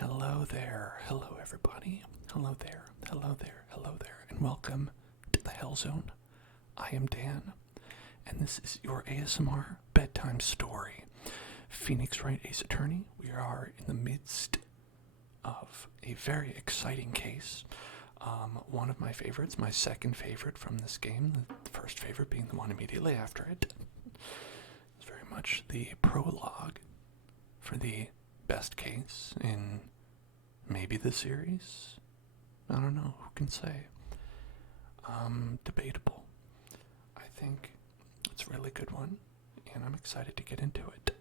Hello there, hello everybody, hello there, hello there, hello there, and welcome to the Hell Zone. I am Dan, and this is your ASMR bedtime story. Phoenix Wright, Ace Attorney. We are in the midst of a very exciting case. One of my favorites, my second favorite from this game, the first favorite being the one immediately after it. It's very much the prologue for the best case in maybe the series. I don't know, who can say? Debatable. I think it's a really good one, and I'm excited to get into it.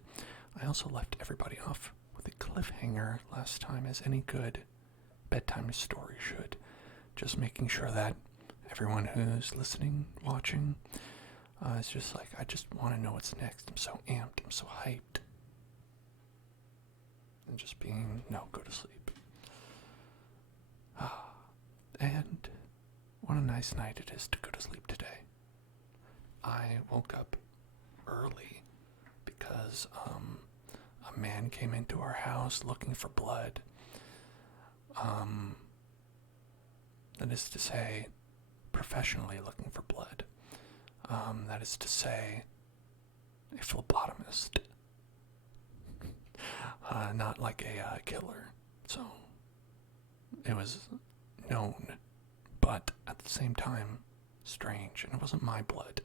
I also left everybody off with a cliffhanger last time, as any good bedtime story should. Just making sure that everyone who's listening, watching, is just like, I just want to know what's next. I'm so amped, I'm so hyped. And just being, no, go to sleep. And what a nice night it is to go to sleep today. I woke up early because a man came into our house looking for blood. That is to say, professionally looking for blood. That is to say, a phlebotomist. Not like a killer. So, it was known, but at the same time, strange. And it wasn't my blood.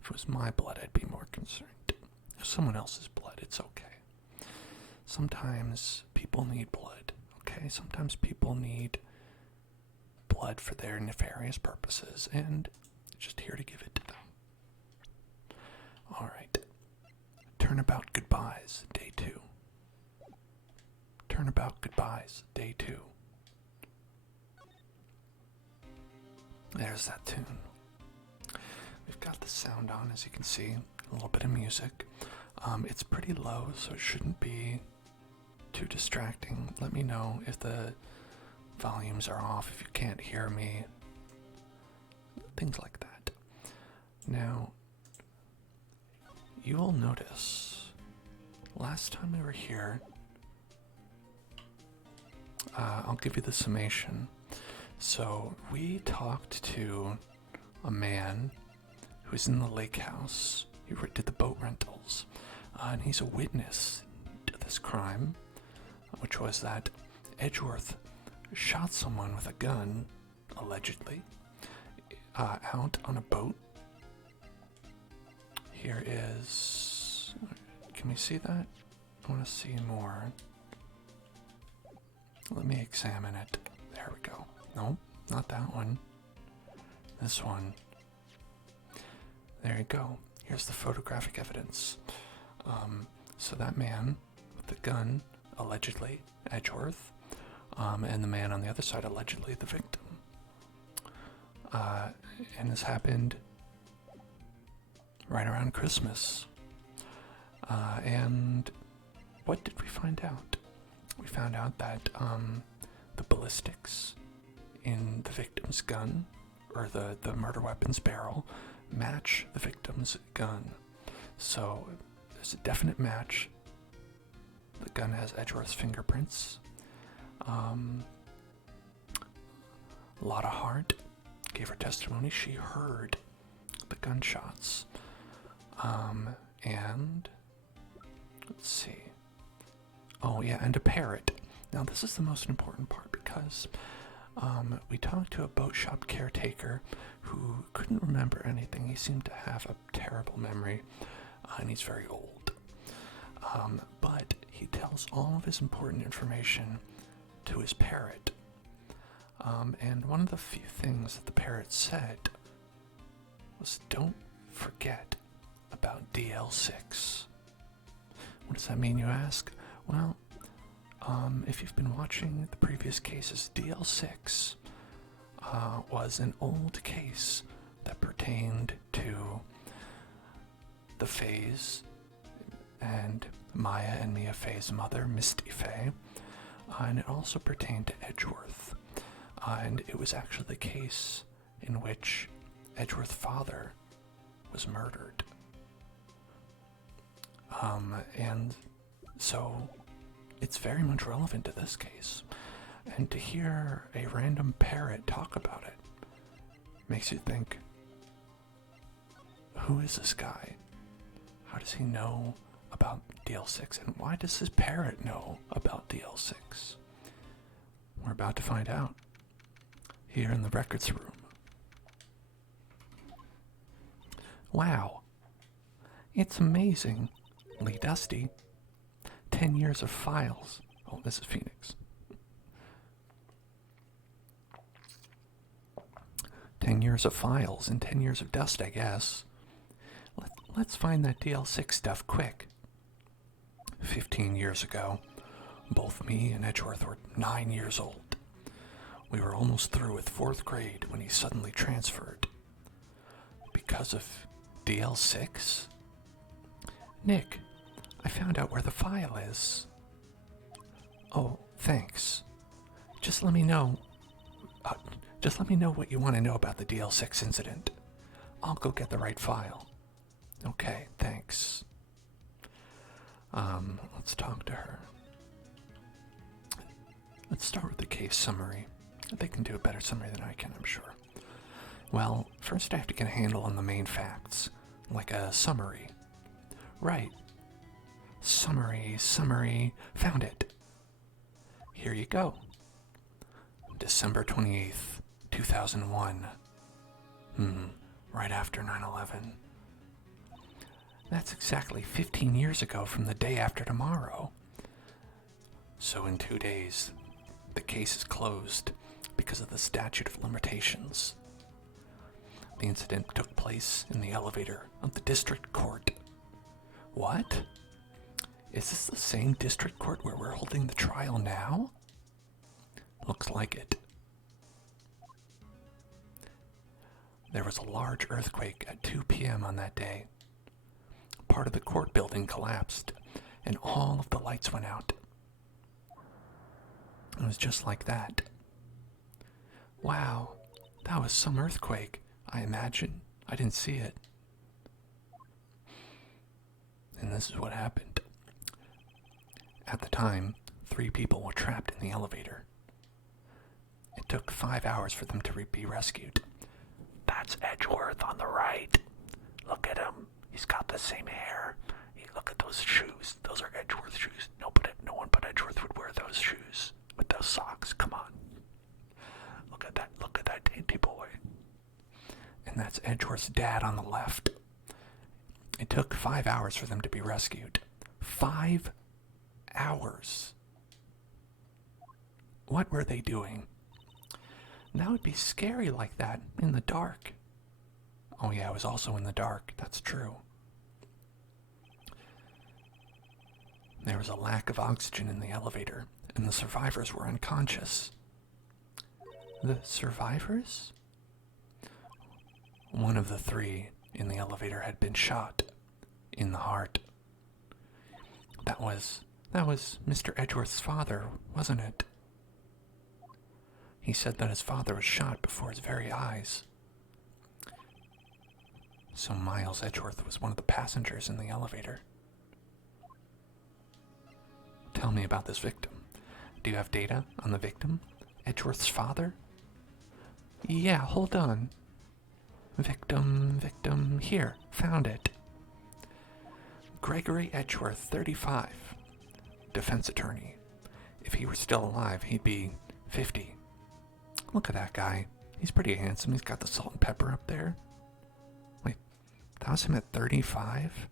If it was my blood, I'd be more concerned. If someone else's blood, it's okay. Sometimes people need blood, okay? Sometimes people need blood for their nefarious purposes, and just here to give it to them. Alright. Turnabout goodbyes, day 2. Turnabout goodbyes, day 2. There's that tune. We've got the sound on, as you can see, a little bit of music. It's pretty low, so it shouldn't be too distracting. Let me know if the volumes are off, if you can't hear me, things like that. Now, you will notice, last time we were here, I'll give you the summation. So, we talked to a man who's in the lake house. He did the boat rentals. And he's a witness to this crime, which was that Edgeworth shot someone with a gun, allegedly, out on a boat. Here is... Can we see that? I want to see more. Let me examine it. There we go. Nope, not that one. This one. There you go. Here's the photographic evidence. So that man with the gun, allegedly Edgeworth, and the man on the other side, allegedly the victim. And this happened right around Christmas. And what did we find out? We found out that the ballistics in the victim's gun, or the murder weapon's barrel, match the victim's gun. So there's a definite match. The gun has Edgeworth's fingerprints. A lot of heart. Gave her testimony. She heard the gunshots. And let's see. Oh yeah, and a parrot. Now this is the most important part because we talked to a boat shop caretaker who couldn't remember anything. He seemed to have a terrible memory, and he's very old. But he tells all of his important information to his parrot. And one of the few things that the parrot said was, "Don't forget about DL6. What does that mean, you ask? Well, if you've been watching the previous cases, DL6 was an old case that pertained to the Faye's and Maya and Mia Faye's mother, Misty Faye, and it also pertained to Edgeworth. And it was actually the case in which Edgeworth's father was murdered. And so it's very much relevant to this case. And to hear a random parrot talk about it makes you think, who is this guy? How does he know about DL6? And why does this parrot know about DL6? We're about to find out here in the records room. Wow. It's amazingly dusty. 10 years of files. Oh, this is Phoenix. 10 years of files and 10 years of dust, I guess. Let's find that DL6 stuff quick. 15 years ago, both me and Edgeworth were 9 years old. We were almost through with 4th grade when he suddenly transferred. Because of DL6? Nick, I found out where the file is. Oh, thanks. Just let me know what you want to know about the DL6 incident. I'll go get the right file. Okay, thanks. Let's talk to her. Let's start with the case summary. They can do a better summary than I can, I'm sure. Well, first I have to get a handle on the main facts, like a summary. Right. Summary. Found it. Here you go. December 28th, 2001. Right after 9/11. That's exactly 15 years ago from the day after tomorrow. So in 2 days, the case is closed because of the statute of limitations. The incident took place in the elevator of the district court. What? Is this the same district court where we're holding the trial now? Looks like it. There was a large earthquake at 2 p.m. on that day. Part of the court building collapsed, and all of the lights went out. It was just like that. Wow, that was some earthquake, I imagine. I didn't see it. And this is what happened. At the time, 3 people were trapped in the elevator. It took 5 hours for them to be rescued. That's Edgeworth on the right. Look at him. He's got the same hair. Look at those shoes. Those are Edgeworth shoes. No one but Edgeworth would wear those shoes with those socks. Come on. Look at that dainty boy. And that's Edgeworth's dad on the left. It took 5 hours for them to be rescued. 5 hours. What were they doing? That would be scary like that, in the dark. Oh yeah, it was also in the dark. That's true. There was a lack of oxygen in the elevator, and the survivors were unconscious. The survivors? One of the 3 in the elevator had been shot in the heart. That was Mr. Edgeworth's father, wasn't it? He said that his father was shot before his very eyes. So Miles Edgeworth was one of the passengers in the elevator. Tell me about this victim. Do you have data on the victim? Edgeworth's father? Yeah, hold on. Victim, here, found it. Gregory Edgeworth, 35. Defense attorney. If he were still alive, he'd be 50. Look at that guy. He's pretty handsome. He's got the salt and pepper up there. Wait, that was him at 35?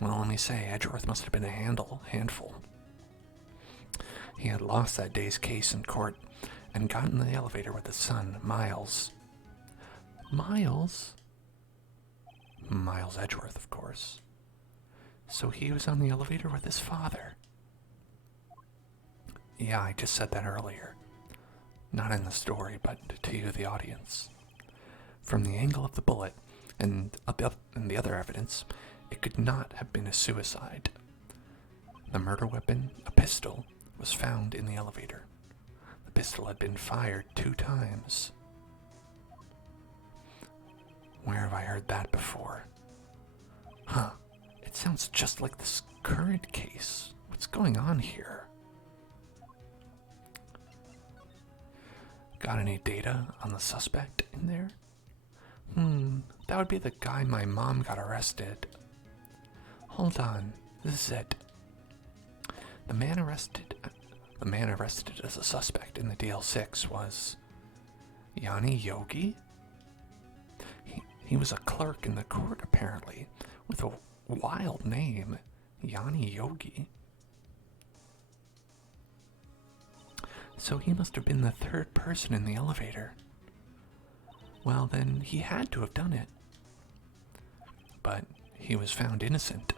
Well, let me say, Edgeworth must have been a handful. He had lost that day's case in court and got in the elevator with his son, Miles. Miles? Miles Edgeworth, of course. So he was on the elevator with his father. Yeah, I just said that earlier. Not in the story, but to you, the audience. From the angle of the bullet and the other evidence, it could not have been a suicide. The murder weapon, a pistol, was found in the elevator. The pistol had been fired 2 times. Where have I heard that before? Huh. It sounds just like this current case. What's going on here? Got any data on the suspect in there? That would be the guy my mom got arrested. Hold on, this is it. The man arrested as a suspect in the DL6 was Yanni Yogi? He was a clerk in the court, apparently, with a wild name, Yanni Yogi. So he must have been the third person in the elevator. Well, then he had to have done it. But he was found innocent,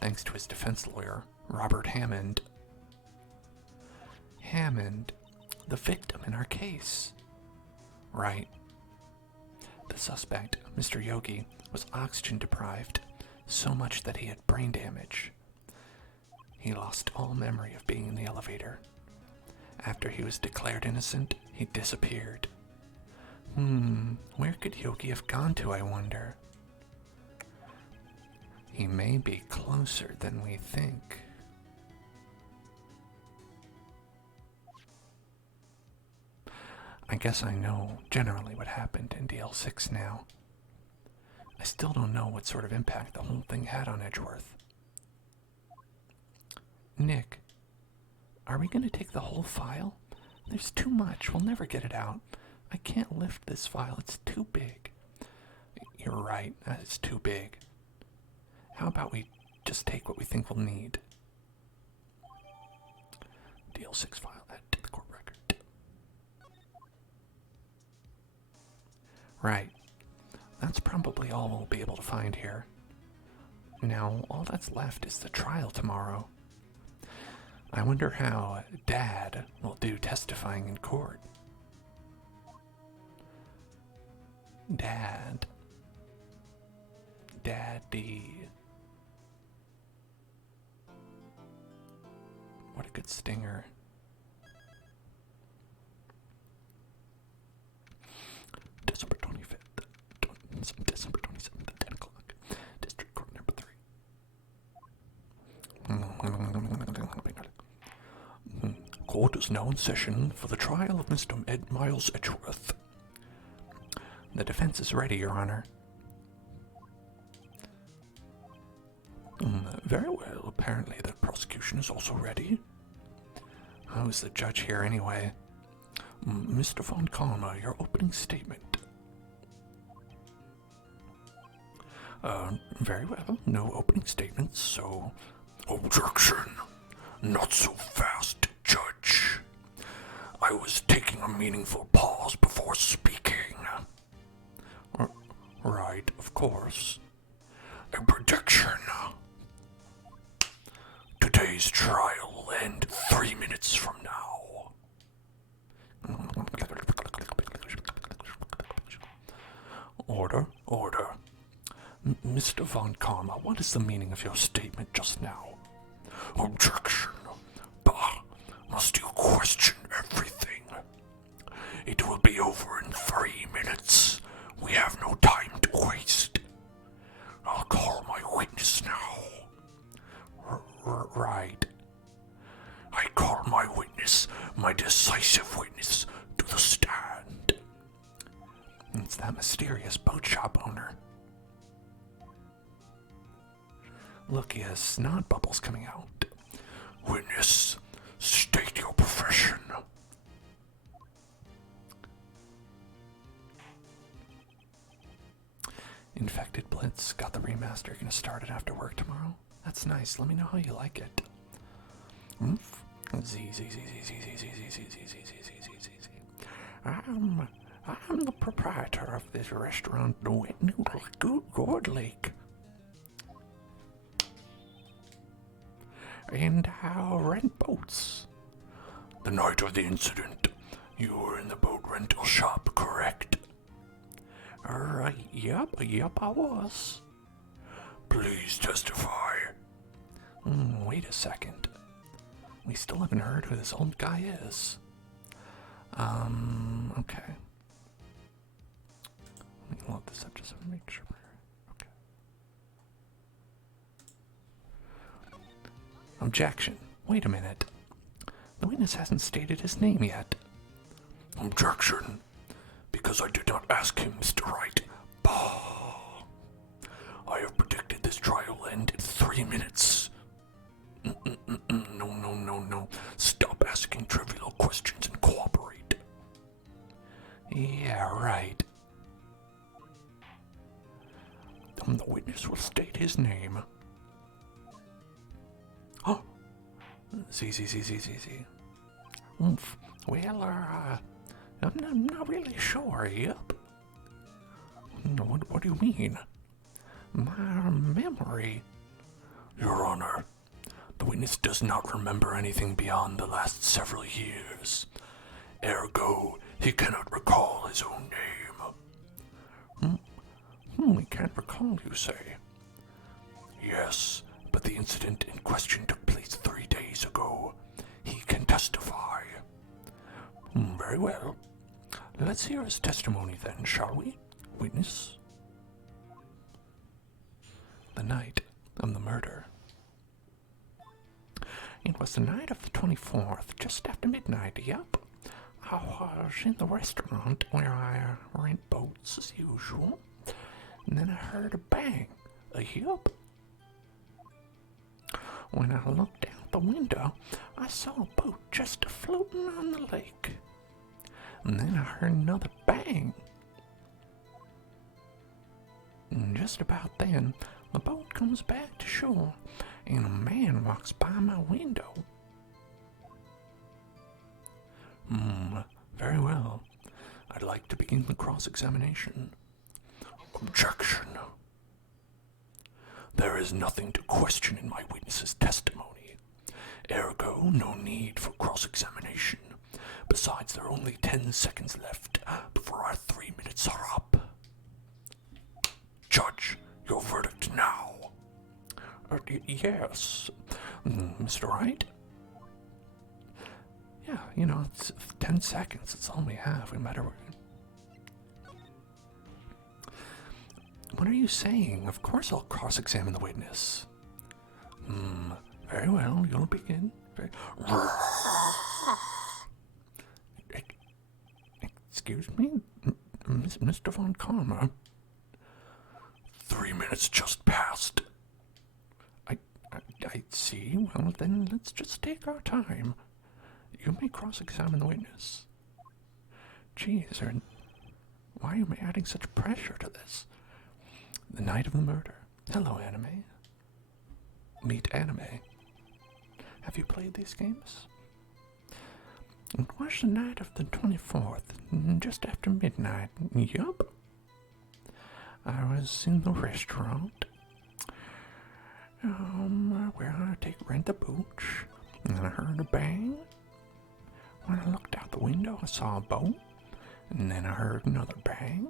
thanks to his defense lawyer, Robert Hammond. Hammond, the victim in our case. Right. The suspect, Mr. Yogi, was oxygen deprived, so much that he had brain damage. He lost all memory of being in the elevator. After he was declared innocent, he disappeared. Where could Yogi have gone to, I wonder? He may be closer than we think. I guess I know generally what happened in DL6 now. I still don't know what sort of impact the whole thing had on Edgeworth. Nick, are we going to take the whole file? There's too much. We'll never get it out. I can't lift this file. It's too big. You're right. It's too big. How about we just take what we think we'll need? DL6 file. Add to the court record. Right. That's probably all we'll be able to find here. Now, all that's left is the trial tomorrow. I wonder how Dad will do testifying in court. Dad. Daddy. What a good stinger. December 25th. December 27th at 10 o'clock. District Court number 3. Court is now in session for the trial of Mr. Ed Miles Edgeworth. The defense is ready, Your Honor. Very well. Apparently the prosecution is also ready. Who's the judge here anyway? Mr. Von Kalmer, your opening statement. Very well. No opening statements, so... Objection. Not so fast, Judge. I was taking a meaningful pause before speaking. Right, of course. A prediction. Today's trial will end 3 minutes from now. Order, order. Mr. Von Karma, what is the meaning of your statement just now? Objection. Bah, must you question everything? It will be over in 3 minutes. We have no time to waste. I'll call my witness now. Right. I call my witness, my decisive witness, to the stand. It's that mysterious boat shop owner. Look, he has snot bubbles coming out. Witness, state your profession. Infected Blitz got the remaster. Gonna start it after work tomorrow. That's nice. Let me know how you like it. I'm the proprietor of this restaurant, the Wet Noodle Gourd Lake. And I'll rent boats. The night of the incident, you were in the boat rental shop, correct? Yep, I was. Please testify. Wait a second. We still haven't heard who this old guy is. Okay. Let me load this up just to make sure. Okay. Objection. Wait a minute. The witness hasn't stated his name yet. Objection. Because I did not ask him, Mr. Wright. Bah. I have predicted this trial will end in 3 minutes. No. Stop asking trivial questions and cooperate. Yeah, right. The witness will state his name. Oh! Z. Oomph. Well, I'm not really sure. Yep. What do you mean? My memory. Your Honor, the witness does not remember anything beyond the last several years. Ergo, he cannot recall his own name. He can't recall, you say? Yes, but the incident in question took place 3 days ago. He can testify. Very well. Let's hear his testimony then, shall we, witness? The night of the murder. It was the night of the 24th, just after midnight, yep. I was in the restaurant where I rent boats as usual, and then I heard a bang, yep. When I looked out the window, I saw a boat just floating on the lake. And then I heard another bang. And just about then, the boat comes back to shore, and a man walks by my window. Very well. I'd like to begin the cross-examination. Objection. There is nothing to question in my witness's testimony. Ergo, no need for cross-examination. Besides, there are only 10 seconds left before our 3 minutes are up. Judge, your verdict now. Yes. Mr. Wright? Yeah, it's 10 seconds. It's all we have. We better... What are you saying? Of course I'll cross-examine the witness. Very well. You'll begin. Excuse me? Mr. Von Karma? 3 minutes just passed. I see. Well, then let's just take our time. You may cross-examine the witness. Geez, why are you adding such pressure to this? The night of the murder. Hello, anime. Meet anime. Have you played these games? It was the night of the 24th, just after midnight. Yup. I was in the restaurant, where I rent the booch, and then I heard a bang. When I looked out the window, I saw a boat, and then I heard another bang,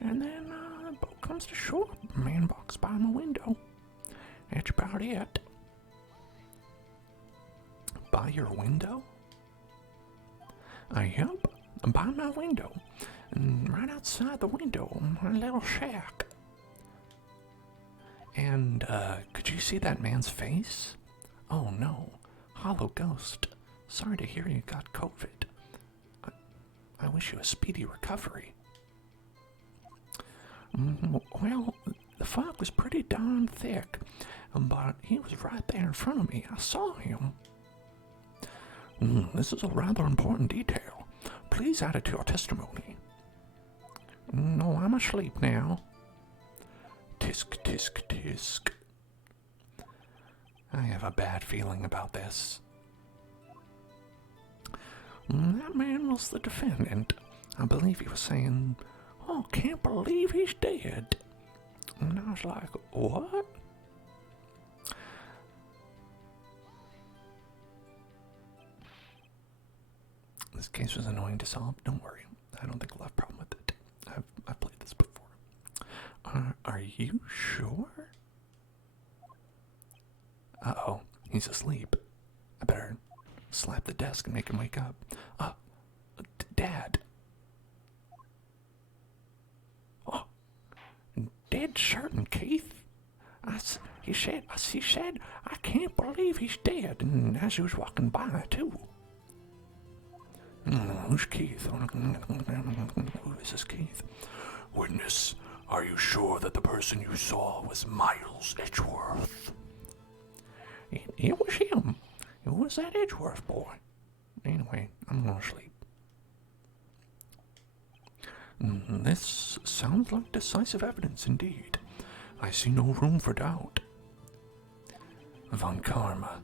and then the boat comes to shore. A man walks by my window. That's about it. By your window? Yup, by my window. And right outside the window, my little shack. And, could you see that man's face? Oh no, hollow ghost. Sorry to hear you got COVID. I wish you a speedy recovery. Well, the fog was pretty darn thick, but he was right there in front of me. I saw him. This is a rather important detail. Please add it to your testimony. No, I'm asleep now. Tisk, tisk, tisk. I have a bad feeling about this. That man was the defendant. I believe he was saying, "Oh, can't believe he's dead." And I was like, what? This case was annoying to solve. Don't worry. I don't think we'll have a problem with it. I've played this before. Are you sure? Uh-oh. He's asleep. I better slap the desk and make him wake up. Dad. Oh. Dead certain, Keith. He said, I can't believe he's dead, and as he was walking by, too. Who's Keith? Who is this Keith? Witness, are you sure that the person you saw was Miles Edgeworth? It was him. It was that Edgeworth boy. Anyway, I'm gonna sleep. This sounds like decisive evidence indeed. I see no room for doubt. Von Karma.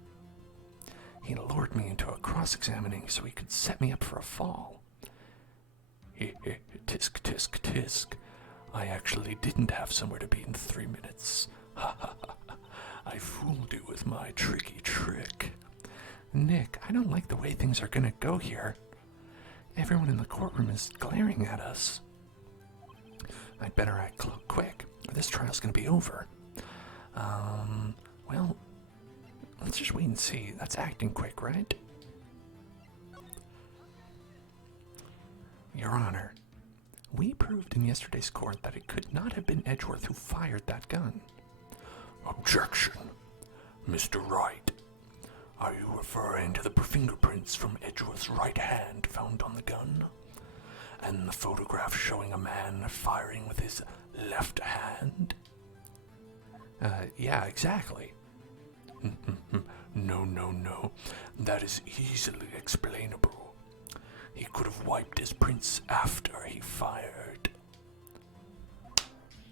He lured me into a cross-examining so he could set me up for a fall. Tisk, tisk, tisk. I actually didn't have somewhere to be in 3 minutes. Ha ha ha. I fooled you with my tricky trick. Nick, I don't like the way things are gonna go here. Everyone in the courtroom is glaring at us. I'd better act quick, or this trial's gonna be over. Well, let's just wait and see. That's acting quick, right? Your Honor, we proved in yesterday's court that it could not have been Edgeworth who fired that gun. Objection. Mr. Wright, are you referring to the fingerprints from Edgeworth's right hand found on the gun? And the photograph showing a man firing with his left hand? Yeah, exactly. No. That is easily explainable. He could have wiped his prints after he fired.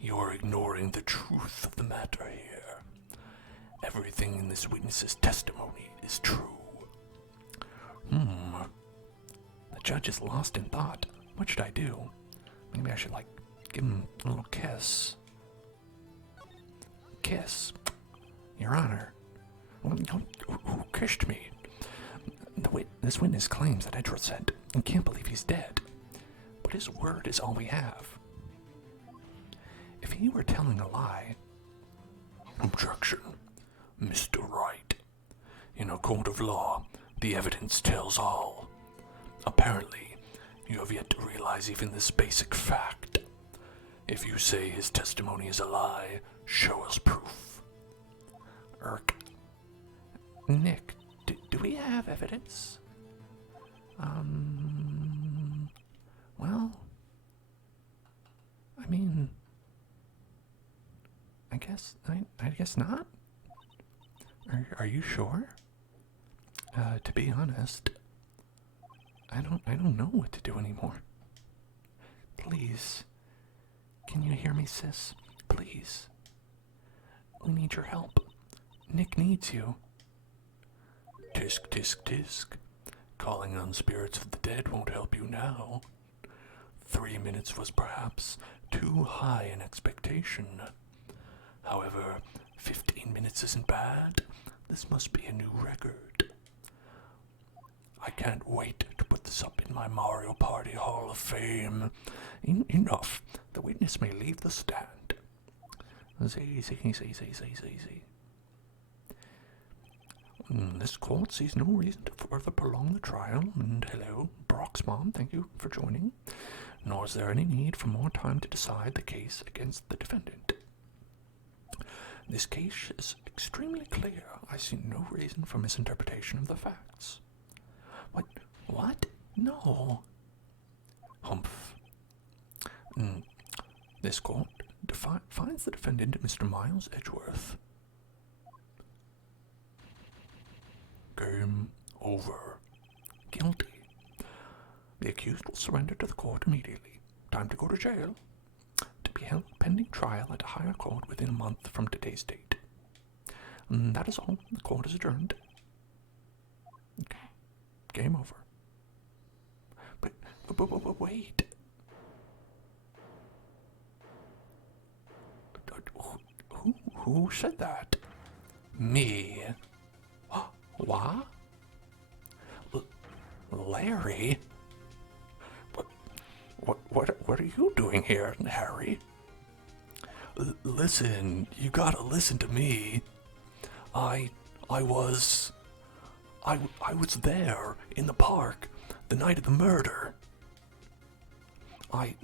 You're ignoring the truth of the matter here. Everything in this witness's testimony is true. The judge is lost in thought. What should I do? Maybe I should, give him a little kiss. Kiss? Your Honor. Who kissed me? This witness claims that Edgeworth said, and can't believe he's dead. But his word is all we have. If he were telling a lie... Objection. Mr. Wright. In a court of law, the evidence tells all. Apparently, you have yet to realize even this basic fact. If you say his testimony is a lie, show us proof. Nick, do we have evidence? Well, I mean, I guess not. Are you sure? To be honest, I don't know what to do anymore. Please, can you hear me, sis? Please. We need your help. Nick needs you. Tisk, tisk, tisk. Calling on spirits of the dead won't help you now. 3 minutes was perhaps too high an expectation. However, 15 minutes isn't bad. This must be a new record. I can't wait to put this up in my Mario Party Hall of Fame. Enough. The witness may leave the stand. Easy. This court sees no reason to further prolong the trial. And hello, Brock's mom, thank you for joining. Nor is there any need for more time to decide the case against the defendant. This case is extremely clear. I see no reason for misinterpretation of the facts. What? No. Humph. This court finds the defendant, Mr. Miles Edgeworth. Game over. Guilty. The accused will surrender to the court immediately. Time to go to jail. To be held pending trial at a higher court within a month from today's date. And that is all. The court is adjourned. Okay. Game over. But wait. Who said that? Me. What? Larry? What are you doing here, Harry? Listen, you gotta listen to me. I was there in the park the night of the murder. I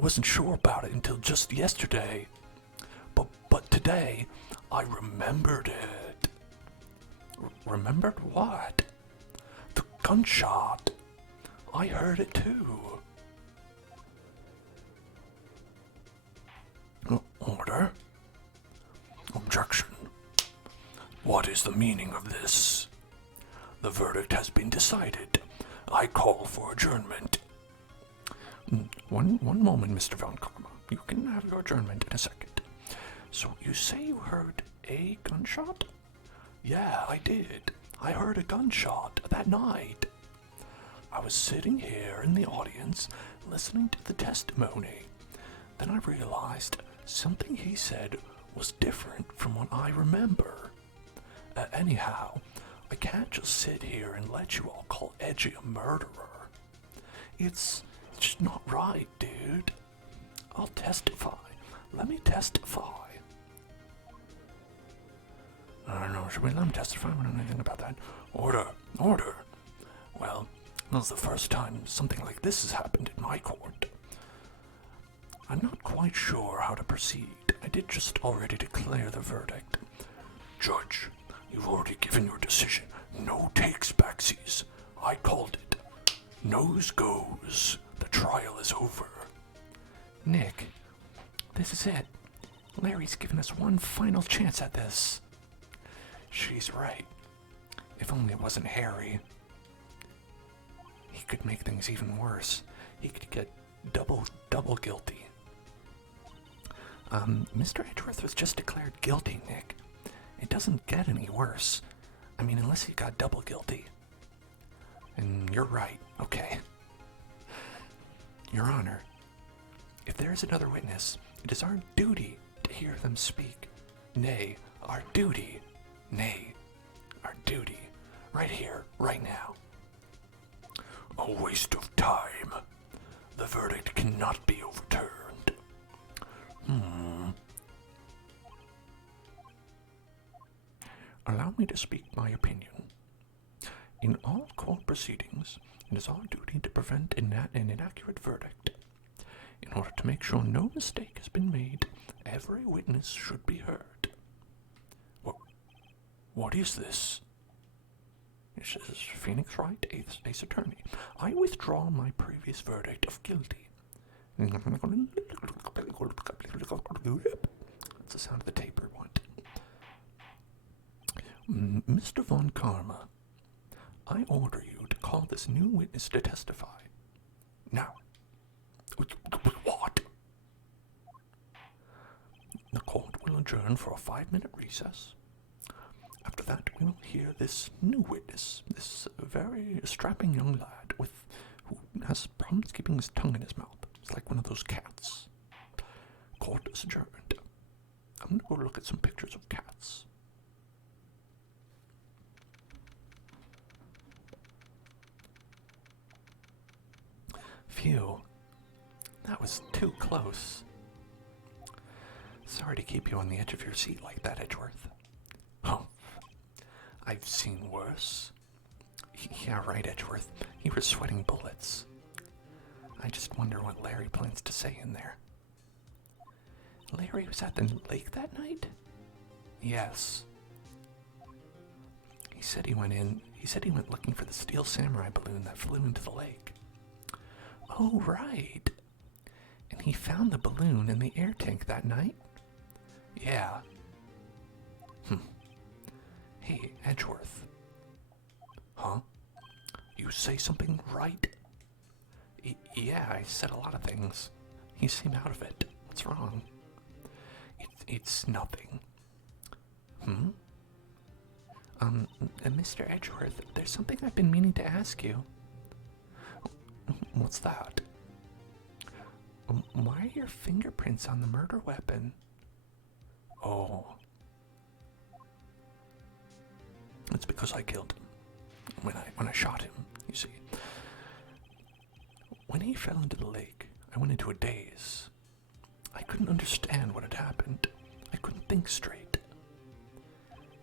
wasn't sure about it until just yesterday. But today, I remembered it. Remembered what? The gunshot. I heard it too. Order? Objection. What is the meaning of this? The verdict has been decided. I call for adjournment. One moment, Mr. Von Karma. You can have your adjournment in a second. So you say you heard a gunshot? Yeah, I did. I heard a gunshot that night. I was sitting here in the audience listening to the testimony. Then I realized something he said was different from what I remember. Anyhow, I can't just sit here and let you all call Edgy a murderer. It's just not right, dude. I'll testify. Let me testify. I don't know, should we let him testify? I don't know anything about that. Order. Well, this is the first time something like this has happened in my court. I'm not quite sure how to proceed. I did just already declare the verdict. Judge, you've already given your decision. No takes backsies. I called it. Nose goes. The trial is over. Nick, this is it. Larry's given us one final chance at this. She's right. If only it wasn't Harry. He could make things even worse. He could get double guilty. Mr. Edgeworth was just declared guilty, Nick. It doesn't get any worse. I mean, unless he got double guilty. And you're right. Okay. Your Honor, if there is another witness, it is our duty to hear them speak. Nay, our duty. Nay, our duty. Right here, right now. A waste of time. The verdict cannot be overturned. Allow me to speak my opinion. In all court proceedings, it is our duty to prevent an inaccurate verdict. In order to make sure no mistake has been made, every witness should be heard. What is this? This is Phoenix Wright, Ace Attorney. I withdraw my previous verdict of guilty. That's the sound of the taper one. Mr. Von Karma, I order you to call this new witness to testify. Now. What? The court will adjourn for a 5-minute recess. After that, we will hear this new witness, this very strapping young lad who has problems keeping his tongue in his mouth. It's like one of those cats. Court is adjourned. I'm going to go look at some pictures of cats. Phew. That was too close. Sorry to keep you on the edge of your seat like that, Edgeworth. Oh, I've seen worse. Yeah, right, Edgeworth. You were sweating bullets. I just wonder what Larry plans to say in there. Larry was at the lake that night? Yes. He said he went looking for the steel samurai balloon that flew into the lake. Oh, right. And he found the balloon in the air tank that night? Yeah. Hey, Edgeworth. Huh? You say something right? Yeah, I said a lot of things. You seem out of it. What's wrong? It's nothing. Mr. Edgeworth, there's something I've been meaning to ask you. What's that? Why are your fingerprints on the murder weapon? Oh. It's because I killed him. When I shot him, you see. When he fell into the lake, I went into a daze. I couldn't understand what had happened. I couldn't think straight.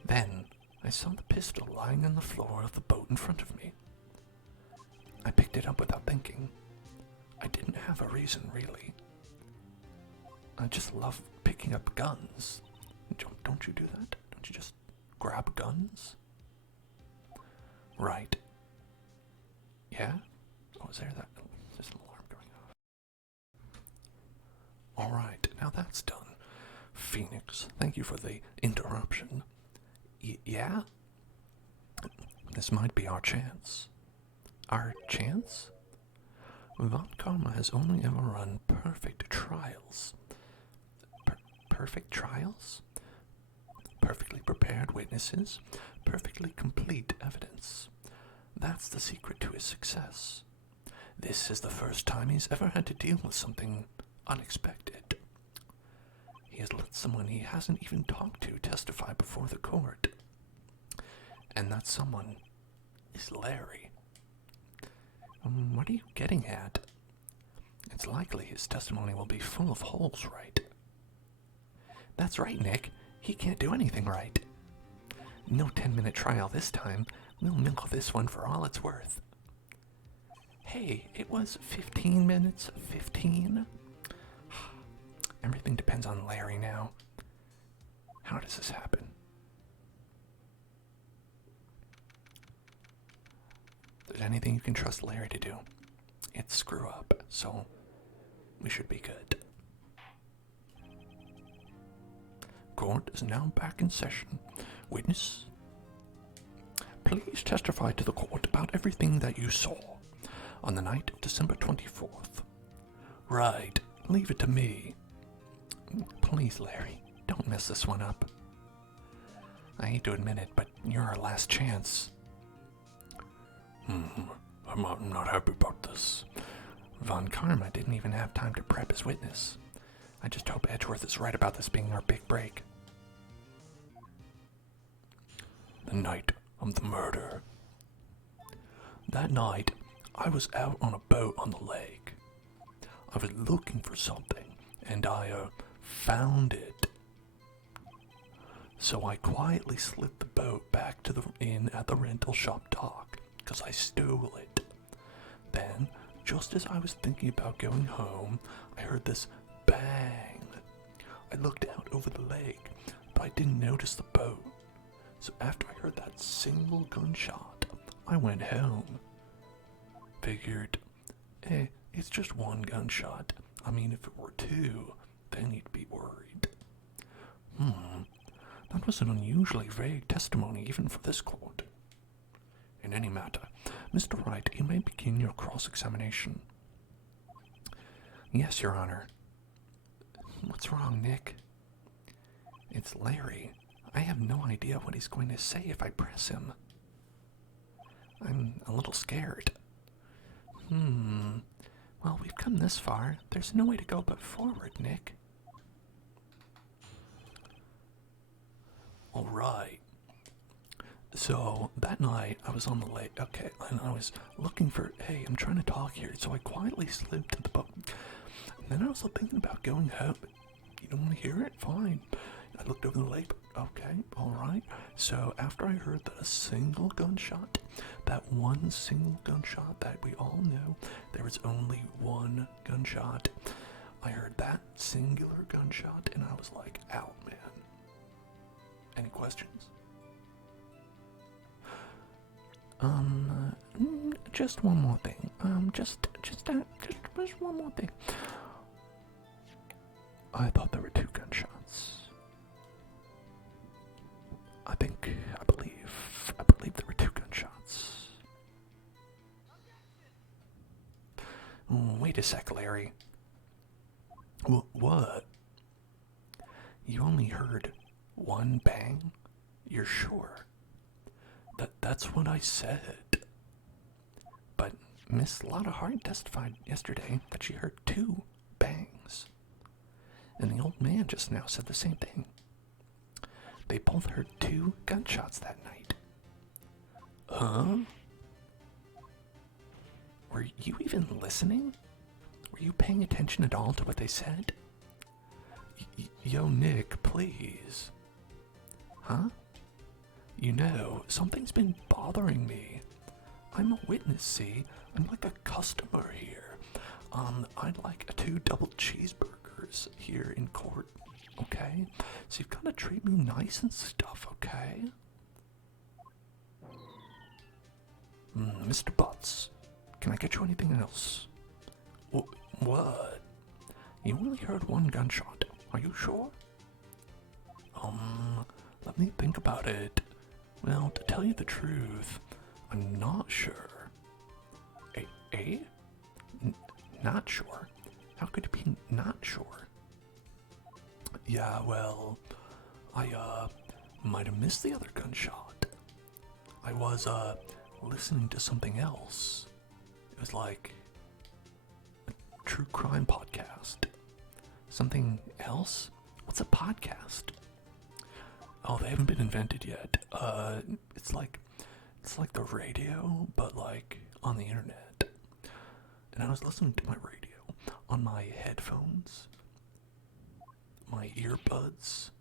Then, I saw the pistol lying on the floor of the boat in front of me. I picked it up without thinking. I didn't have a reason, really. I just love picking up guns. Don't Don't you do that? Don't you just grab guns? Right. Yeah? Oh, is there that? There's an alarm going off. Alright, now that's done. Phoenix, thank you for the interruption. Yeah? This might be our chance. Our chance? Von Karma has only ever run perfect trials. Perfect trials? Perfectly prepared witnesses, perfectly complete evidence. That's the secret to his success. This is the first time he's ever had to deal with something unexpected. He has let someone he hasn't even talked to testify before the court. And that someone is Larry. What are you getting at? It's likely his testimony will be full of holes, right? That's right, Nick. He can't do anything right. No 10-minute trial this time. We'll milk this one for all it's worth. Hey, it was 15 minutes. 15? Everything depends on Larry now. How does this happen? If there's anything you can trust Larry to do, it's screw up, so we should be good. Court is now back in session. Witness, please testify to the court about everything that you saw on the night of December 24th. Right, leave it to me. Please, Larry, don't mess this one up. I hate to admit it, but you're our last chance. I'm not happy about this. Von Karma didn't even have time to prep his witness. I just hope Edgeworth is right about this being our big break. The night of the murder. That night, I was out on a boat on the lake. I was looking for something, and I found it. So I quietly slid the boat back to the inn at the rental shop dock, because I stole it. Then, just as I was thinking about going home, I heard this bang. I looked out over the lake, but I didn't notice the boat. So after I heard that single gunshot, I went home. Figured, it's just one gunshot. I mean, if it were two, then you'd be worried. That was an unusually vague testimony even for this court. In any matter, Mr. Wright, you may begin your cross-examination. Yes, Your Honor. What's wrong, Nick? It's Larry. I have no idea what he's going to say if I press him. I'm a little scared. Well, we've come this far. There's no way to go but forward, Nick. Alright. So, that night, I was on the lake, okay, and I was looking for, hey, I'm trying to talk here, so I quietly slid to the boat. And then I was thinking about going home. You don't want to hear it? Fine. I looked over the lake, okay, alright. So, after I heard that a single gunshot, that one single gunshot that we all know, there was only one gunshot. I heard that singular gunshot, and I was like, out, man. Any questions? Just one more thing. Just one more thing. I thought there were two gunshots. I believe there were two gunshots. Wait a sec, Larry. What? You only heard one bang? You're sure? That's what I said. But Miss Lotta Hart testified yesterday that she heard two bangs. And the old man just now said the same thing. They both heard two gunshots that night. Huh? Were you even listening? Were you paying attention at all to what they said? Yo, Nick, please. Huh? You know, something's been bothering me. I'm a witness, see? I'm like a customer here. I'd like 2 double cheeseburgers here in court. okay? So you've got to treat me nice and stuff, okay? Mr. Butts, can I get you anything else? What? You only heard one gunshot. Are you sure? Let me think about it. Well, to tell you the truth, I'm not sure. Eh? Not sure? How could you be not sure? Yeah, well, I, might have missed the other gunshot. I was, listening to something else. It was like a true crime podcast. Something else? What's a podcast? Oh, they haven't been invented yet. It's like the radio, but like on the internet. And I was listening to my radio on my headphones, my earbuds.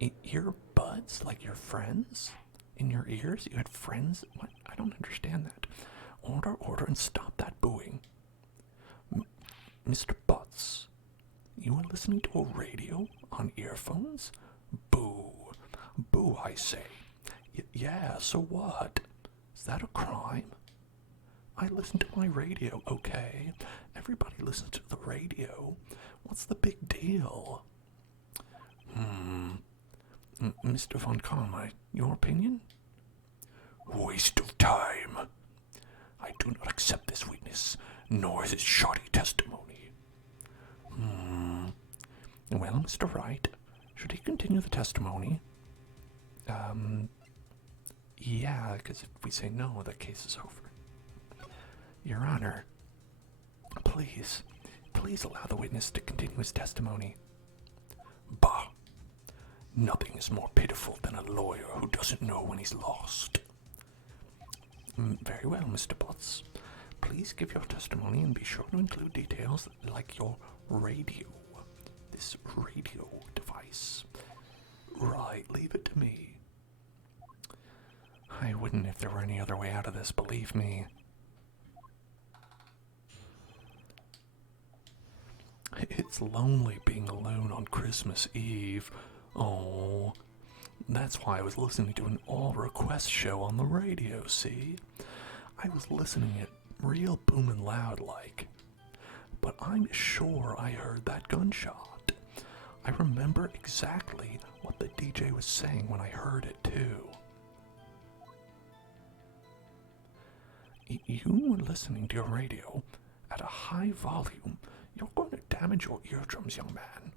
Earbuds? Like your friends? In your ears? You had friends? What? I don't understand that. Order, and stop that booing. Mr. Butts, you were listening to a radio on earphones? Boo. Boo, I say. Yeah, so what? Is that a crime? I listen to my radio, okay? Everybody listens to the radio. What's the big deal? Mr. Von Kalm, your opinion? Waste of time. I do not accept this witness, nor his shoddy testimony. Well, Mr. Wright, should he continue the testimony? Yeah, because if we say no, the case is over. Your Honor, please allow the witness to continue his testimony. Bah! Nothing is more pitiful than a lawyer who doesn't know when he's lost. Very well, Mr. Butts. Please give your testimony and be sure to include details like your radio. This radio device. Right, leave it to me. I wouldn't if there were any other way out of this, believe me. It's lonely being alone on Christmas Eve. Oh, that's why I was listening to an all-request show on the radio, see? I was listening it real boomin' loud like. But I'm sure I heard that gunshot. I remember exactly what the DJ was saying when I heard it, too. You were listening to your radio at a high volume. You're going to damage your eardrums, young man.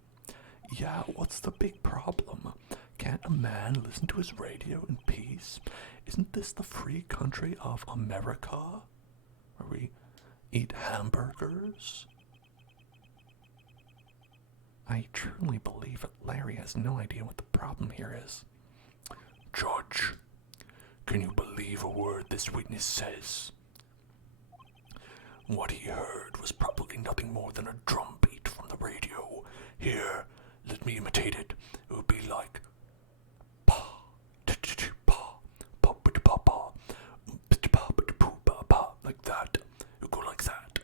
Yeah, what's the big problem? Can't a man listen to his radio in peace? Isn't this the free country of America? Where we eat hamburgers? I truly believe that Larry has no idea what the problem here is. Judge, can you believe a word this witness says? What he heard was probably nothing more than a drum beat from the radio. Here, let me imitate it. It would be like pa, pa, pa, pa, pa, pa, like that. It would go like that.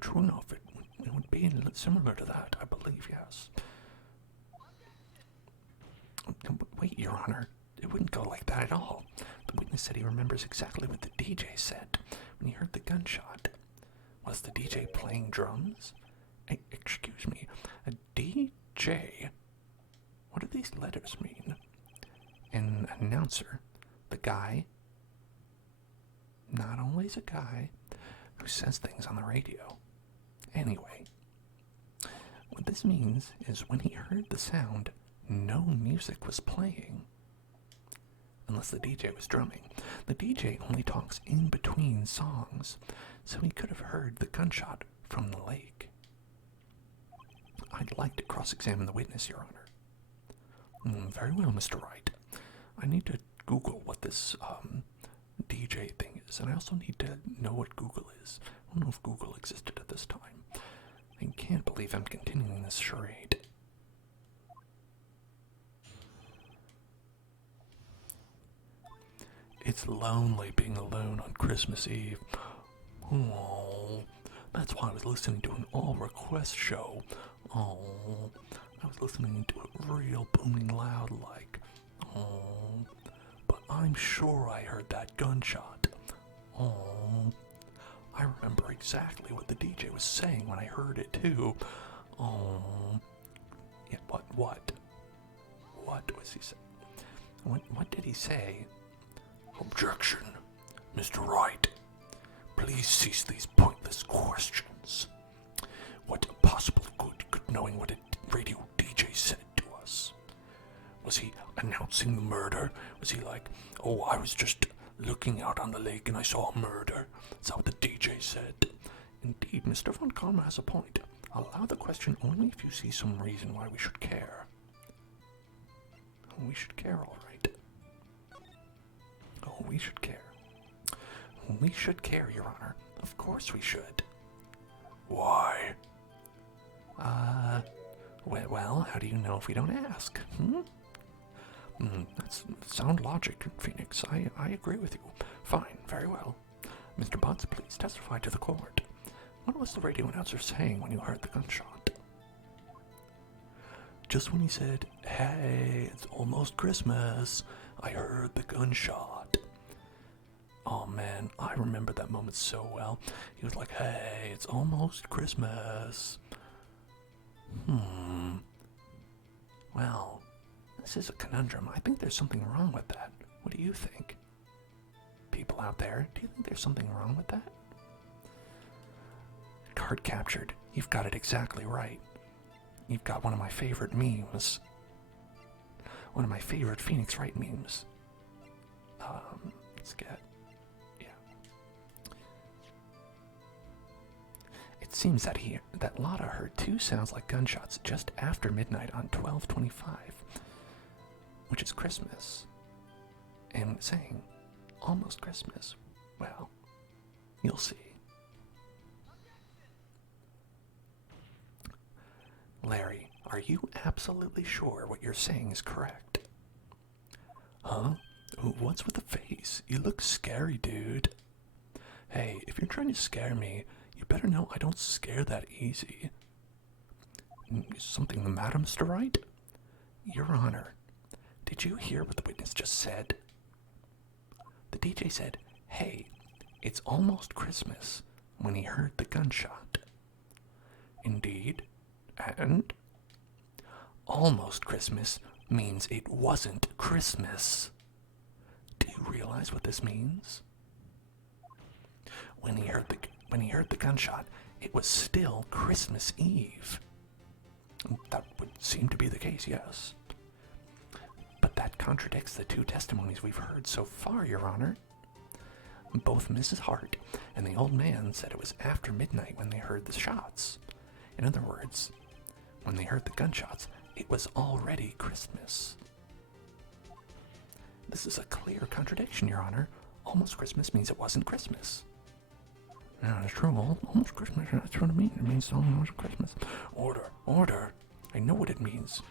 True enough, it would be similar to that, I believe, yes. Wait, Your Honor, it wouldn't go like that at all. The witness said he remembers exactly what the DJ said when he heard the gunshot. Was the DJ playing drums? Excuse me, a DJ? What do these letters mean? An announcer, the guy, not only is a guy who says things on the radio. Anyway, what this means is when he heard the sound, no music was playing. Unless the DJ was drumming. The DJ only talks in between songs, so he could have heard the gunshot from the lake. I'd like to cross-examine the witness, Your Honor. Very well, Mr. Wright. I need to Google what this DJ thing is, and I also need to know what Google is. I don't know if Google existed at this time. I can't believe I'm continuing this charade. It's lonely being alone on Christmas Eve. Oh, that's why I was listening to an all-request show. Oh, I was listening to it real booming loud like, oh, but I'm sure I heard that gunshot. Oh, I remember exactly what the DJ was saying when I heard it too. Oh, yeah, what was he saying? What did he say? Objection, Mr. Wright. Please cease these pointless questions. What possible good could knowing what a radio DJ said to us? Was he announcing the murder? Was he like, oh, I was just looking out on the lake and I saw a murder? Is that what the DJ said? Indeed, Mr. Von Karma has a point. Allow the question only if you see some reason why we should care. We should care, all right. Oh, we should care. We should care, Your Honor. Of course we should. Why? Well, how do you know if we don't ask? That's sound logic, Phoenix. I agree with you. Fine, very well. Mr. Butts, please testify to the court. What was the radio announcer saying when you heard the gunshot? Just when he said, hey, it's almost Christmas, I heard the gunshot. Oh man, I remember that moment so well. He was like, hey, it's almost Christmas. Well, this is a conundrum. I think there's something wrong with that. What do you think? People out there, do you think there's something wrong with that? Card captured. You've got it exactly right. You've got one of my favorite memes. One of my favorite Phoenix Wright memes. Let's get... Yeah. It seems that Lotta heard two sounds like gunshots just after midnight on 12/25, which is Christmas. And saying, almost Christmas. Well, you'll see. Larry, are you absolutely sure what you're saying is correct? Huh? What's with the face? You look scary, dude. Hey, if you're trying to scare me, you better know I don't scare that easy. Is something the matter, Mr. Wright? Your Honor, did you hear what the witness just said? The DJ said, hey, it's almost Christmas, when he heard the gunshot. Indeed. And almost Christmas means it wasn't Christmas. Do you realize what this means? When he heard the gunshot, it was still Christmas Eve. That would seem to be the case, yes. But that contradicts the two testimonies we've heard so far, Your Honor. Both Mrs. Hart and the old man said it was after midnight when they heard the shots. In other words, when they heard the gunshots, it was already Christmas. This is a clear contradiction, Your Honor. Almost Christmas means it wasn't Christmas. Yeah, it's true. Almost Christmas, that's what it means. It means almost Christmas. Order, order. I know what it means.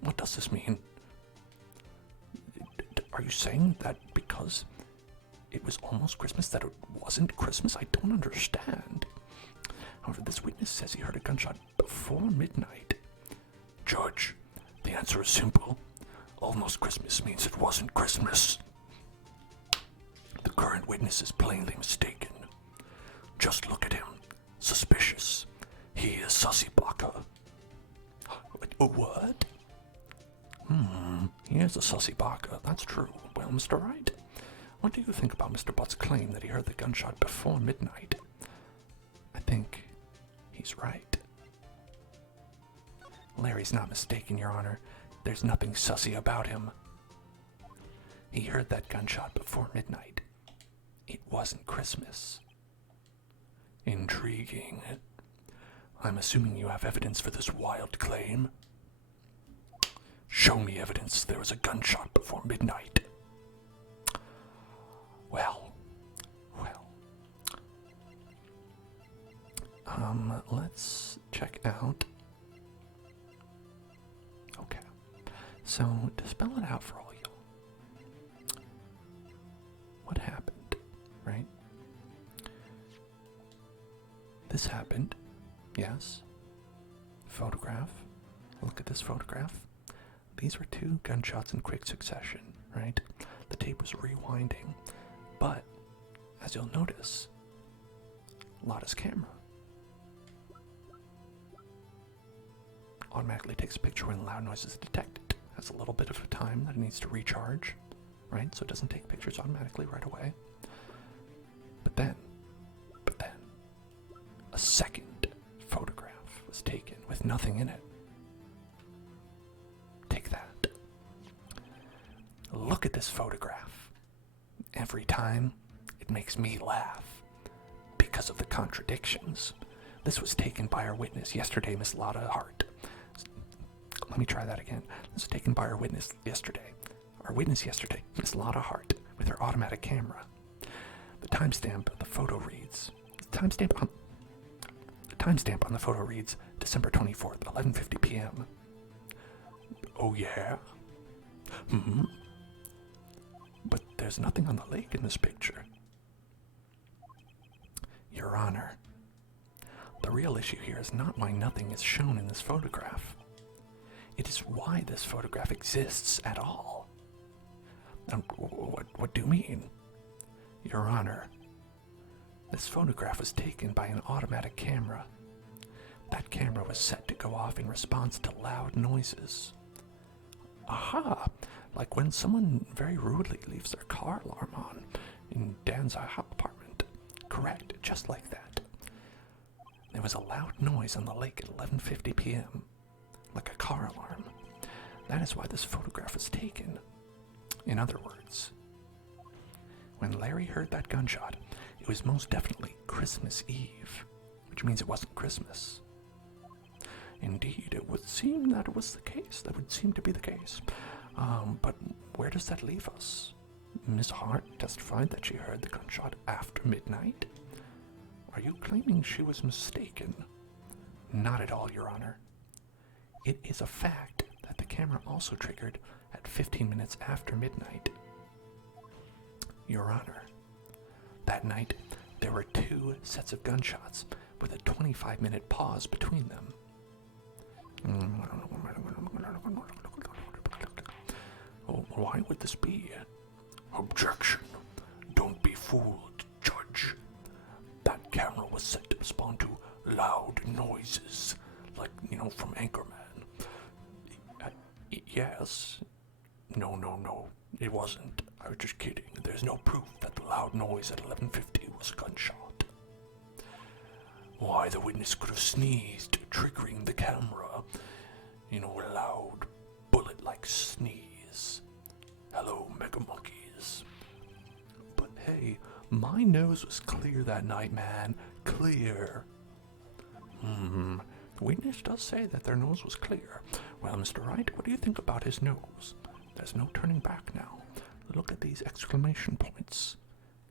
What does this mean? Are you saying that because it was almost Christmas that it wasn't Christmas? I don't understand. However, this witness says he heard a gunshot before midnight. Judge, the answer is simple. Almost Christmas means it wasn't Christmas. The current witness is plainly mistaken. Just look at him. Suspicious. He is Sussy Baka. What? He is a Sussy Baka. That's true. Well, Mr. Wright, what do you think about Mr. Butt's claim that he heard the gunshot before midnight? I think he's right. Larry's not mistaken, Your Honor. There's nothing sussy about him. He heard that gunshot before midnight. It wasn't Christmas. Intriguing. I'm assuming you have evidence for this wild claim. Show me evidence there was a gunshot before midnight. Well. Let's check out. Okay. So, to spell it out for all y'all. What happened, right? This happened, yes. Photograph. Look at this photograph. These were 2 gunshots in quick succession, right? The tape was rewinding, but as you'll notice, Lotta's camera automatically takes a picture when loud noise is detected. Has a little bit of a time that it needs to recharge, right? So it doesn't take pictures automatically right away. But then, a second photograph was taken with nothing in it. Take that. Look at this photograph. Every time, it makes me laugh because of the contradictions. This was taken by our witness yesterday, Miss Lotta Hart. Let me try that again. This was taken by our witness yesterday. Our witness yesterday, Miss Lotta Hart, with her automatic camera. The timestamp of the photo reads. The timestamp on the photo reads December 24th, 11:50 p.m. Oh yeah? But there's nothing on the lake in this picture. Your Honor, the real issue here is not why nothing is shown in this photograph. It is why this photograph exists at all. What do you mean? Your Honor, this photograph was taken by an automatic camera. That camera was set to go off in response to loud noises. Aha! Like when someone very rudely leaves their car alarm on in Dan's apartment. Correct, just like that. There was a loud noise on the lake at 11:50 p.m., like a car alarm. That is why this photograph was taken. In other words, when Larry heard that gunshot, it was most definitely Christmas Eve, which means it wasn't Christmas. Indeed, it would seem that it was the case. That would seem to be the case. But where does that leave us? Miss Hart testified that she heard the gunshot after midnight. Are you claiming she was mistaken? Not at all, Your Honor. It is a fact that the camera also triggered at 15 minutes after midnight. Your Honor, that night there were 2 sets of gunshots with a 25-minute pause between them. Why would this be? Objection. Don't be fooled, Judge. That camera was set to respond to loud noises, like, from Anchorman. Yes. No, it wasn't. I was just kidding. There's no proof that the loud noise at 11:50 was a gunshot. Why, the witness could have sneezed, triggering the camera. A loud, bullet-like sneeze. Hello, Mega Monkeys. But hey, my nose was clear that night, man. Clear. The witness does say that their nose was clear. Well, Mr. Wright, what do you think about his nose? There's no turning back now. Look at these exclamation points.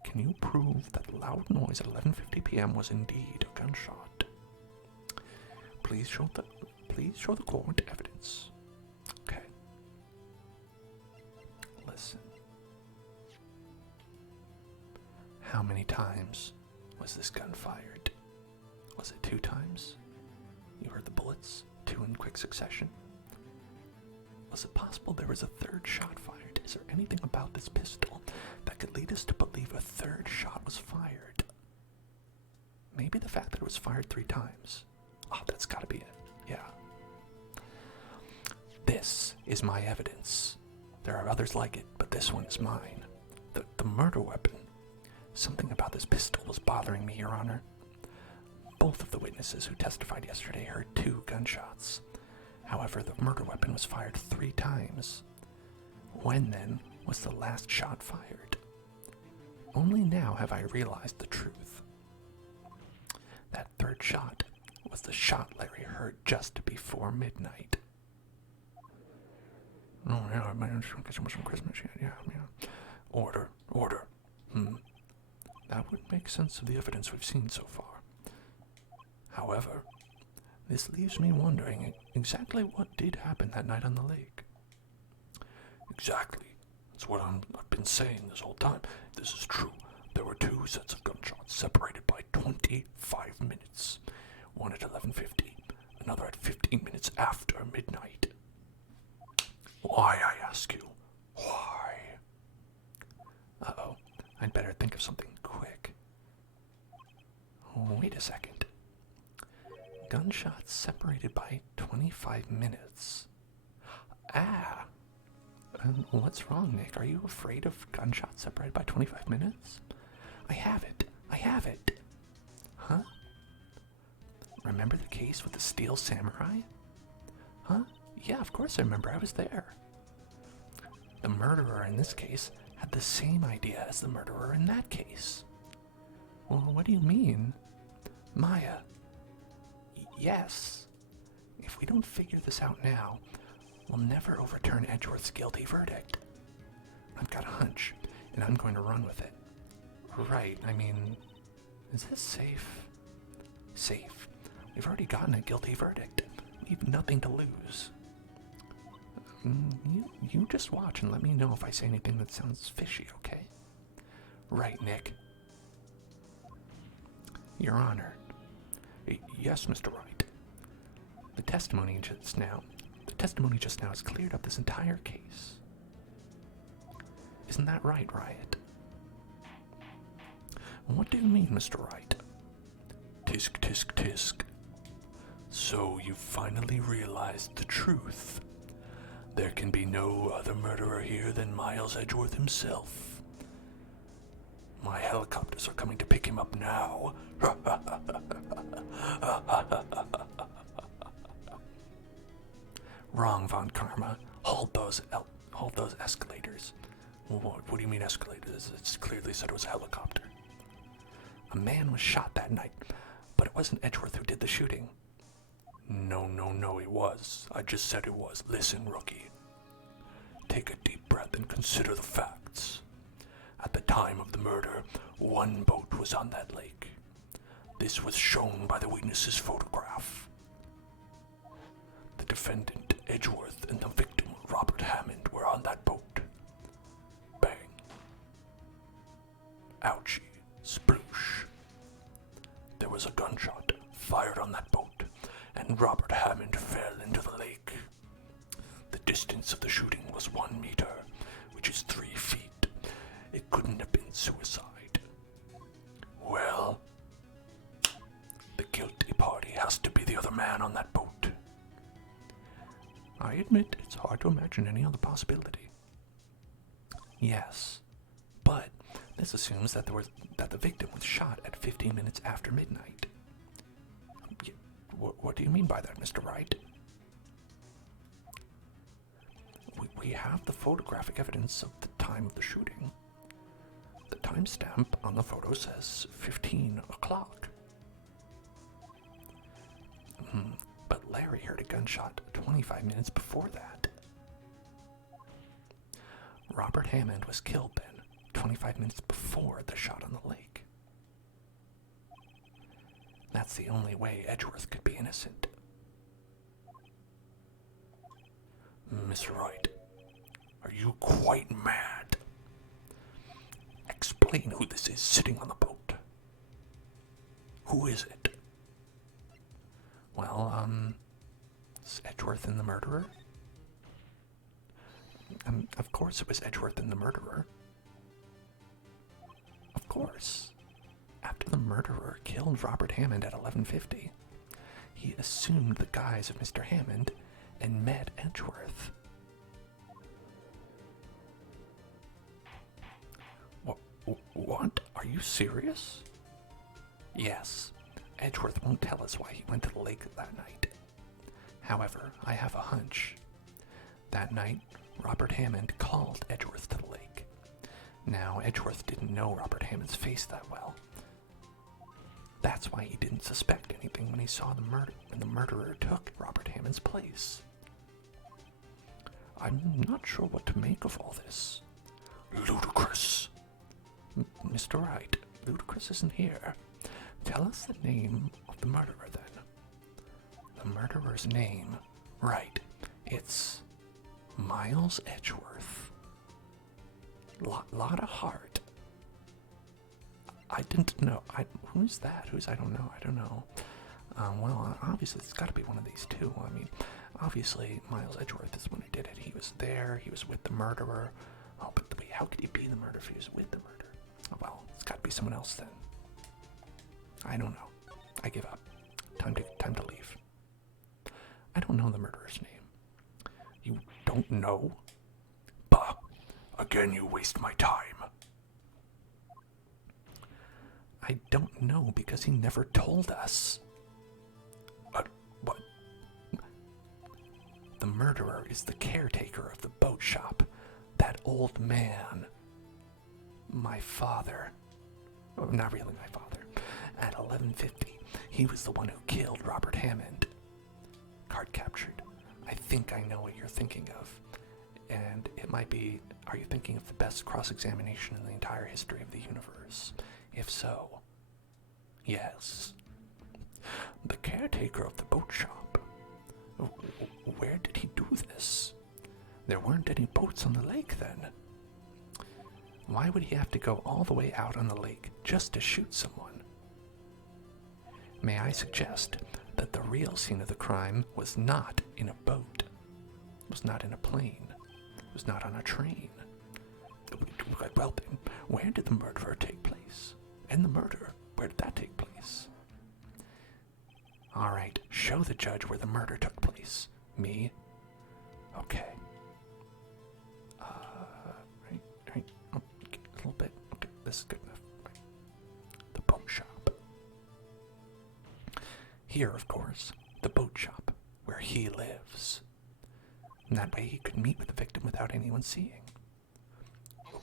Can you prove that the loud noise at 11:50 p.m. was indeed a gunshot? Please show the court evidence. Okay. Listen. How many times was this gun fired? Was it 2 times? You heard the bullets, 2 in quick succession? Was it possible there was a 3rd shot fired? Is there anything about this pistol that could lead us to believe a 3rd shot was fired? Maybe the fact that it was fired 3 times. Oh, that's gotta be it. Yeah. This is my evidence. There are others like it, but this one is mine. The murder weapon. Something about this pistol was bothering me, Your Honor. Both of the witnesses who testified yesterday heard 2 gunshots. However, the murder weapon was fired 3 times. When, then, was the last shot fired? Only now have I realized the truth. That 3rd shot was the shot Larry heard just before midnight. Oh, yeah, I might get some Christmas yet. Yeah. Order. That would make sense of the evidence we've seen so far. However, this leaves me wondering exactly what did happen that night on the lake. Exactly. That's what I've been saying this whole time. If this is true, there were 2 sets of gunshots separated by 25 minutes. One at 11:50 another at 15 minutes after midnight. Why, I ask you? Why? Uh-oh. I'd better think of something quick. Wait a second. Gunshots separated by 25 minutes. Ah! What's wrong, Nick? Are you afraid of gunshots separated by 25 minutes? I have it. I have it. Huh? Remember the case with the steel samurai? Huh? Yeah, of course I remember. I was there. The murderer in this case had the same idea as the murderer in that case. Well, what do you mean? Maya. Yes. If we don't figure this out now, we'll never overturn Edgeworth's guilty verdict. I've got a hunch, and I'm going to run with it. Right, I mean, is this safe? Safe. We've already gotten a guilty verdict. We've nothing to lose. You just watch and let me know if I say anything that sounds fishy, okay? Right, Nick. Your Honor. Yes, Mr. Wright. The testimony just now has cleared up this entire case. Isn't that right, Riot? What do you mean, Mr. Wright? Tisk, tisk, tisk. So you finally realized the truth. There can be no other murderer here than Miles Edgeworth himself. My helicopters are coming to pick him up now. Wrong, Von Karma. Hold those escalators. What do you mean escalators? It's clearly said it was a helicopter. A man was shot that night, but it wasn't Edgeworth who did the shooting. No, he was. I just said it was. Listen, rookie. Take a deep breath and consider the facts. At the time of the murder, one boat was on that lake. This was shown by the witness's photograph. The defendant, Edgeworth, and the victim, Robert Hammond, were on that boat. Bang. Ouchie. Sploosh. There was a gunshot fired on that boat, and Robert Hammond fell into the lake. The distance of the shooting was 1 meter, which is 3 feet. It couldn't have been suicide. Well, the guilty party has to be the other man on that boat. I admit it's hard to imagine any other possibility. Yes, but this assumes that the victim was shot at 15 minutes after midnight. What do you mean by that, Mr. Wright? We have the photographic evidence of the time of the shooting. The timestamp on the photo says 15 o'clock. But Larry heard a gunshot 25 minutes before that. Robert Hammond was killed then, 25 minutes before the shot on the lake. That's the only way Edgeworth could be innocent. Mr. Wright, are you quite mad? Explain who this is sitting on the boat. Who is it? Well, is Edgeworth and the murderer? Of course it was Edgeworth and the murderer. Of course. After the murderer killed Robert Hammond at 11:50, he assumed the guise of Mr. Hammond and met Edgeworth. What? Are you serious? Yes. Edgeworth won't tell us why he went to the lake that night. However, I have a hunch. That night, Robert Hammond called Edgeworth to the lake. Now, Edgeworth didn't know Robert Hammond's face that well. That's why he didn't suspect anything when he saw when the murderer took Robert Hammond's place. I'm not sure what to make of all this. Ludicrous. Mr. Wright, Ludicrous isn't here. Tell us the name of the murderer, then. The murderer's name. Right. It's Miles Edgeworth. Lot of heart. I didn't know. Who's that? I don't know. Well, obviously it's got to be one of these two. I mean, obviously Miles Edgeworth is the one who did it. He was there. He was with the murderer. Oh, but wait, how could he be the murderer if he was with the murderer? Oh, well, it's got to be someone else then. I don't know. I give up. Time to leave. I don't know the murderer's name. You don't know? Bah! Again, you waste my time. I don't know because he never told us. What? The murderer is the caretaker of the boat shop. That old man. My father. Oh, not really my father. At 11:50, he was the one who killed Robert Hammond. Card captured. I think I know what you're thinking of. And it might be, are you thinking of the best cross-examination in the entire history of the universe? If so, yes. The caretaker of the boat shop. Where did he do this? There weren't any boats on the lake then. Why would he have to go all the way out on the lake just to shoot someone? May I suggest that the real scene of the crime was not in a boat, was not in a plane, was not on a train. Well then, where did the murderer take place? And the murder, where did that take place? Alright, show the judge where the murder took place. Me? Okay. Right. Oh, a little bit. Okay, this is good enough. Right. The boat shop. Here, of course, the boat shop, where he lives. And that way he could meet with the victim without anyone seeing.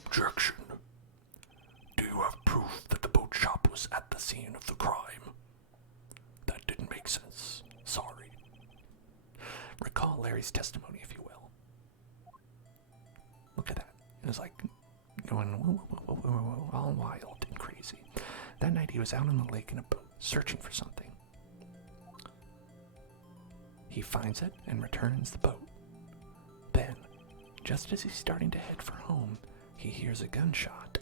Objection. Do you have proof that the boat shop was at the scene of the crime? That didn't make sense. Sorry. Recall Larry's testimony, if you will. Look at that. It was like going whoa, all wild and crazy. That night he was out on the lake in a boat, searching for something. He finds it and returns the boat. Then, just as he's starting to head for home, he hears a gunshot.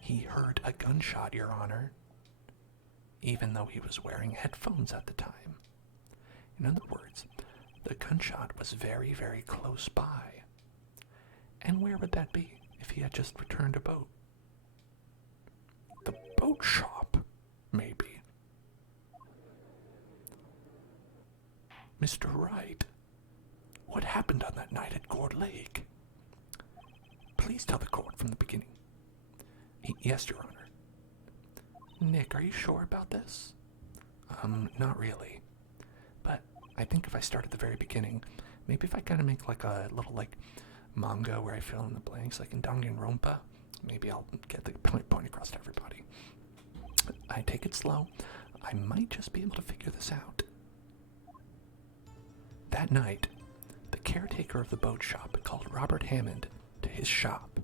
He heard a gunshot, Your Honor, even though he was wearing headphones at the time. In other words, the gunshot was very, very close by. And where would that be if he had just returned a boat? The boat shop, maybe. Mr. Wright, what happened on that night at Gourd Lake? Please tell the court from the beginning. Yes, Your Honor. Nick, are you sure about this? Not really. But I think if I start at the very beginning, maybe if I kind of make like a little like manga where I fill in the blanks like in Danganronpa, maybe I'll get the point across to everybody. I take it slow. I might just be able to figure this out. That night, the caretaker of the boat shop called Robert Hammond to his shop.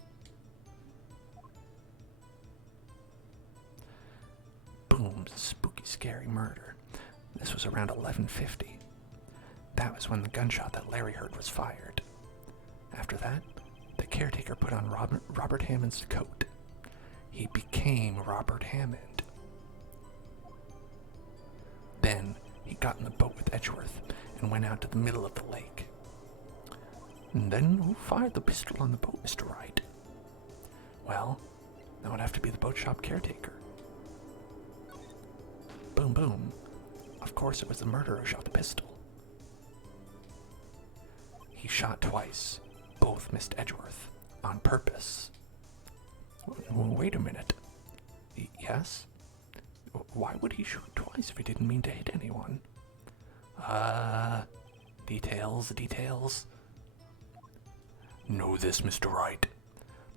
Boom, spooky, scary murder. This was around 11:50. That was when the gunshot that Larry heard was fired. After that, the caretaker put on Robert Hammond's coat. He became Robert Hammond. Then, he got in the boat with Edgeworth and went out to the middle of the lake. And then who fired the pistol on the boat, Mr. Wright? Well, that would have to be the boat shop caretaker. Boom, boom. Of course it was the murderer who shot the pistol. He shot twice. Both missed Edgeworth. On purpose. Wait a minute. Yes? Why would he shoot twice if he didn't mean to hit anyone? Details. Know this, Mr. Wright.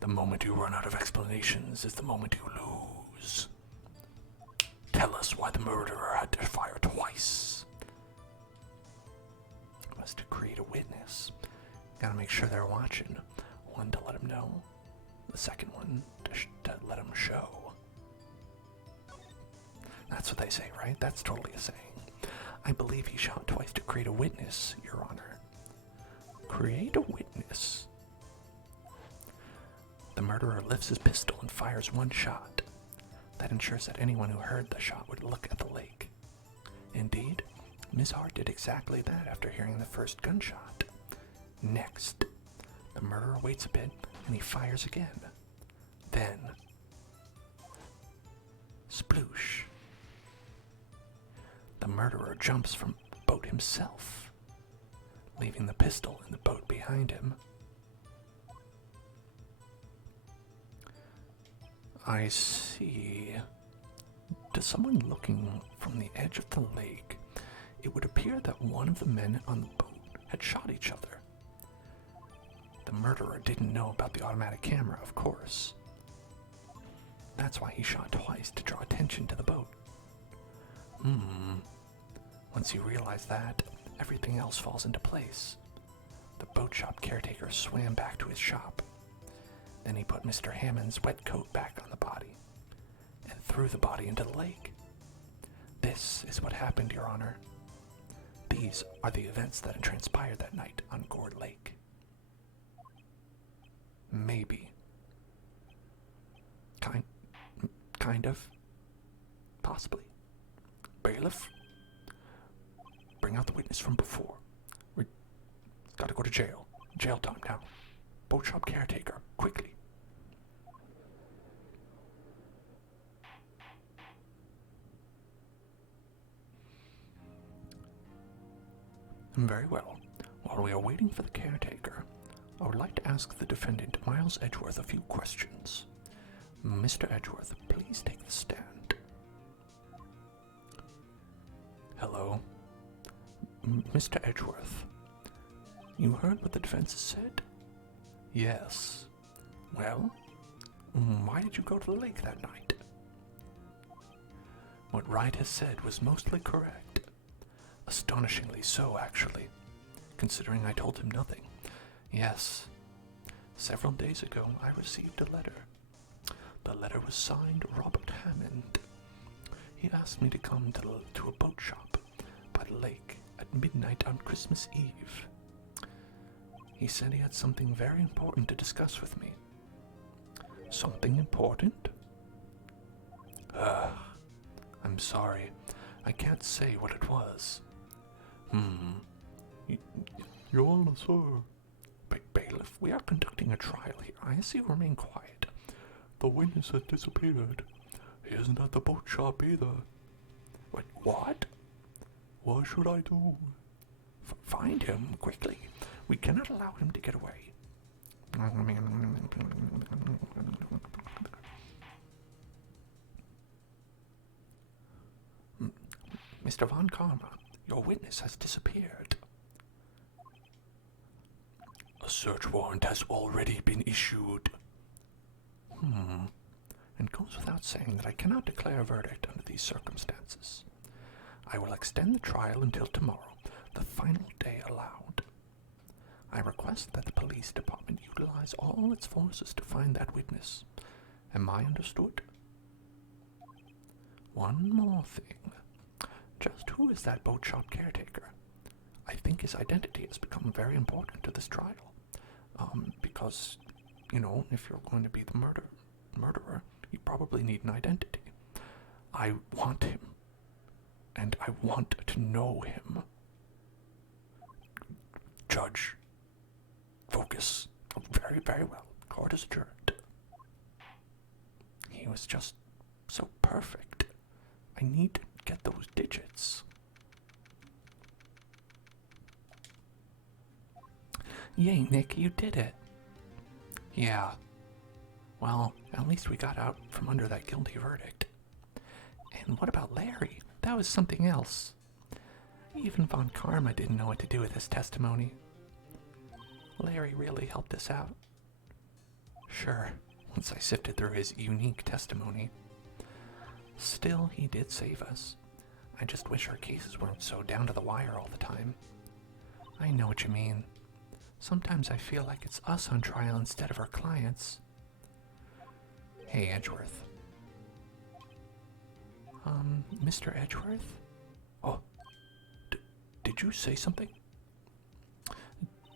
The moment you run out of explanations is the moment you lose. Tell us why the murderer had to fire twice. It was to create a witness. Gotta make sure they're watching. One to let them know. The second one to let them show. That's what they say, right? That's totally a saying. I believe he shot twice to create a witness, Your Honor. Create a witness? The murderer lifts his pistol and fires one shot. That ensures that anyone who heard the shot would look at the lake. Indeed, Miss Hart did exactly that after hearing the first gunshot. Next, the murderer waits a bit and he fires again. Then, sploosh. The murderer jumps from the boat himself, leaving the pistol in the boat behind him. I see. To someone looking from the edge of the lake, it would appear that one of the men on the boat had shot each other. The murderer didn't know about the automatic camera, of course. That's why he shot twice, to draw attention to the boat. Once you realize that, everything else falls into place. The boat shop caretaker swam back to his shop. Then he put Mr. Hammond's wet coat back on the body and threw the body into the lake. This is what happened, Your Honor. These are the events that transpired that night on Gourd Lake. Maybe. Kind of. Possibly. Bailiff? Bring out the witness from before. We gotta go to jail. Jail time now. Boat shop caretaker, quickly. Very well. While we are waiting for the caretaker, I would like to ask the defendant, Miles Edgeworth, a few questions. Mr. Edgeworth, please take the stand. Hello. Mr. Edgeworth, you heard what the defense said? Yes. Well, why did you go to the lake that night? What Wright has said was mostly correct. Astonishingly so, actually, considering I told him nothing. Yes. Several days ago, I received a letter. The letter was signed Robert Hammond. He asked me to come to a boat shop by the lake at midnight on Christmas Eve. He said he had something very important to discuss with me. Something important? I'm sorry. I can't say what it was. Your Honor, sir. Bailiff, we are conducting a trial here. I ask you remain quiet. The witness has disappeared. He isn't at the boat shop either. Wait, what? What should I do? Find him, quickly. We cannot allow him to get away. Mr. Von Karma, your witness has disappeared. A search warrant has already been issued. It goes without saying that I cannot declare a verdict under these circumstances. I will extend the trial until tomorrow, the final day allowed. I request that the police department utilize all its forces to find that witness. Am I understood? One more thing. Just who is that boat shop caretaker? I think his identity has become very important to this trial. Because, if you're going to be the murderer, you probably need an identity. I want him. And I want to know him. Judge, focus. Very, very well. Court is adjourned. He was just so perfect. I need to get those digits. Yay, Nick, you did it. Yeah. Well, at least we got out from under that guilty verdict. And what about Larry? That was something else. Even Von Karma didn't know what to do with his testimony. Larry really helped us out. Sure, once I sifted through his unique testimony. Still, he did save us. I just wish our cases weren't so down to the wire all the time. I know what you mean. Sometimes I feel like it's us on trial instead of our clients. Hey, Edgeworth. Mr. Edgeworth? Oh, did you say something?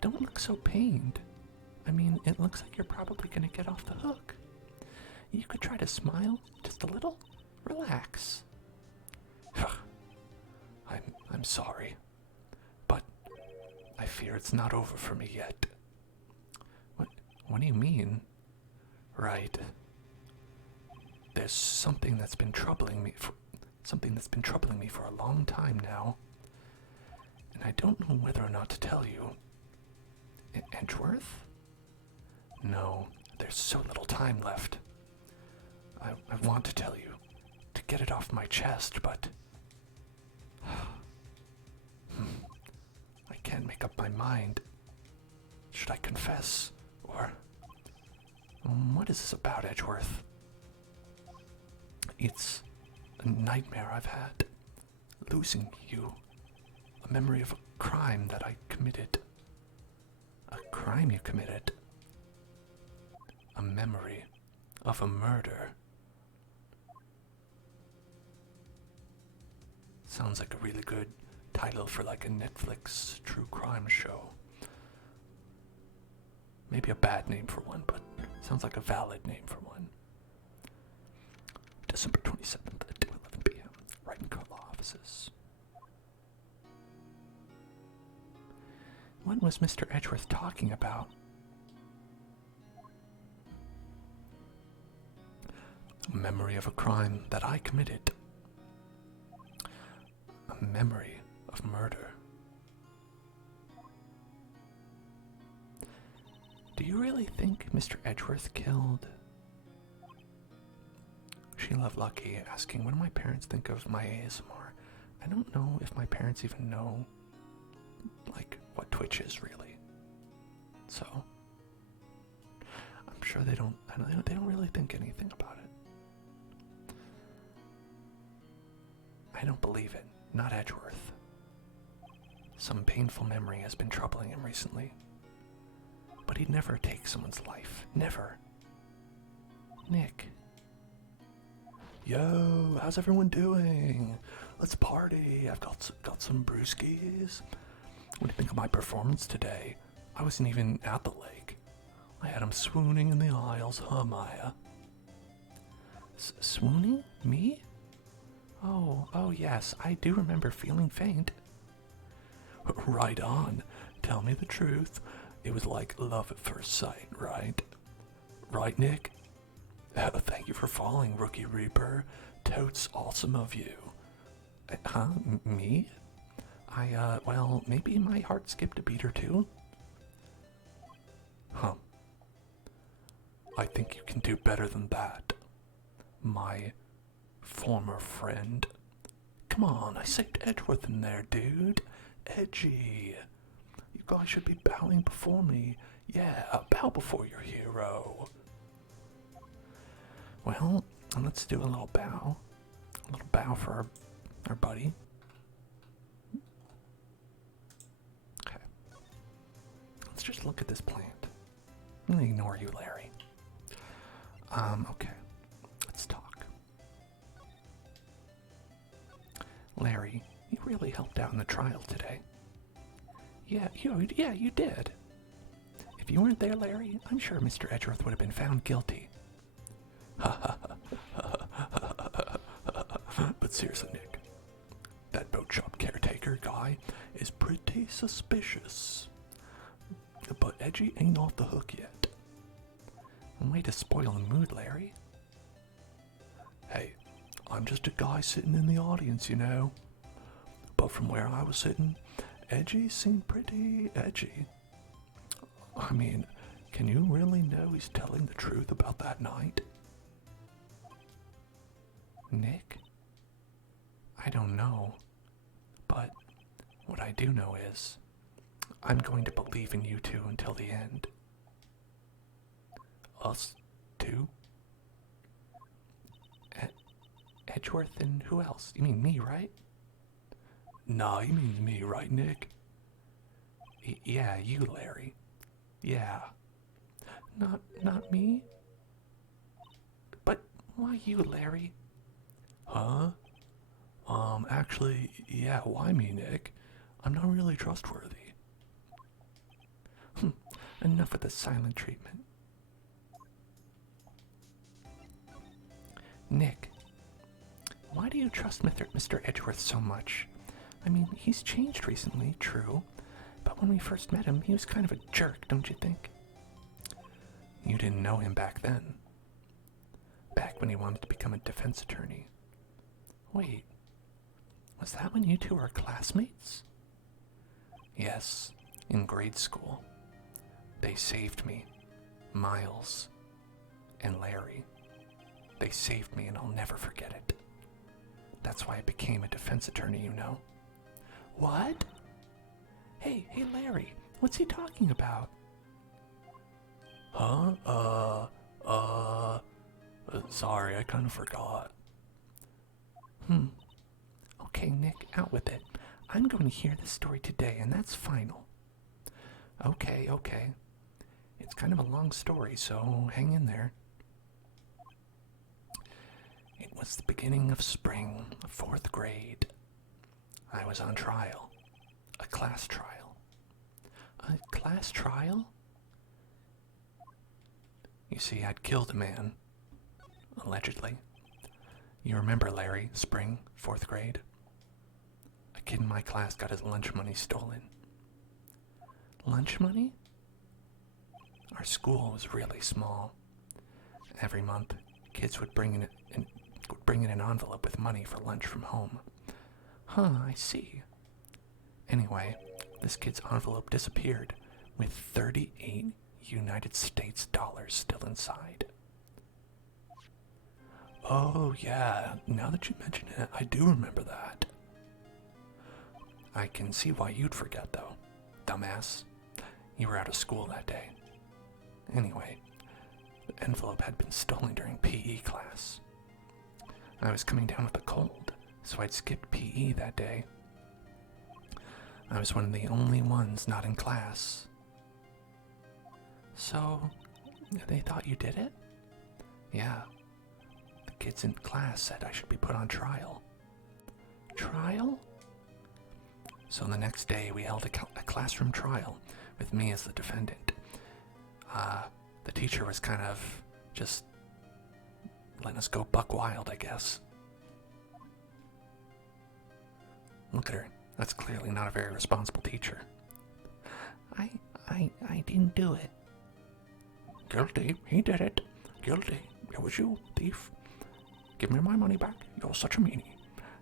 Don't look so pained. I mean, it looks like you're probably gonna get off the hook. You could try to smile, just a little. Relax. I'm sorry. But I fear it's not over for me yet. What do you mean? Right. There's something that's been troubling me for a long time now. And I don't know whether or not to tell you. Edgeworth? No, there's so little time left. I want to tell you, to get it off my chest, but I can't make up my mind. Should I confess? Or what is this about, Edgeworth? It's a nightmare I've had. Losing you. A memory of a crime that I committed. A crime you committed? A memory of a murder. Sounds like a really good title for like a Netflix true crime show. Maybe a bad name for one, but sounds like a valid name for one. December 27th at 2:11 p.m. Wright and Carlaw offices. What was Mr. Edgeworth talking about? A memory of a crime that I committed. A memory of murder. Do you really think Mr. Edgeworth killed? She Loved Lucky asking, what do my parents think of my ASMR? I don't know if my parents even know, like, what Twitch is really. So, I'm sure they don't really think anything about it. I don't believe it. Not Edgeworth. Some painful memory has been troubling him recently. But he'd never take someone's life. Never. Nick. Yo, how's everyone doing? Let's party. I've got some brewskis. What do you think of my performance today? I wasn't even at the lake. I had him swooning in the aisles, huh, Maya? Swooning? Me? Oh yes, I do remember feeling faint. Right on. Tell me the truth. It was like love at first sight, right? Right, Nick? Thank you for falling, Rookie Reaper. Totes awesome of you. Huh? Me? Well, maybe my heart skipped a beat or two. Huh. I think you can do better than that. My former friend. Come on, I saved Edgeworth in there, dude. Edgy. You guys should be bowing before me. Yeah, bow before your hero. Well, let's do a little bow. A little bow for our buddy. Okay. Let's just look at this plant. I'm gonna ignore you, Larry. Okay. Let's talk. Larry, you really helped out in the trial today. Yeah, you did. If you weren't there, Larry, I'm sure Mr. Edgeworth would have been found guilty. But seriously, Nick, that boat shop caretaker guy is pretty suspicious. But Edgy ain't off the hook yet. Way to spoil the mood, Larry. Hey, I'm just a guy sitting in the audience, you know. But from where I was sitting, Edgy seemed pretty edgy. I mean, can you really know he's telling the truth about that night? Nick? I don't know. But what I do know is, I'm going to believe in you two until the end. Us two? Edgeworth and who else? You mean me, right? Nah, you mean me, right, Nick? Yeah, you, Larry. Yeah. Not me? But why you, Larry? Huh? Actually, yeah, why me, Nick? I'm not really trustworthy. Enough of the silent treatment. Nick, why do you trust Mr. Edgeworth so much? I mean, he's changed recently, true. But when we first met him, he was kind of a jerk, don't you think? You didn't know him back then. Back when he wanted to become a defense attorney. Wait, was that when you two were classmates? Yes, in grade school. They saved me. Miles and Larry. They saved me and I'll never forget it. That's why I became a defense attorney, you know. What? Hey, Larry, what's he talking about? Huh? Sorry, I kind of forgot. Okay, Nick, out with it. I'm going to hear this story today, and that's final. Okay. It's kind of a long story, so hang in there. It was the beginning of spring, 4th grade. I was on trial. A class trial. A class trial? You see, I'd killed a man. Allegedly. You remember, Larry, spring, 4th grade? A kid in my class got his lunch money stolen. Lunch money? Our school was really small. Every month, kids would bring in an envelope with money for lunch from home. Huh, I see. Anyway, this kid's envelope disappeared with 38 United States dollars still inside. Oh yeah, now that you mention it, I do remember that. I can see why you'd forget though, dumbass. You were out of school that day. Anyway, the envelope had been stolen during PE class. I was coming down with a cold, so I'd skipped PE that day. I was one of the only ones not in class. So, they thought you did it? Yeah. The kids in class said I should be put on trial. Trial? So the next day we held a classroom trial with me as the defendant. The teacher was kind of just letting us go buck wild, I guess. Look at her. That's clearly not a very responsible teacher. I didn't do it. Guilty. He did it. Guilty. It was you, thief. Give me my money back. You're such a meanie.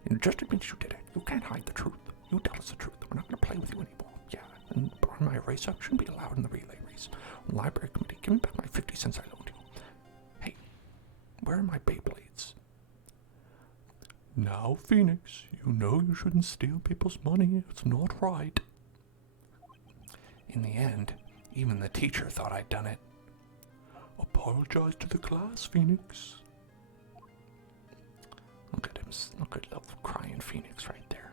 And just admit you did it. You can't hide the truth. You tell us the truth. We're not going to play with you anymore. Yeah, and my eraser shouldn't be allowed in the relay race. Library committee, give me back my 50 cents I loaned you. Hey, where are my Beyblades? Now, Phoenix, you know you shouldn't steal people's money. It's not right. In the end, even the teacher thought I'd done it. Apologize to the class, Phoenix. Look at him. Look at little crying Phoenix right there.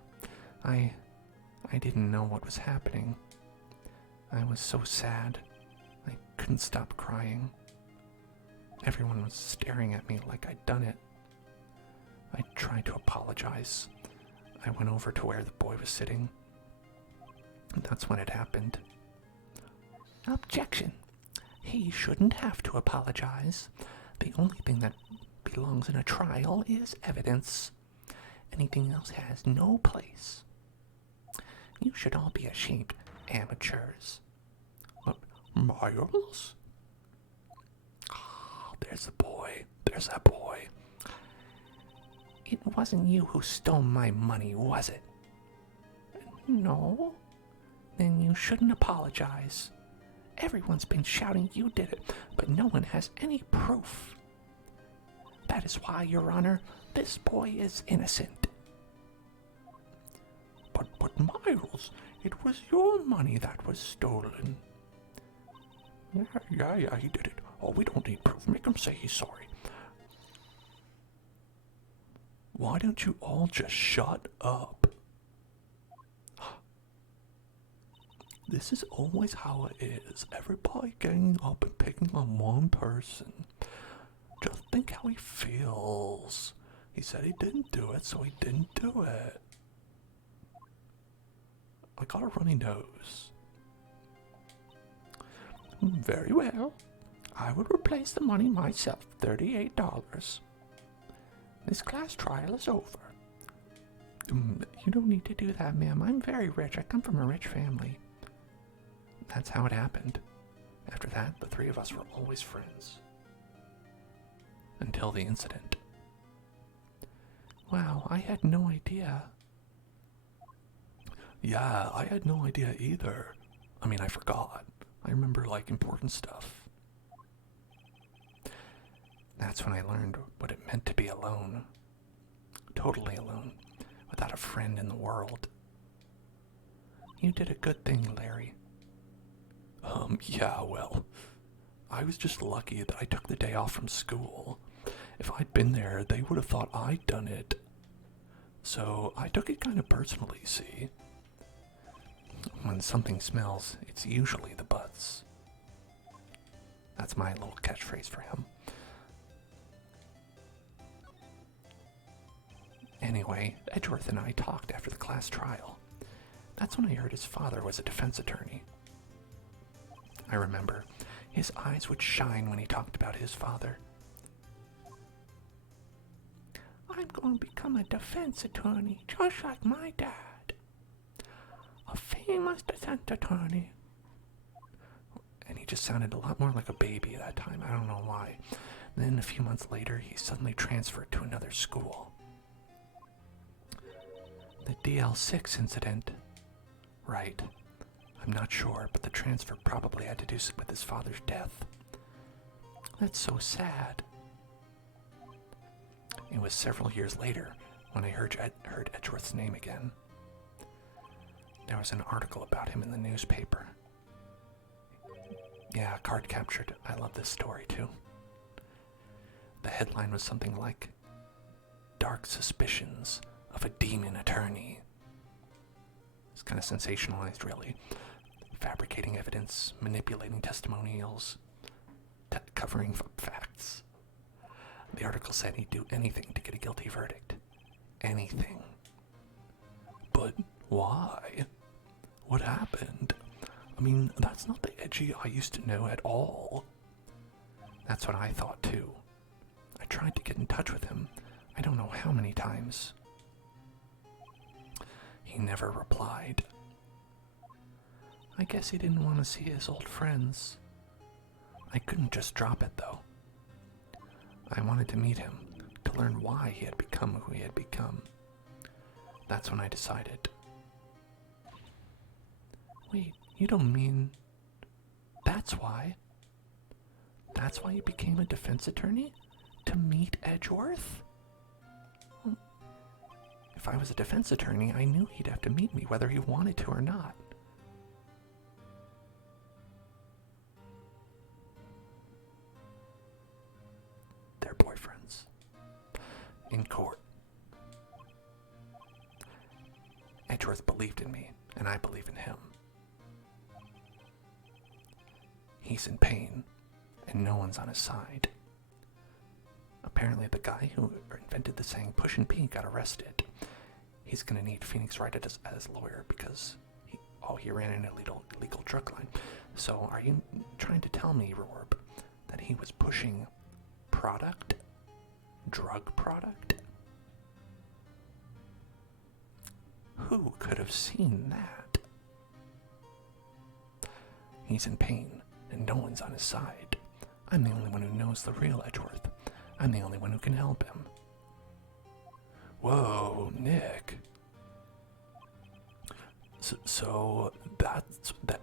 I didn't know what was happening. I was so sad. I couldn't stop crying. Everyone was staring at me like I'd done it. I tried to apologize. I went over to where the boy was sitting. And that's when it happened. Objection. He shouldn't have to apologize. The only thing that belongs in a trial is evidence. Anything else has no place. You should all be ashamed, amateurs. Miles? Oh, there's the boy. There's that boy. It wasn't you who stole my money, was it? No? Then you shouldn't apologize. Everyone's been shouting you did it, but no one has any proof. That is why, Your Honor, this boy is innocent. But Miles, it was your money that was stolen. Yeah, he did it. Oh, we don't need proof. Make him say he's sorry. Why don't you all just shut up? This is always how it is. Everybody ganging up and picking on one person. Just think how he feels. He said he didn't do it, so he didn't do it. I got a runny nose. Very well. I will replace the money myself, $38. This class trial is over. You don't need to do that, ma'am. I'm very rich. I come from a rich family. That's how it happened. After that, the three of us were always friends. Until the incident. Wow, I had no idea. Yeah, I had no idea either. I mean, I forgot. I remember, like, important stuff. That's when I learned what it meant to be alone. Totally alone. Without a friend in the world. You did a good thing, Larry. Yeah, well, I was just lucky that I took the day off from school. If I'd been there, they would have thought I'd done it. So I took it kind of personally, see? When something smells, it's usually the butts. That's my little catchphrase for him. Anyway, Edgeworth and I talked after the class trial. That's when I heard his father was a defense attorney. I remember his eyes would shine when he talked about his father. I'm going to become a defense attorney, just like my dad. A famous defense attorney. And he just sounded a lot more like a baby that time. I don't know why. And then a few months later, he suddenly transferred to another school. The DL6 incident. Right. I'm not sure, but the transfer probably had to do with his father's death. That's so sad. It was several years later when I heard Edgeworth's name again. There was an article about him in the newspaper. Yeah, card captured. I love this story too. The headline was something like, "Dark Suspicions of a Demon Attorney." It's kind of sensationalized, really. Fabricating evidence, manipulating testimonials, covering facts. The article said he'd do anything to get a guilty verdict. Anything. But why? What happened? I mean, that's not the Edgy I used to know at all. That's what I thought too. I tried to get in touch with him. I don't know how many times. He never replied. I guess he didn't want to see his old friends. I couldn't just drop it though. I wanted to meet him, to learn why he had become who he had become. That's when I decided. Wait, you don't mean... That's why? That's why you became a defense attorney? To meet Edgeworth? Well, if I was a defense attorney, I knew he'd have to meet me whether he wanted to or not. They're boyfriends. In court. Edgeworth believed in me, and I believe in him. He's in pain, and no one's on his side. Apparently the guy who invented the saying push and pee got arrested. He's gonna need Phoenix Wright as lawyer because he ran an illegal drug line. So are you trying to tell me, Rorb, that he was pushing product? Drug product? Who could have seen that? He's in pain, and no one's on his side. I'm the only one who knows the real Edgeworth. I'm the only one who can help him. Whoa, Nick. So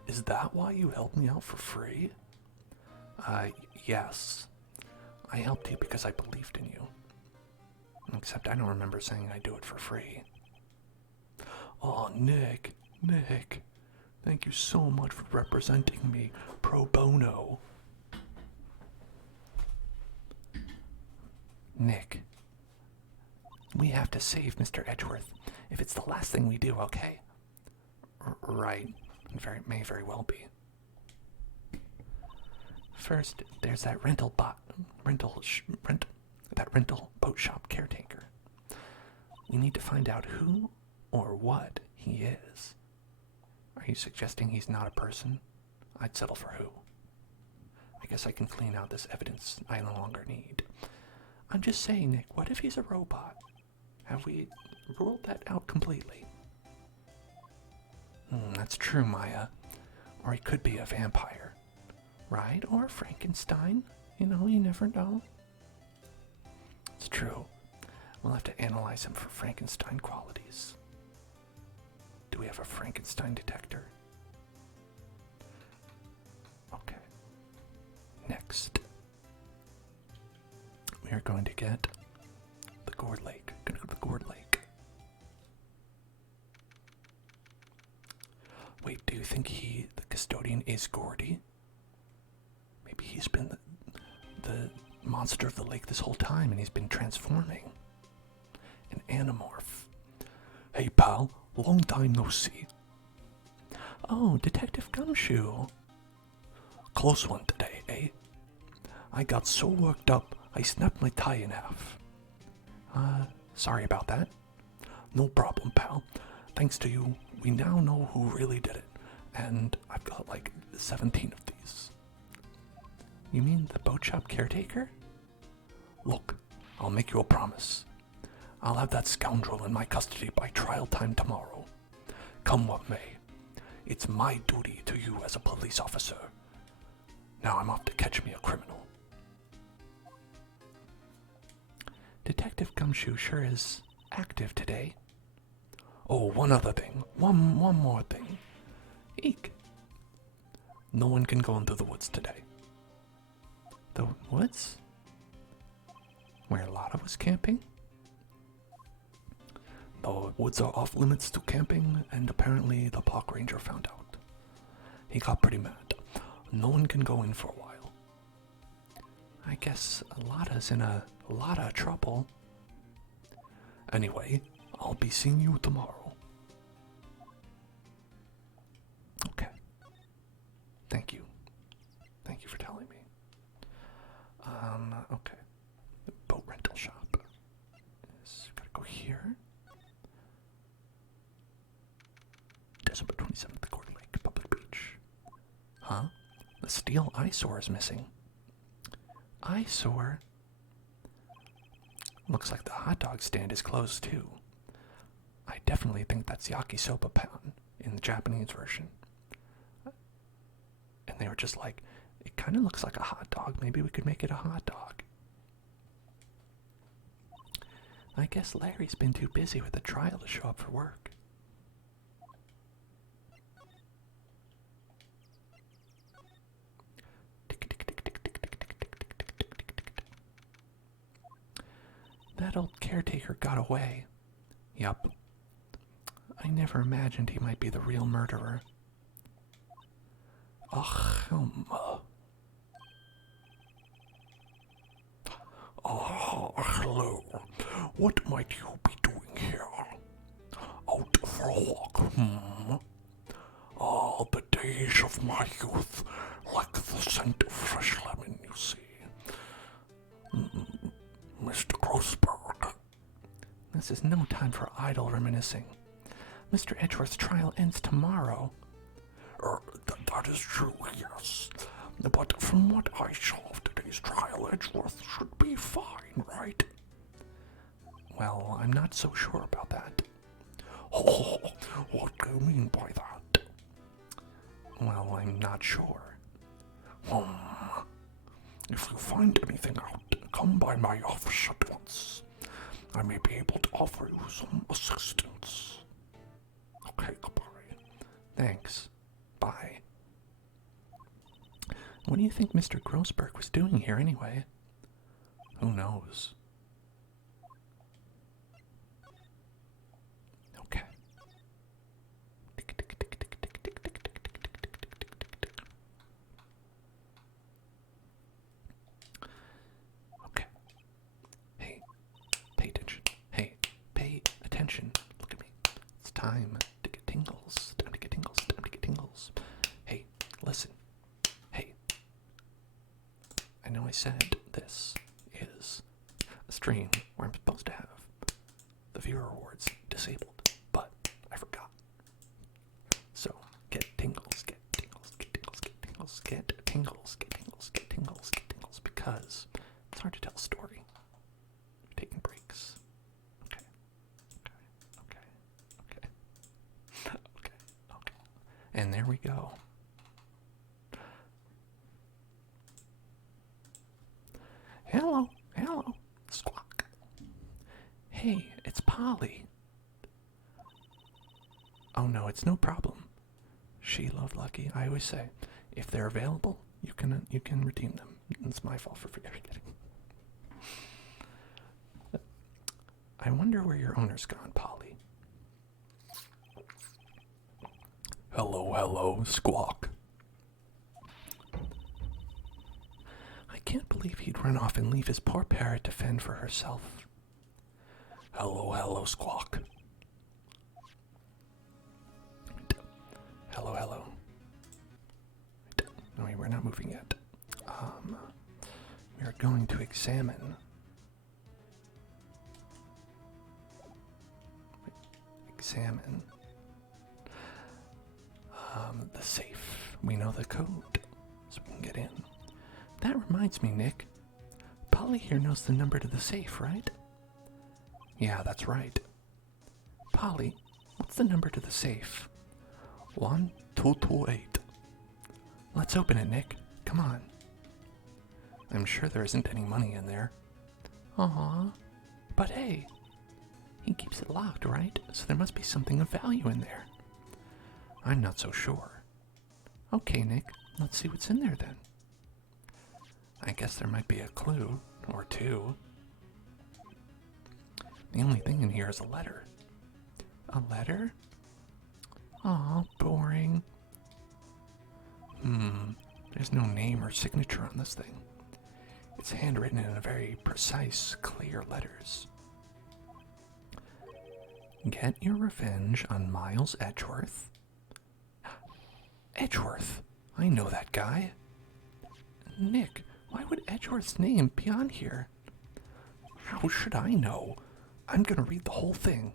is that why you helped me out for free? Yes. I helped you because I believed in you. Except I don't remember saying I'd do it for free. Oh, Nick. Thank you so much for representing me pro bono. Nick. We have to save Mr. Edgeworth. If it's the last thing we do, okay? Right. May very well be. First, there's that rental boat shop caretaker. We need to find out who or what he is. Are you suggesting he's not a person? I'd settle for who. I guess I can clean out this evidence I no longer need. I'm just saying, Nick, what if he's a robot? Have we ruled that out completely. That's true, Maya. Or he could be a vampire. Right? Or Frankenstein. You know, you never know. It's true. We'll have to analyze him for Frankenstein qualities. Do we have a Frankenstein detector? Okay. Next, we are going to get the Gourd Lake. Gonna go to the Gourd Lake. Wait, do you think the custodian is Gordy? Maybe he's been the monster of the lake this whole time and he's been transforming. An animorph. Hey pal, long time no see. Oh, Detective Gumshoe. Close one today, eh? I got so worked up, I snapped my tie in half. Sorry about that. No problem, pal. Thanks to you, we now know who really did it. And I've got like 17 of these. You mean the boat shop caretaker? Look, I'll make you a promise. I'll have that scoundrel in my custody by trial time tomorrow. Come what may. It's my duty to you as a police officer. Now I'm off to catch me a criminal. Detective Gumshoe sure is active today. Oh, one other thing. One more thing. Eek. No one can go into the woods today. The woods? Where a lot of us camping? The woods are off limits to camping, and apparently the park ranger found out. He got pretty mad. No one can go in for a while. I guess Lotta's in a lot of trouble. Anyway, I'll be seeing you tomorrow. Okay. Thank you. Thank you for telling me. Okay. The boat rental shop. Gotta go here. December 27th, the Court Lake, Public Beach. Huh? The steel eyesore is missing. Eyesore? Looks like the hot dog stand is closed too. I definitely think that's yakisoba pan in the Japanese version. And they were just like, it kind of looks like a hot dog. Maybe we could make it a hot dog. I guess Larry's been too busy with the trial to show up for work. That old caretaker got away. Yup. I never imagined he might be the real murderer. Ugh, hello. What might you be doing here? Out for a walk, Ah, the days of my youth, like the scent of fresh lemon, you see. Mr. Grossberg. This is no time for idle reminiscing. Mr. Edgeworth's trial ends tomorrow. That is true, yes. But from what I saw of today's trial, Edgeworth should be fine, right? Well, I'm not so sure about that. Oh, what do you mean by that? Well, I'm not sure. If you find anything out, come by my office at once. I may be able to offer you some assistance. Okay, goodbye. Thanks. Bye. What do you think Mr. Grossberg was doing here anyway? Who knows? Okay. Okay. Hey, pay attention. Hey, pay attention. Look at me. It's time to get tingles. Time to get tingles. Time to get tingles. Hey, listen. Hey. I know I said this is a stream where I'm supposed to have the viewer rewards disabled, but I forgot. So, get tingles, get tingles, get tingles, get tingles, get tingles, get tingles, get tingles, get tingles, because it's hard to tell a story. You're taking breaks. Okay. Okay. we go. Hello, hello, squawk. Hey, it's Polly. Oh no, it's no problem. She loved Lucky. I always say, if they're available, you can redeem them. It's my fault for forgetting. I wonder where your owner's gone, Polly. Hello, hello, squawk. I can't believe he'd run off and leave his poor parrot to fend for herself. Hello, hello, squawk. Hello, hello. No, we're not moving yet. We are going to examine the safe. We know the code, so we can get in. That reminds me, Nick. Polly here knows the number to the safe, right? Yeah, that's right. Polly, what's the number to the safe? 1228. Let's open it, Nick. Come on. I'm sure there isn't any money in there. Aw, but hey, he keeps it locked, right? So there must be something of value in there. I'm not so sure. Okay, Nick, let's see what's in there then. I guess there might be a clue, or two. The only thing in here is a letter. A letter? Aw, boring. There's no name or signature on this thing. It's handwritten in a very precise, clear letters. Get your revenge on Miles Edgeworth. Edgeworth? I know that guy. Nick, why would Edgeworth's name be on here? How should I know? I'm gonna read the whole thing.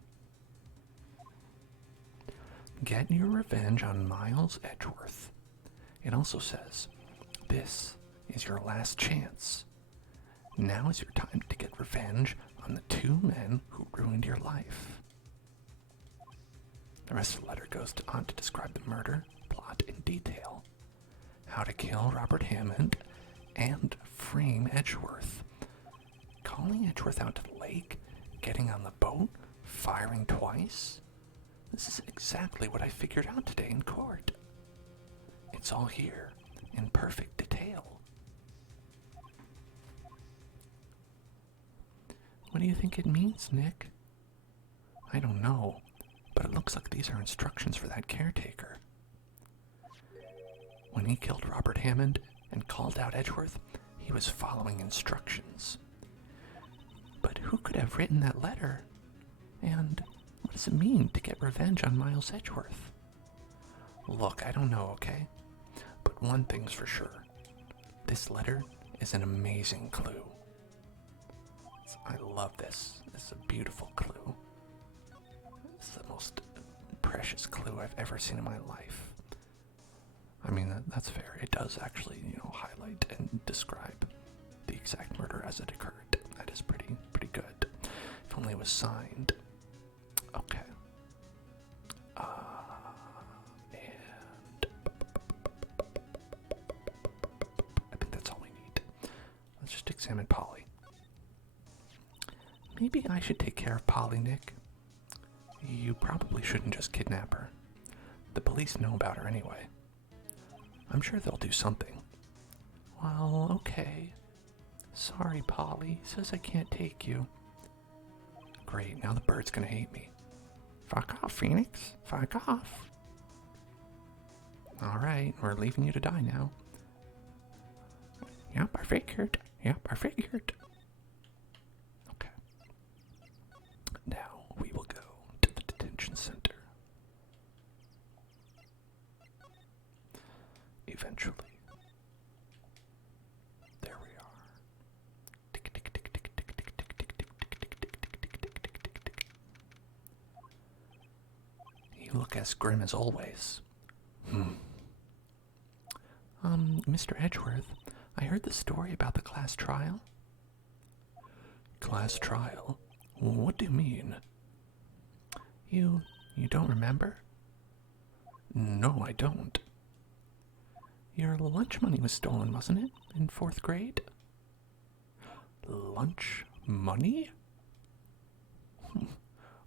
Get your revenge on Miles Edgeworth. It also says, this is your last chance. Now is your time to get revenge on the two men who ruined your life. The rest of the letter goes on to describe the murder plot in detail, how to kill Robert Hammond, and frame Edgeworth. Calling Edgeworth out to the lake, getting on the boat, firing twice. This is exactly what I figured out today in court. It's all here, in perfect detail. What do you think it means, Nick? I don't know, but it looks like these are instructions for that caretaker. When he killed Robert Hammond and called out Edgeworth, he was following instructions. But who could have written that letter? And what does it mean to get revenge on Miles Edgeworth? Look, I don't know, okay? But one thing's for sure. This letter is an amazing clue. I love this. This is a beautiful clue. This is the most precious clue I've ever seen in my life. I mean, that's fair. It does actually, highlight and describe the exact murder as it occurred. That is pretty good. If only it was signed. Okay. And I think that's all we need. Let's just examine Polly. Maybe I should take care of Polly, Nick. You probably shouldn't just kidnap her. The police know about her anyway. I'm sure they'll do something. Well, okay. Sorry, Polly. Says I can't take you. Great, now the bird's gonna hate me. Fuck off, Phoenix. Fuck off. Alright, we're leaving you to die now. Yep, I figured. Okay. Now we will go to the detention center. Eventually. There we are. Tick, tick, tick, tick, tick, tick, tick, tick, tick, tick, tick, tick, tick, tick, tick, tick, tick. You look as grim as always. Mr. Edgeworth, I heard the story about the class trial. Class trial? What do you mean? You don't remember? No, I don't. Your lunch money was stolen, wasn't it? In 4th grade? Lunch money?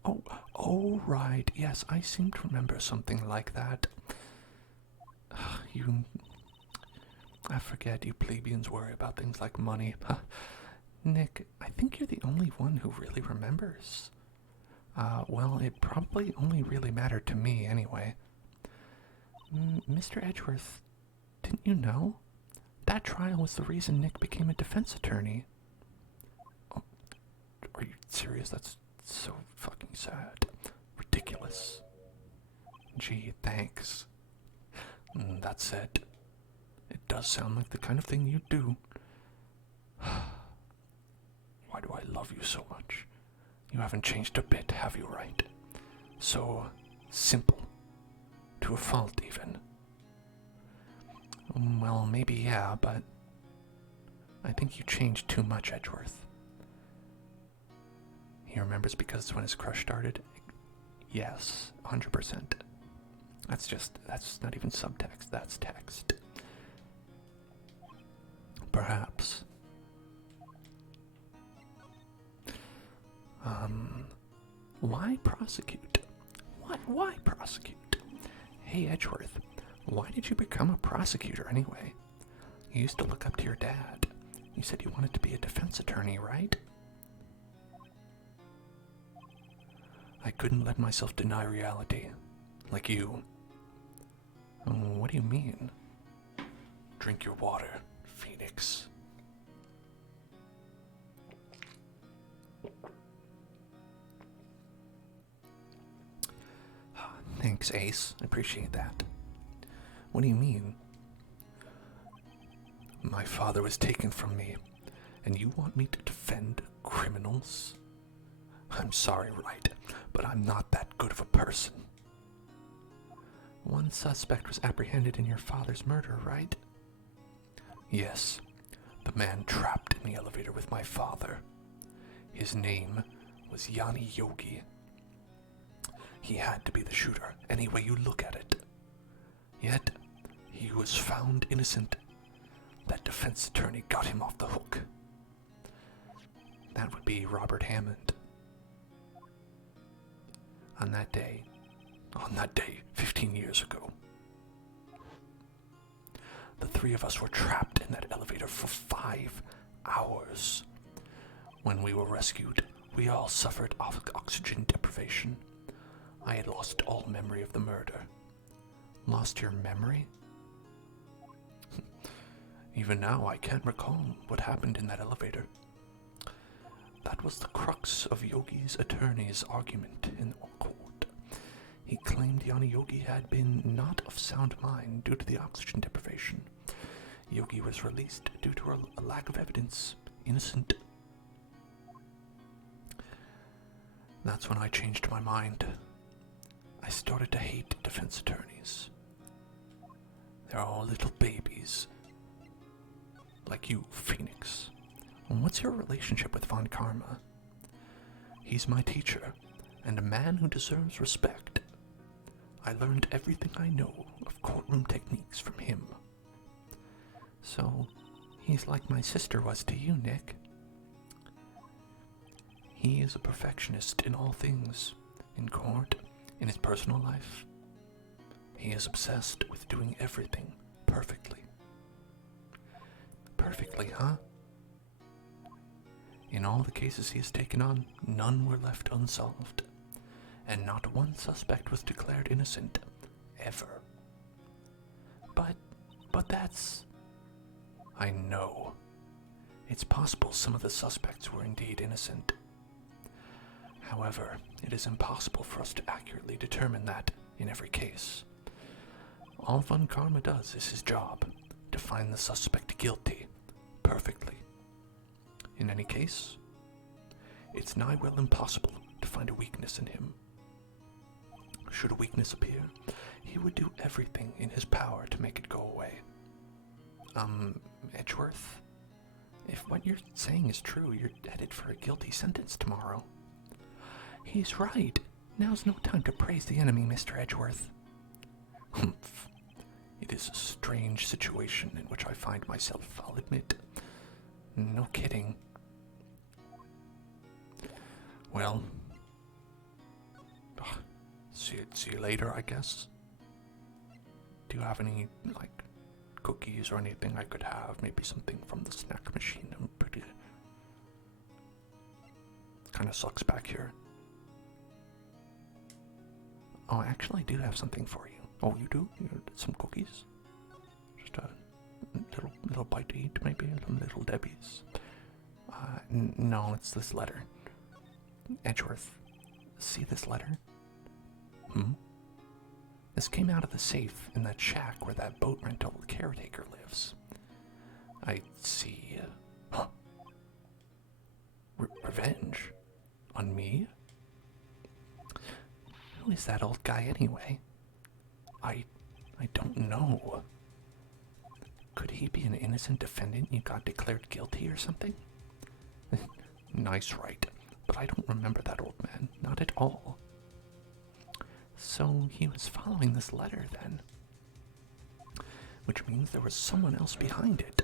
Oh, right. Yes, I seem to remember something like that. I forget you plebeians worry about things like money. Nick, I think you're the only one who really remembers. Well, it probably only really mattered to me anyway. Mr. Edgeworth, didn't you know? That trial was the reason Nick became a defense attorney. Oh, are you serious? That's so fucking sad. Ridiculous. Gee, thanks. That said, it does sound like the kind of thing you do. Why do I love you so much? You haven't changed a bit, have you, Wright? So simple. To a fault, even. Well, maybe yeah, but I think you changed too much, Edgeworth. He remembers because when his crush started? Yes, 100%. That's not even subtext, that's text. Perhaps. Why prosecute? Why prosecute? Hey, Edgeworth, why did you become a prosecutor anyway? You used to look up to your dad. You said you wanted to be a defense attorney, right? I couldn't let myself deny reality. Like you. What do you mean? Drink your water, Phoenix. Thanks, Ace. I appreciate that. What do you mean? My father was taken from me, and you want me to defend criminals? I'm sorry, Wright, but I'm not that good of a person. One suspect was apprehended in your father's murder, right? Yes, the man trapped in the elevator with my father. His name was Yanni Yogi. He had to be the shooter, any way you look at it. Yet, he was found innocent. That defense attorney got him off the hook. That would be Robert Hammond. On that day, 15 years ago, the three of us were trapped in that elevator for 5 hours. When we were rescued, we all suffered oxygen deprivation. I had lost all memory of the murder. Lost your memory? Even now, I can't recall what happened in that elevator. That was the crux of Yogi's attorney's argument in the court. He claimed Yanni Yogi had been not of sound mind due to the oxygen deprivation. Yogi was released due to a lack of evidence. Innocent. That's when I changed my mind. I started to hate defense attorneys. They're all little babies. Like you, Phoenix. And what's your relationship with Von Karma? He's my teacher, and a man who deserves respect. I learned everything I know of courtroom techniques from him. So, he's like my sister was to you, Nick. He is a perfectionist in all things, in court, in his personal life. He is obsessed with doing everything perfectly. Perfectly, huh? In all the cases he has taken on, none were left unsolved, and not one suspect was declared innocent, ever. But that's... I know. It's possible some of the suspects were indeed innocent. However, it is impossible for us to accurately determine that in every case. All Von Karma does is his job, to find the suspect guilty, perfectly. In any case, it's nigh well impossible to find a weakness in him. Should a weakness appear, he would do everything in his power to make it go away. Edgeworth, if what you're saying is true, you're headed for a guilty sentence tomorrow. He's right. Now's no time to praise the enemy, Mr. Edgeworth. Humph. It is a strange situation in which I find myself, I'll admit. No kidding. Well, see you later, I guess. Do you have any, like, cookies or anything I could have? Maybe something from the snack machine. I'm pretty... Kind of sucks back here. Oh, I actually do have something for you. Oh, you do? Some cookies? Just a little bite to eat, maybe? Some Little Debbie's. No, it's this letter. Edgeworth, see this letter? This came out of the safe in that shack where that boat rental caretaker lives. I see. Huh. Revenge? On me? Who is that old guy anyway? I don't know. Could he be an innocent defendant you got declared guilty or something? Nice, right? But I don't remember that old man, not at all. So he was following this letter then. Which means there was someone else behind it.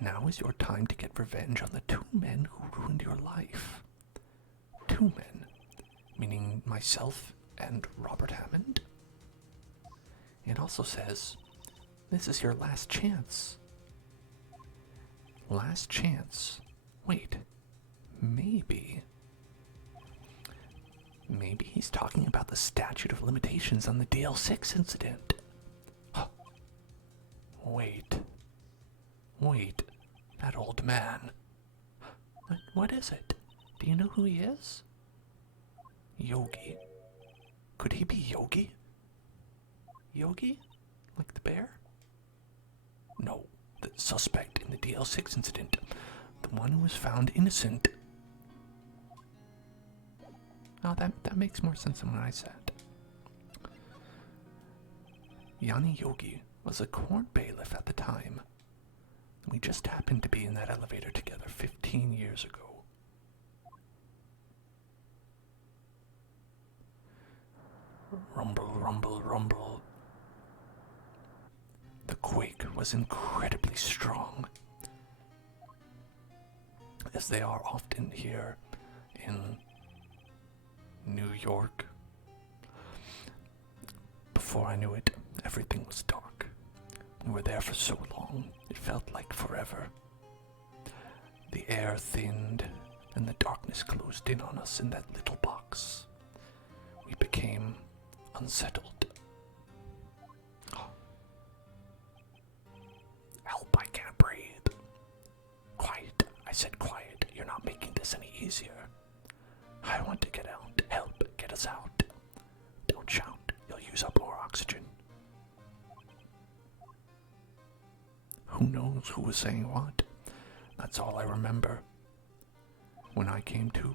Now is your time to get revenge on the two men who ruined your life. Two men? Meaning myself and Robert Hammond? It also says, this is your last chance. Last chance? Wait, maybe he's talking about the statute of limitations on the DL6 incident. Huh. Wait, that old man. What is it? Do you know who he is? Yogi. Could he be Yogi? Yogi? Like the bear? No, the suspect in the DL6 incident. The one who was found innocent. Oh, that makes more sense than what I said. Yanni Yogi was a court bailiff at the time. We just happened to be in that elevator together 15 years ago. Rumble, rumble, rumble. The quake was incredibly strong, as they are often here in New York. Before I knew it, everything was dark. We were there for so long, it felt like forever. The air thinned, and the darkness closed in on us in that little box. We became unsettled. Help, I can't breathe. Quiet, I said quiet. You're not making this any easier. I want to get out. Help, get us out. Don't shout, you'll use up more oxygen. Who knows who was saying what? That's all I remember. When I came to,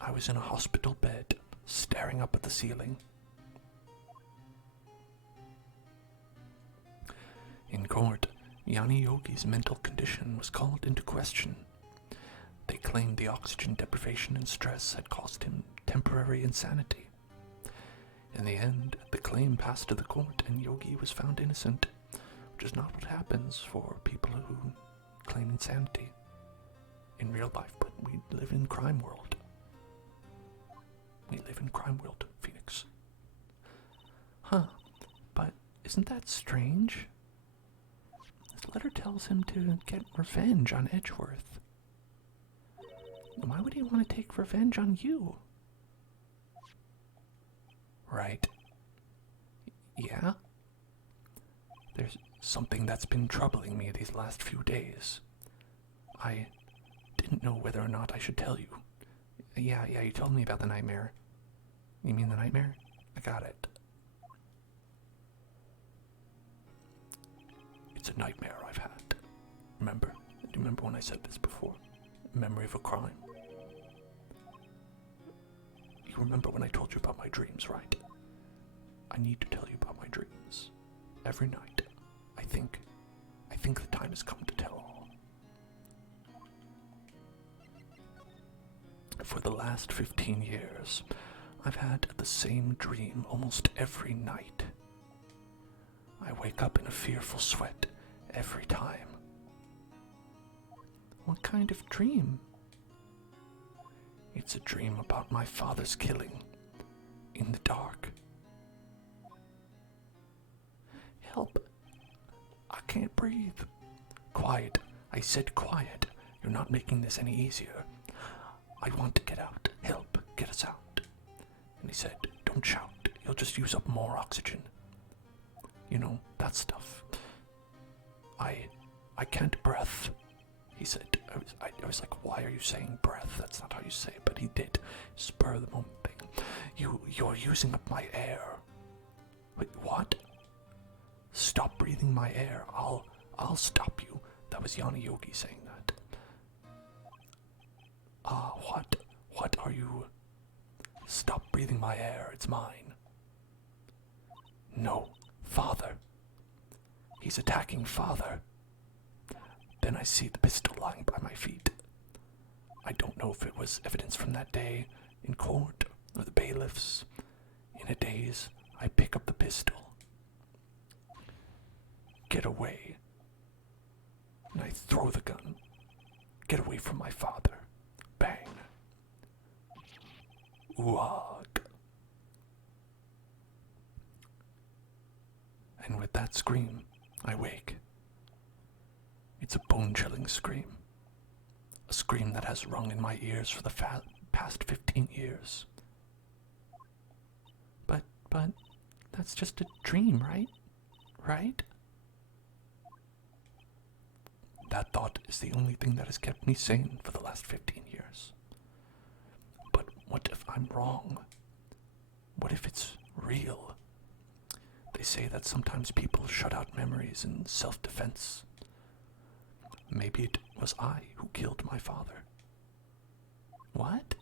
I was in a hospital bed, staring up at the ceiling. In court, Yanni Yogi's mental condition was called into question. They claimed the oxygen deprivation and stress had caused him temporary insanity. In the end, the claim passed to the court and Yogi was found innocent, which is not what happens for people who claim insanity in real life, but we live in crime world. We live in crime world, Phoenix. Huh, but isn't that strange? This letter tells him to get revenge on Edgeworth. Why would he want to take revenge on you? Right. Yeah? There's something that's been troubling me these last few days. I didn't know whether or not I should tell you. Yeah, you told me about the nightmare. You mean the nightmare? I got it. It's a nightmare I've had. Remember? Do you remember when I said this before? Memory of a crime. You remember when I told you about my dreams, right? I need to tell you about my dreams. Every night. I think the time has come to tell all. For the last 15 years, I've had the same dream almost every night. I wake up in a fearful sweat every time. What kind of dream? It's a dream about my father's killing in the dark. Help! I can't breathe. Quiet. I said quiet. You're not making this any easier. I want to get out. Help. Get us out. And he said, don't shout. You'll just use up more oxygen. You know, that stuff. I can't breath. He said, I was like, why are you saying breath? That's not how you say it, but he did. Spur of the moment thing. You're using up my air. Wait, what? Stop breathing my air. I'll stop you. That was Yana Yogi saying that. What are you? Stop breathing my air. It's mine. No, Father. He's attacking Father. Then I see the pistol lying by my feet. I don't know if it was evidence from that day in court or the bailiffs. In a daze, I pick up the pistol. Get away. And I throw the gun. Get away from my father. Bang. Ooh-ah. And with that scream, I wake. It's a bone-chilling scream. A scream that has rung in my ears for the past 15 years. But that's just a dream, right? Right? That thought is the only thing that has kept me sane for the last 15 years. But what if I'm wrong? What if it's real? They say that sometimes people shut out memories in self-defense. Maybe it was I who killed my father. What?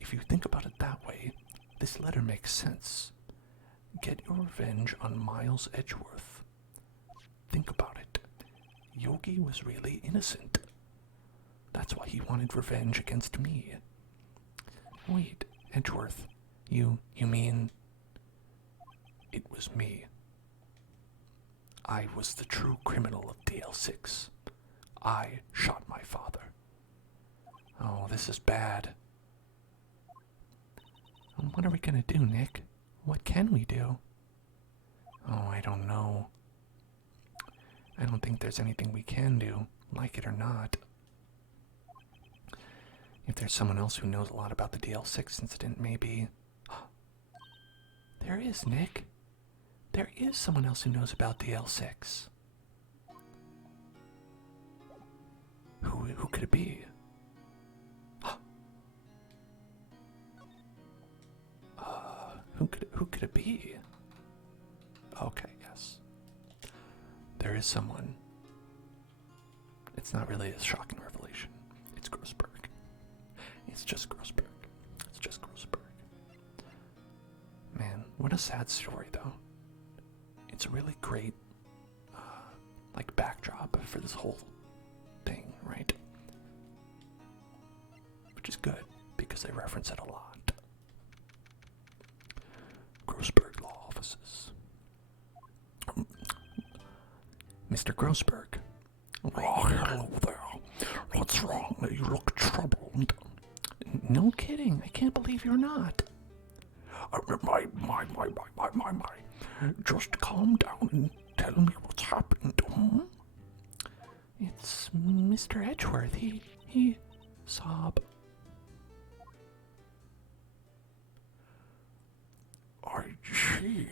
If you think about it that way, this letter makes sense. Get your revenge on Miles Edgeworth. Think about it. Yogi was really innocent. That's why he wanted revenge against me. Wait, Edgeworth, you mean it was me? I was the true criminal of DL6. I shot my father. Oh, this is bad. What are we gonna do, Nick? What can we do? Oh, I don't know. I don't think there's anything we can do, like it or not. If there's someone else who knows a lot about the DL6 incident, maybe... There is, Nick. There is someone else who knows about DL6. Who could it be? Who could it be? Okay, yes. There is someone. It's not really a shocking revelation. It's Grossberg. It's just Grossberg. It's just Grossberg. Man, what a sad story, though. It's a really great, backdrop for this whole thing, right? Which is good, because they reference it a lot. Grossberg Law Offices. Mr. Grossberg. Oh, hello there. What's wrong? You look troubled. No kidding. I can't believe you're not. My. Just calm down and tell me what's happened. It's Mr. Edgeworth. He sob. I see.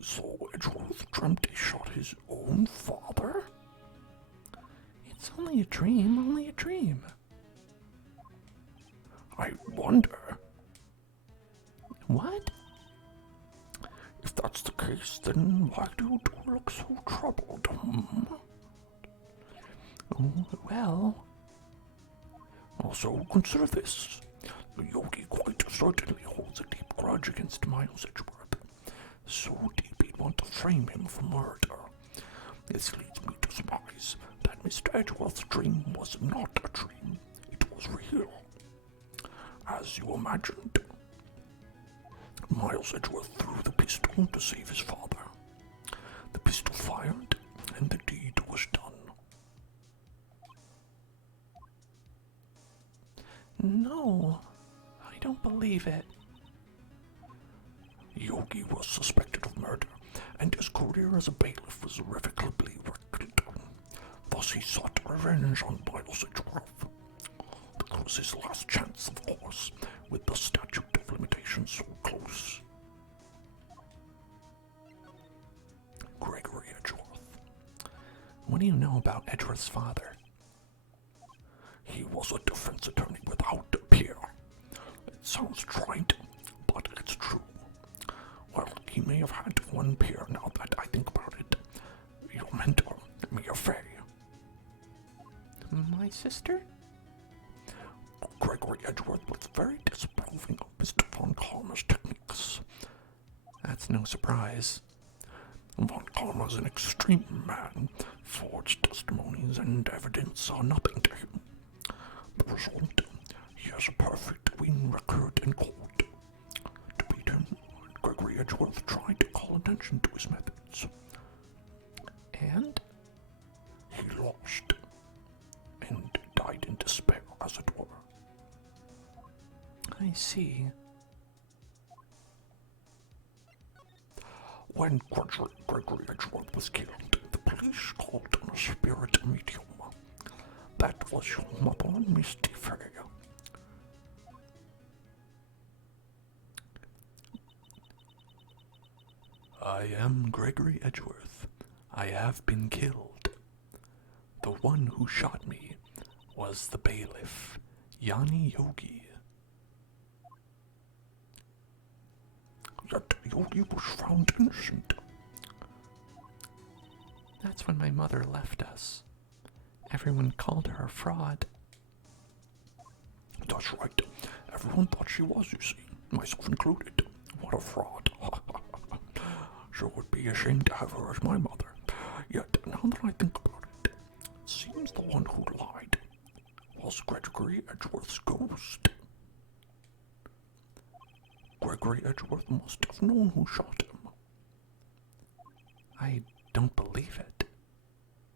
So Edgeworth dreamt he shot his own father? It's only a dream, only a dream. I wonder. What? If that's the case, then why do you look so troubled? Oh, well. Also, consider this. The Yogi quite certainly holds a deep grudge against Miles Edgeworth. So deep he'd want to frame him for murder. This leads me to surmise that Mr. Edgeworth's dream was not a dream. It was real. As you imagined. Miles Edgeworth threw the pistol to save his father. No, I don't believe it. Yogi was suspected of murder, and his career as a bailiff was irrevocably wrecked. Thus he sought revenge on Miles Edgeworth. It was his last chance, of course, with the statute of limitations so close. Gregory Edgeworth. What do you know about Edgeworth's father? He was a defense attorney without a peer. It sounds trite, but it's true. Well, he may have had one peer now that I think about it. Your mentor, Mia Fey. My sister? Gregory Edgeworth was very disapproving of Mr. Von Karma's techniques. That's no surprise. Von Karma's an extreme man. Forged testimonies and evidence are nothing to him. The result, he has a perfect win record in court. To beat him, Gregory Edgeworth tried to call attention to his methods. And? He lost, and died in despair, as it were. I see. When Gregory Edgeworth was killed, the police called on a spirit medium. That was your mother, Misty Fey. I am Gregory Edgeworth. I have been killed. The one who shot me was the bailiff, Yanni Yogi. Yet Yogi was found innocent. That's when my mother left us. Everyone called her a fraud. That's right. Everyone thought she was, you see, myself included. What a fraud. Sure would be ashamed to have her as my mother. Yet, now that I think about it, it seems the one who lied was Gregory Edgeworth's ghost. Gregory Edgeworth must have known who shot him. I don't believe it.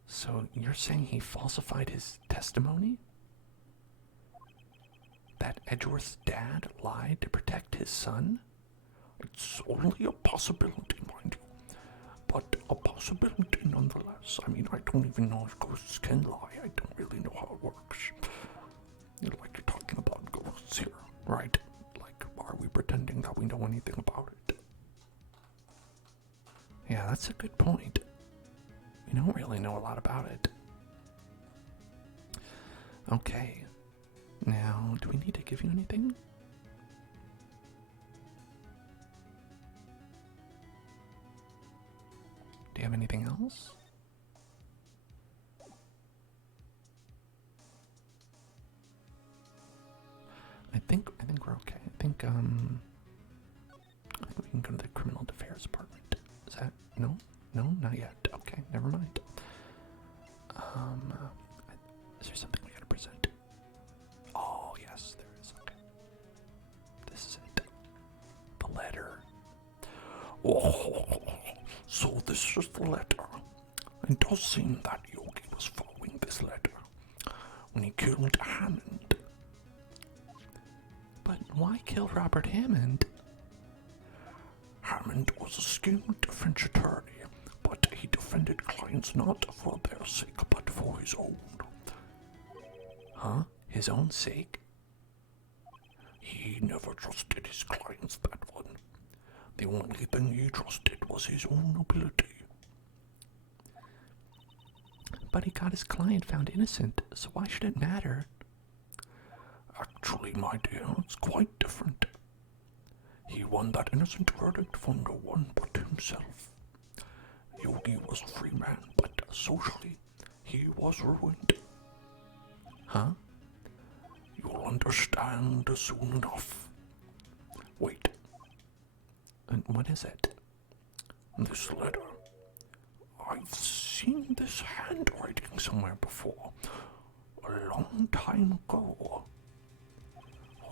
So you're saying he falsified his testimony? That Edgeworth's dad lied to protect his son? It's only a possibility, mind you, but a possibility nonetheless. I mean, I don't even know if ghosts can lie. I don't really know how it works. You're talking about ghosts here, right? Like, are we pretending that we know anything about it? Yeah, that's a good point. We don't really know a lot about it. Okay. Now, do we need to give you anything? Do you have anything else? I think we're okay. I think we can go to the criminal affairs department. Is that no? No, not yet. Okay, never mind. Is there something we gotta present? Oh yes, there is. Okay. This is it. The letter. Oh, so this is the letter. It does seem that Yogi was following this letter when he killed Hammond. But why kill Robert Hammond? Hammond was a skilled defense attorney, but he defended clients not for their sake, but for his own. Huh? His own sake? He never trusted his clients, that one. The only thing he trusted was his own ability. But he got his client found innocent, so why should it matter? Actually, my dear, it's quite different. He won that innocent verdict from no one but himself. Yogi was a free man, but socially, he was ruined. Huh? You'll understand soon enough. Wait. And what is it? This letter. I've seen this handwriting somewhere before. A long time ago.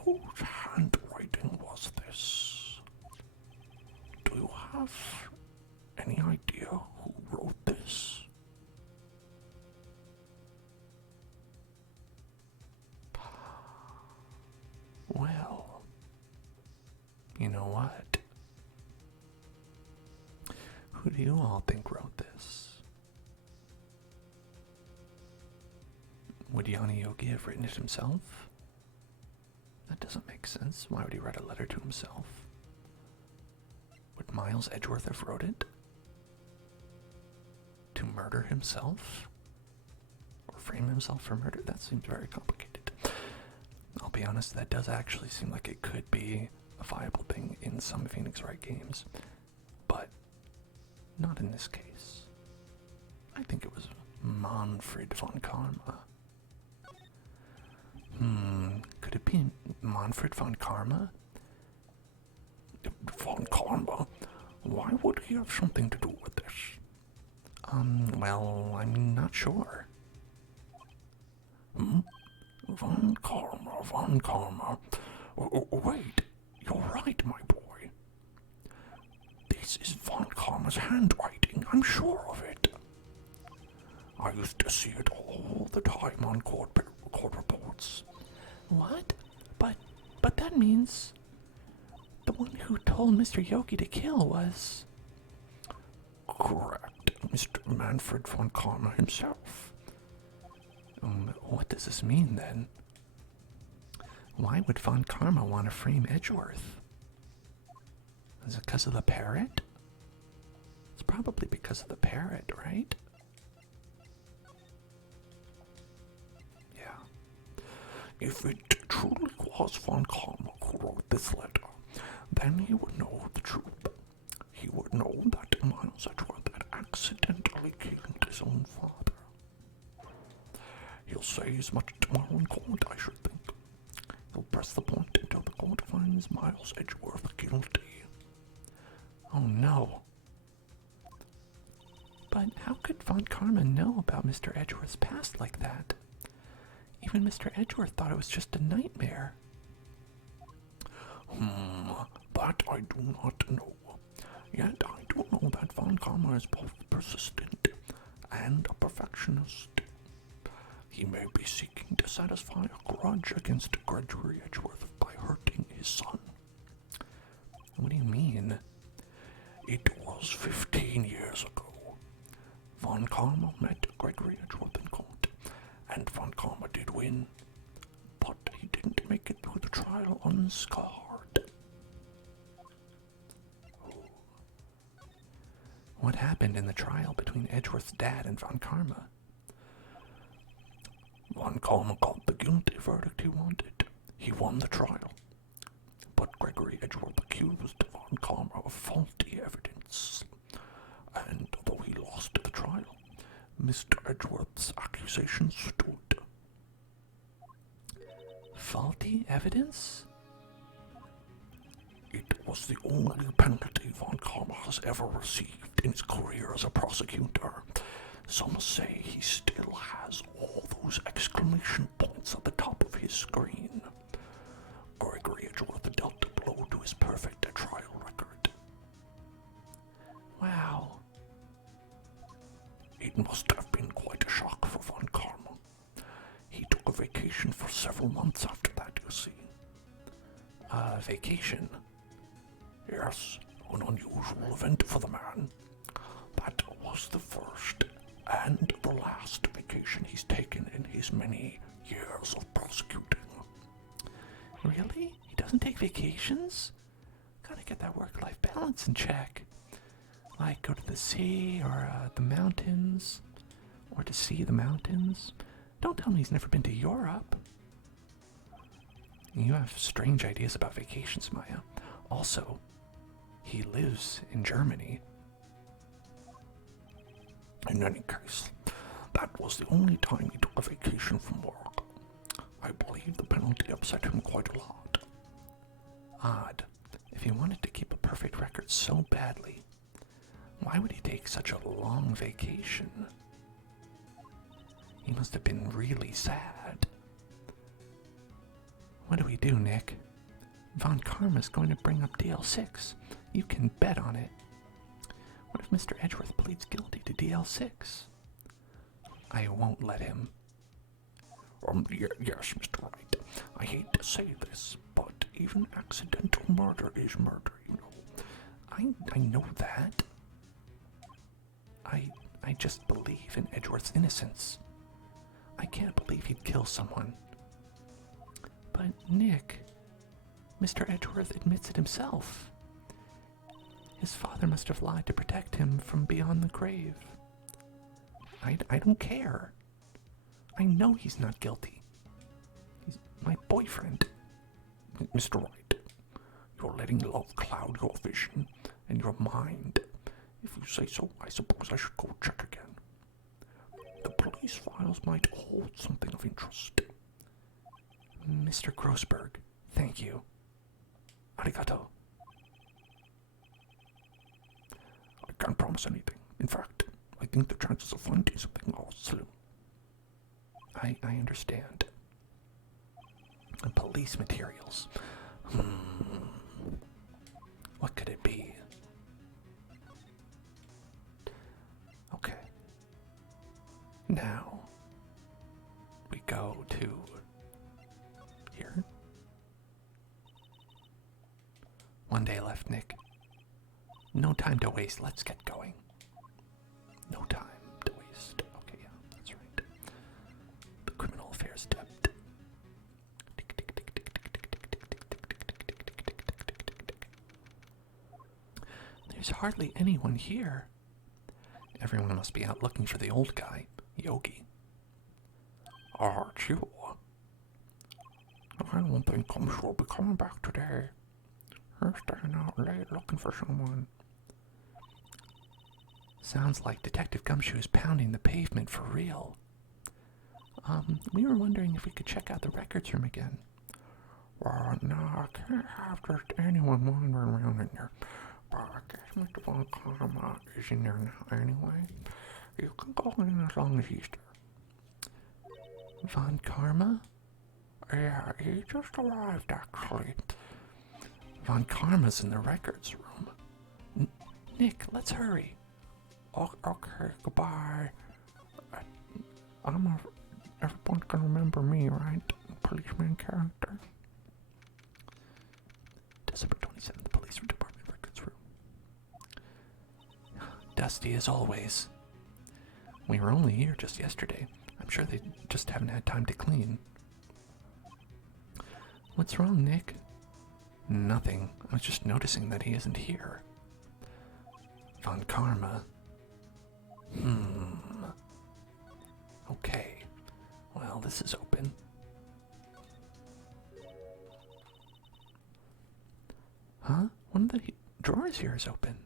Whose handwriting was this? Do you have any idea who wrote this? Who do you all think wrote this? Would Yanni Yogi have written it himself? That doesn't make sense. Why would he write a letter to himself? Would Miles Edgeworth have wrote it? To murder himself? Or frame himself for murder? That seems very complicated. I'll be honest, that does actually seem like it could be a viable thing in some Phoenix Wright games. But not in this case. I think it was Manfred von Karma. Could it be Manfred von Karma? Von Karma? Why would he have something to do with this? Well, I'm not sure. Von Karma. Wait, you're right, my boy. This is Von Karma's handwriting, I'm sure of it. I used to see it all the time on court reports. What? But that means the one who told Mr. Yogi to kill was... Correct, Mr. Manfred von Karma himself. What does this mean, then? Why would von Karma want to frame Edgeworth? Is it because of the parrot? It's probably because of the parrot, right? Yeah. If it truly was von Karma who wrote this letter, then he would know the truth. He would know that Miles Edgeworth had accidentally killed his own father. He'll say as much tomorrow in court, I should think. He'll press the point until the court finds Miles Edgeworth guilty. Oh no. But how could von Karma know about Mr. Edgeworth's past like that? Even Mr. Edgeworth thought it was just a nightmare. That I do not know. Yet I do know that von Karma is both persistent and a perfectionist. He may be seeking to satisfy a grudge against Gregory Edgeworth by hurting his son. What do you mean? It was 15 years ago. Von Karma met Gregory Edgeworth in court, and von Karma did win, but he didn't make it through the trial unscarred. What happened in the trial between Edgeworth's dad and von Karma? Von Karma got the guilty verdict he wanted. He won the trial. But Gregory Edgeworth accused von Karma of faulty evidence. And though he lost the trial, Mr. Edgeworth's accusation stood. Faulty evidence? It was the only penalty von Karma has ever received in his career as a prosecutor. Some say he still has all those exclamation points at the top of his screen. Gregory Edgeworth dealt a blow to his perfect trial record. Wow. It must have been quite a shock for von Karma. He took a vacation for several months after that, you see. Vacation? Yes, an unusual event for the man. That was the first and the last vacation he's taken in his many years of prosecuting. Really? He doesn't take vacations? Gotta get that work-life balance in check. Like go to the sea or the mountains, or to see the mountains. Don't tell me he's never been to Europe. You have strange ideas about vacations, Maya. Also, he lives in Germany. In any case, that was the only time he took a vacation from work. I believe the penalty upset him quite a lot. Odd. If he wanted to keep a perfect record so badly, why would he take such a long vacation? He must have been really sad. What do we do, Nick? Von Karma's going to bring up DL6. You can bet on it. What if Mr. Edgeworth pleads guilty to DL6? I won't let him. Yes, Mr. Wright. I hate to say this, but even accidental murder is murder, you know. I know that. I just believe in Edgeworth's innocence. I can't believe he'd kill someone. But Nick, Mr. Edgeworth admits it himself. His father must have lied to protect him from beyond the grave. I don't care. I know he's not guilty. He's my boyfriend. Mr. Wright, you're letting love cloud your vision and your mind. If you say so, I suppose I should go check again. The police files might hold something of interest. Mr. Grossberg, thank you. Arigato. I can't promise anything. In fact, I think the chances of finding something are slim. I understand. And police materials. What could it be? Okay. Now, we go to here. One day left, Nick. No time to waste. Let's get going. No time to waste. Okay, yeah, that's right. The criminal affairs depth. There's hardly anyone here. Everyone must be out looking for the old guy, Yogi. It's you. I don't think Gumshoe will be coming back today. You're staying out late looking for someone. Sounds like Detective Gumshoe is pounding the pavement for real. We were wondering if we could check out the records room again. Well, no, I can't have just anyone wandering around in there. But I guess Mr. Von Karma is in there now anyway. You can go in as long as he's there. Von Karma? Yeah, he just arrived actually. Von Karma's in the records room. Nick, let's hurry. Okay, goodbye. Everyone's gonna remember me, right? Policeman character. December 27th, Police Department Records Room. Dusty as always. We were only here just yesterday. I'm sure they just haven't had time to clean. What's wrong, Nick? Nothing. I was just noticing that he isn't here. Von Karma. Okay. Well, this is open. Huh? One of the drawers here is open.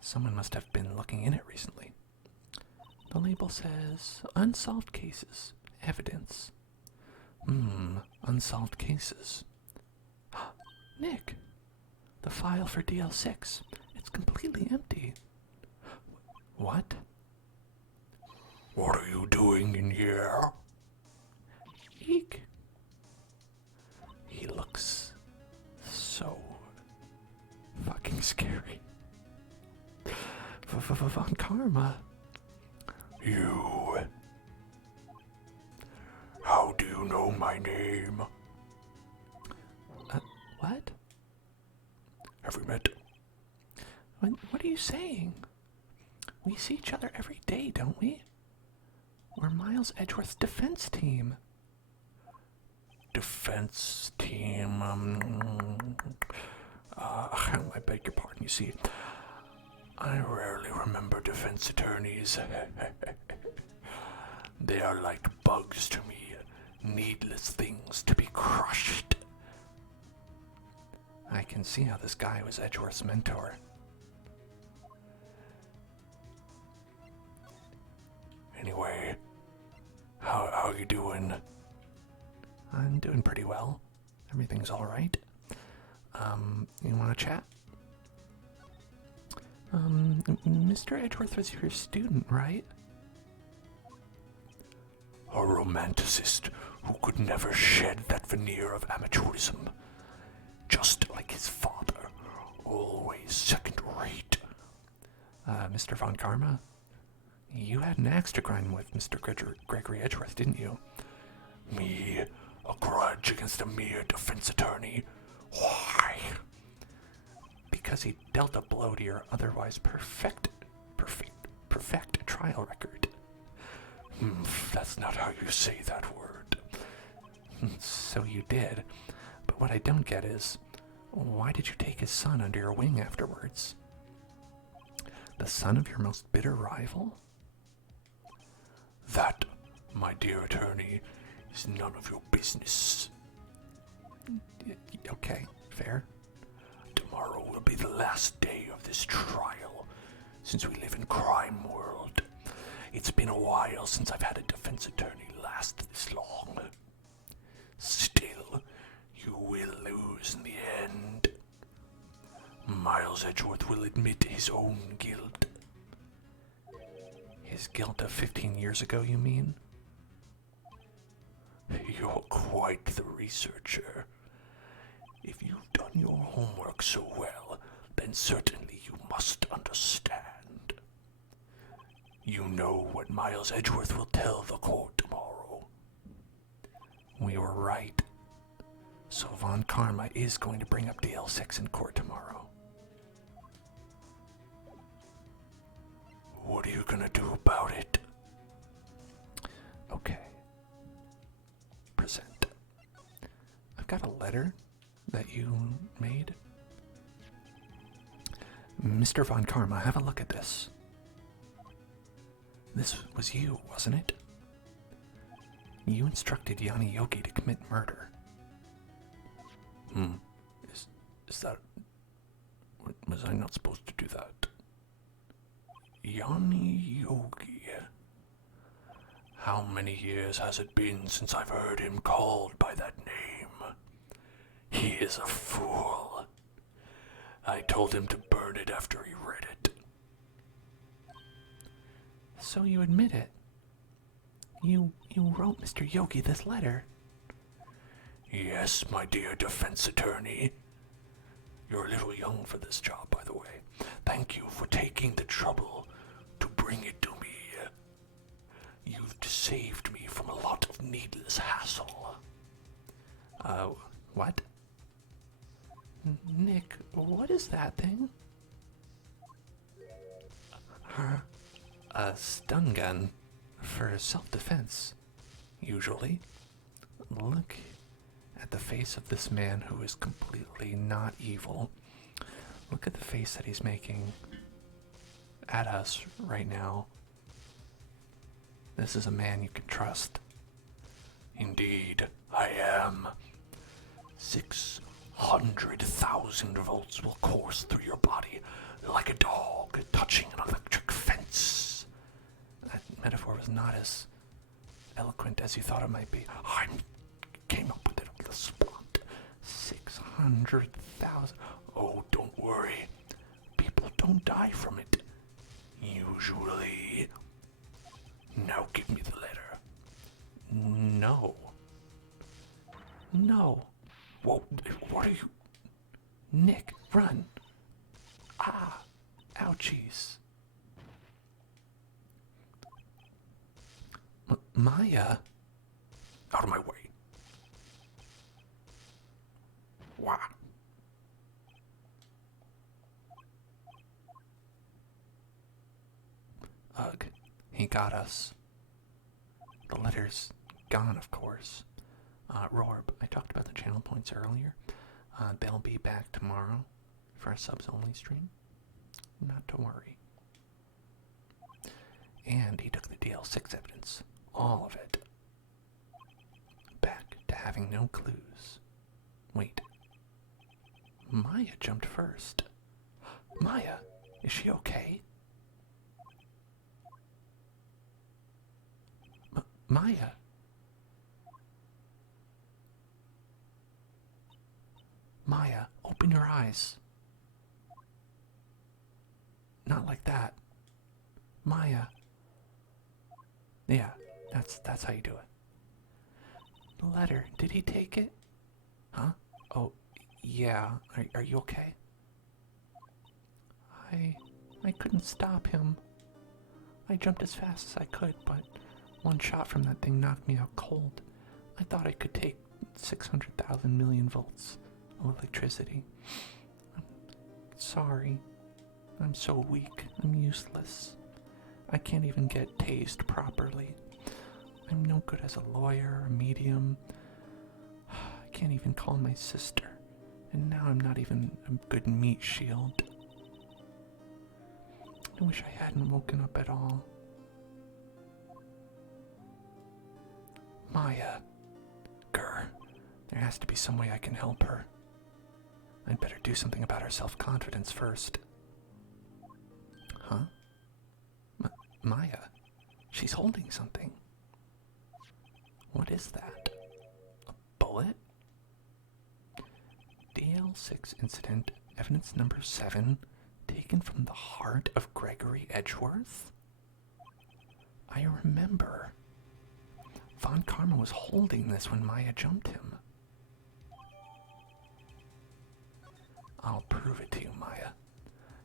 Someone must have been looking in it recently. The label says, unsolved cases, evidence. Unsolved cases. Nick, the file for DL6, it's completely empty. What? What are you doing in here? Eek. He looks so fucking scary. Von Karma. You. How do you know my name? What? Have we met? What are you saying? We see each other every day, don't we? We're Miles Edgeworth's defense team. Defense team, I beg your pardon, you see, I rarely remember defense attorneys. They are like bugs to me, needless things to be crushed. I can see how this guy was Edgeworth's mentor. Anyway, how you doing? I'm doing pretty well. Everything's all right. You want to chat? Mr. Edgeworth was your student, right? A romanticist who could never shed that veneer of amateurism. Just like his father, always second rate. Mr. Von Karma, you had an axe to grind with Mr. Gregory Edgeworth, didn't you? Me, a grudge against a mere defense attorney? Why? Because he dealt a blow to your otherwise perfect perfect a trial record. That's not how you say that word. So you did. But what I don't get is, why did you take his son under your wing afterwards? The son of your most bitter rival? That, my dear attorney, is none of your business. Okay, fair. Tomorrow will be the last day of this trial, since we live in crime world. It's been a while since I've had a defense attorney last this long. Still, you will lose in the end. Miles Edgeworth will admit his own guilt. His guilt of 15 years ago, you mean? You're quite the researcher. If you've done your homework so well, then certainly you must understand. You know what Miles Edgeworth will tell the court tomorrow. We were right. So Von Karma is going to bring up DL6 in court tomorrow. What are you gonna do about it? Okay. Present. I've got a letter that you made. Mr. Von Karma, have a look at this. This was you, wasn't it? You instructed Yanni Yogi to commit murder. Is that... Was I not supposed to do that? Yanni Yogi. How many years has it been since I've heard him called by that name? He is a fool. I told him to burn it after he read it. So you admit it. You wrote Mr. Yogi this letter. Yes, my dear defense attorney. You're a little young for this job, by the way. Thank you for taking the trouble to bring it to me. You've saved me from a lot of needless hassle. What? Nick, what is that thing? A stun gun for self-defense, usually. Look at the face of this man who is completely not evil. Look at the face that he's making at us right now. This is a man you can trust. Indeed, I am. 600,000 volts will course through your body like a dog touching an electric fence. That metaphor was not as eloquent as you thought it might be. I came up with it on the spot. 600,000. Oh, don't worry. People don't die from it. Usually. Now give me the letter. No. No. What are you... Nick, run. Ah, ouchies. Maya? Out of my way. Wow. Ugh, he got us. The letter's gone, of course. Rorb, I talked about the channel points earlier. They'll be back tomorrow for a subs-only stream. Not to worry. And he took the DL6 evidence. All of it. Back to having no clues. Wait. Maya jumped first. Maya, is she okay? Maya. Maya, open your eyes. Not like that. Maya. Yeah, that's how you do it. The letter, did he take it? Huh? Oh, yeah. Are you okay? I couldn't stop him. I jumped as fast as I could, but one shot from that thing knocked me out cold. I thought I could take 600,000 million volts of electricity. I'm sorry. I'm so weak. I'm useless. I can't even get tased properly. I'm no good as a lawyer, a medium. I can't even call my sister. And now I'm not even a good meat shield. I wish I hadn't woken up at all. Maya. Grr. There has to be some way I can help her. I'd better do something about her self-confidence first. Huh? Maya. She's holding something. What is that? A bullet? DL6 incident, evidence number 7, taken from the heart of Gregory Edgeworth? I remember. Von Karma was holding this when Maya jumped him. I'll prove it to you, Maya.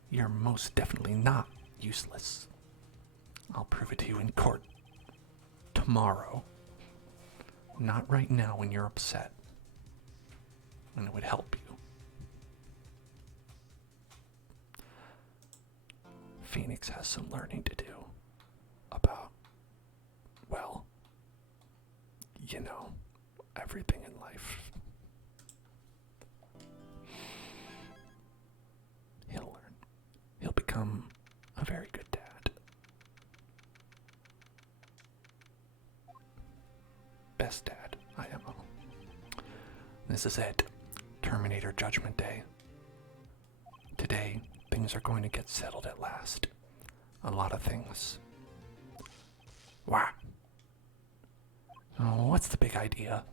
You're most definitely not useless. I'll prove it to you in court. Tomorrow. Not right now when you're upset. And it would help you. Phoenix has some learning to do about, well, you know, everything in life. He'll learn. He'll become a very good dad. Best dad, IMO. This is it. Terminator Judgment Day. Today, things are going to get settled at last. A lot of things. Wow. Oh, what's the big idea?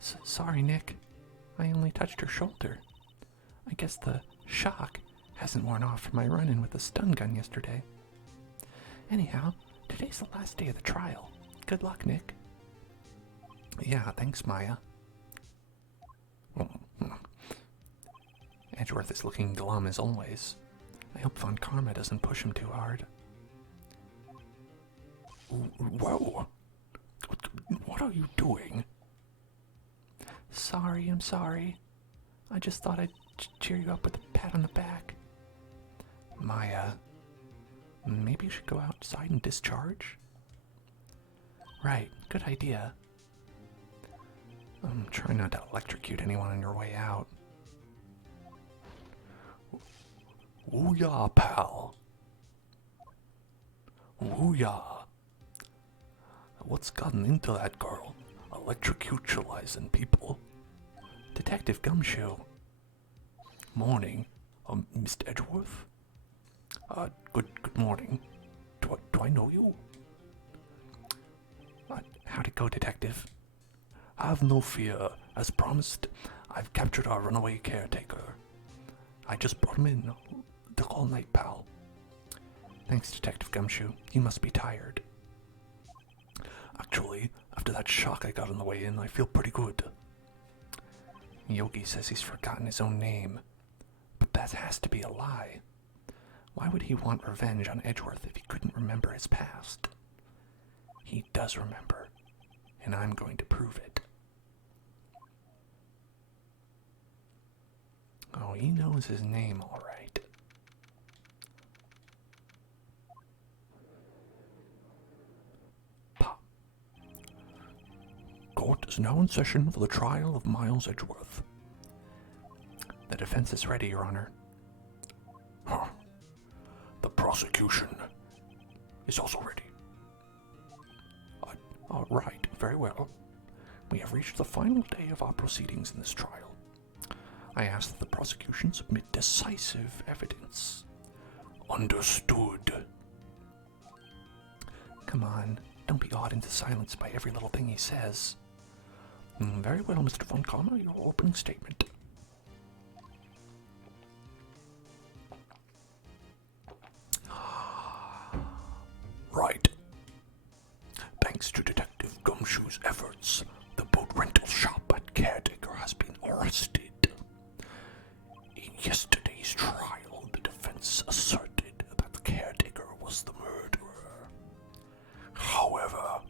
Sorry, Nick. I only touched her shoulder. I guess the shock hasn't worn off from my run-in with the stun gun yesterday. Anyhow, today's the last day of the trial. Good luck, Nick. Yeah, thanks, Maya. Edgeworth is looking glum as always. I hope Von Karma doesn't push him too hard. Whoa! What are you doing? I'm sorry. I just thought I'd cheer you up with a pat on the back. Maya, maybe you should go outside and discharge? Right, good idea. Try not to electrocute anyone on your way out. Ooh-yah, pal. Ooh-yah. What's gotten into that girl? Electrocutializing people. Detective Gumshoe. Morning, Mr. Edgeworth. Good morning. Do I know you? How'd it go, Detective? Have no fear. As promised, I've captured our runaway caretaker. I just brought him in. Took all night, pal. Thanks, Detective Gumshoe. You must be tired. Actually, after that shock I got on the way in, I feel pretty good. Yogi says he's forgotten his own name. But that has to be a lie. Why would he want revenge on Edgeworth if he couldn't remember his past? He does remember, and I'm going to prove it. Oh, he knows his name all right. Pop. Court is now in session for the trial of Miles Edgeworth. The defense is ready, Your Honor. Huh. The prosecution is also ready. Right, very well. We have reached the final day of our proceedings in this trial. I ask that the prosecution submit decisive evidence. Understood. Come on, don't be awed into silence by every little thing he says. Very well, Mr. Von Karma, your opening statement. Right. Thanks to Detective Gumshoe's efforts, the boat rental shop at Caretaker has been arrested. In yesterday's trial, the defense asserted that the Caretaker was the murderer. However,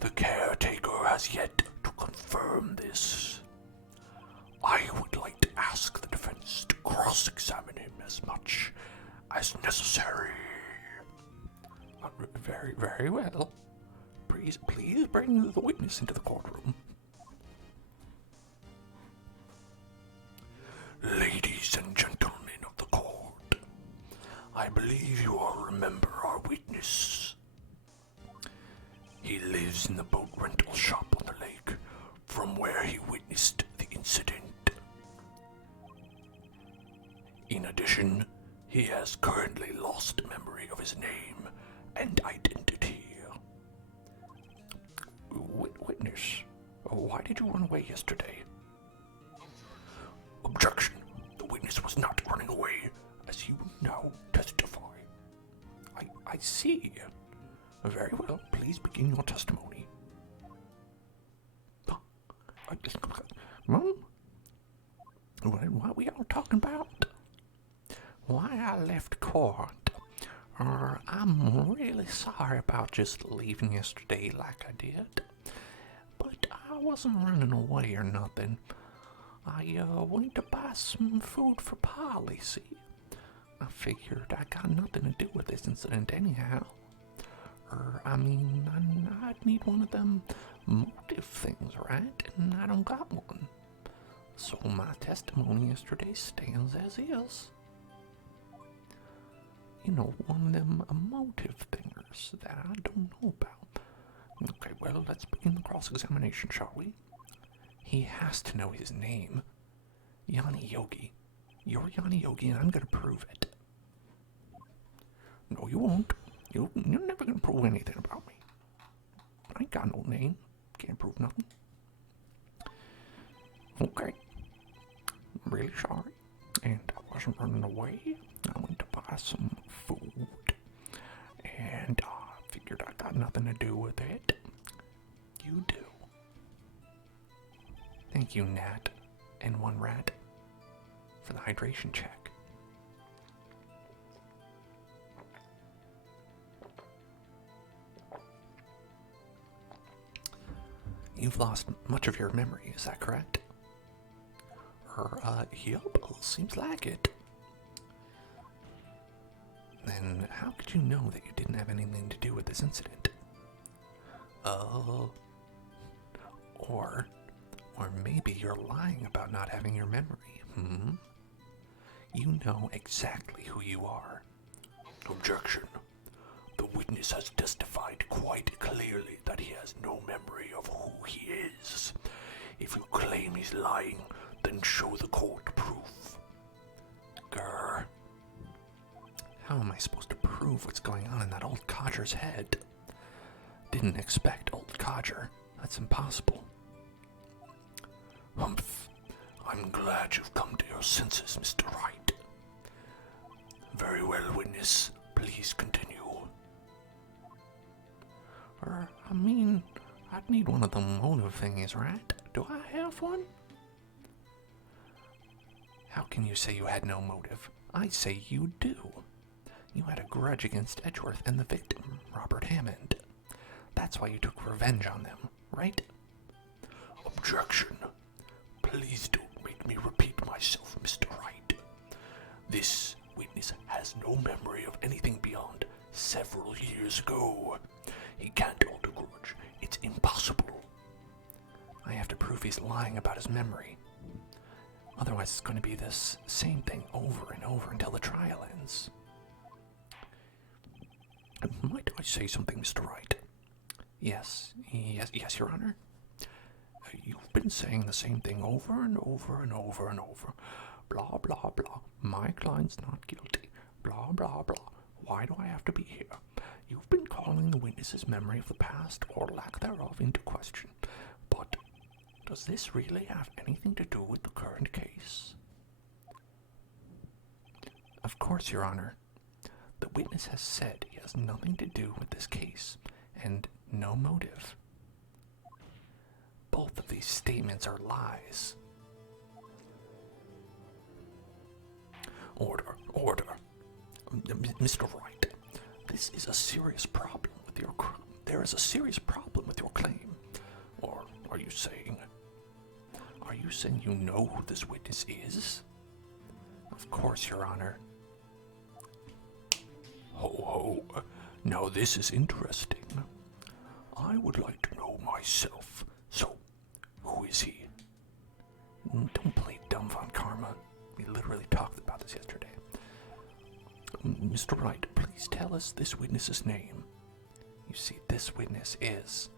the Caretaker has yet to confirm this. I would like to ask the defense to cross-examine him as much as necessary. Please bring the witness into the courtroom. Ladies and gentlemen of the court, I believe you all remember our witness. He lives in the boat rental shop on the lake from where he witnessed the incident. In addition, he has currently lost memory of his name and identity. Witness, why did you run away yesterday? Objection. The witness was not running away, as you now testify. I see. Very well, please begin your testimony. What are we all talking about? Why I left court? I'm really sorry about just leaving yesterday like I did. But I wasn't running away or nothing. I went to buy some food for Polly, see? I figured I got nothing to do with this incident anyhow. I'd need one of them motive things, right? And I don't got one. So my testimony yesterday stands as is. You know, one of them emotive thingers that I don't know about. Okay, well, let's begin the cross-examination, shall we? He has to know his name. Yanni Yogi. You're Yanni Yogi, and I'm gonna prove it. No, you won't. You're never gonna prove anything about me. I ain't got no name. Can't prove nothing. Okay. I'm really sorry. And I wasn't running away. I went to buy some food. And I figured I got nothing to do with it. You do. Thank you, Nat and one rat, for the hydration check. You've lost much of your memory, is that correct? Yep, seems like it. Then how could you know that you didn't have anything to do with this incident? Or maybe you're lying about not having your memory, You know exactly who you are. Objection. The witness has testified quite clearly that he has no memory of who he is. If you claim he's lying, then show the court proof. Grr. How am I supposed to prove what's going on in that old codger's head? Didn't expect old codger. That's impossible. Humph. I'm glad you've come to your senses, Mr. Wright. Very well, witness. Please continue. I'd need one of them motive thingies, right? Do I have one? How can you say you had no motive? I say you do. You had a grudge against Edgeworth and the victim, Robert Hammond. That's why you took revenge on them, right? Objection. Please don't make me repeat myself, Mr. Wright. This witness has no memory of anything beyond several years ago. He can't hold a grudge. It's impossible. I have to prove he's lying about his memory. Otherwise, it's going to be this same thing over and over until the trial ends. Might I say something, Mr. Wright? Yes, Your Honor. You've been saying the same thing over and over and over and over. Blah, blah, blah. My client's not guilty. Blah, blah, blah. Why do I have to be here? You've been calling the witness's memory of the past, or lack thereof, into question. But does this really have anything to do with the current case? Of course, Your Honor. The witness has said he has nothing to do with this case, and no motive. Both of these statements are lies. Order. Mr. Wright, this is a serious problem with your there is a serious problem with your claim. Or are you saying you know who this witness is? Of course, Your Honor. Ho ho. Now this is interesting. I would like to know myself. So, who is he? Don't play dumb, Von Karma. We literally talked about this yesterday. Mr. Wright, please tell us this witness's name. You see, this witness is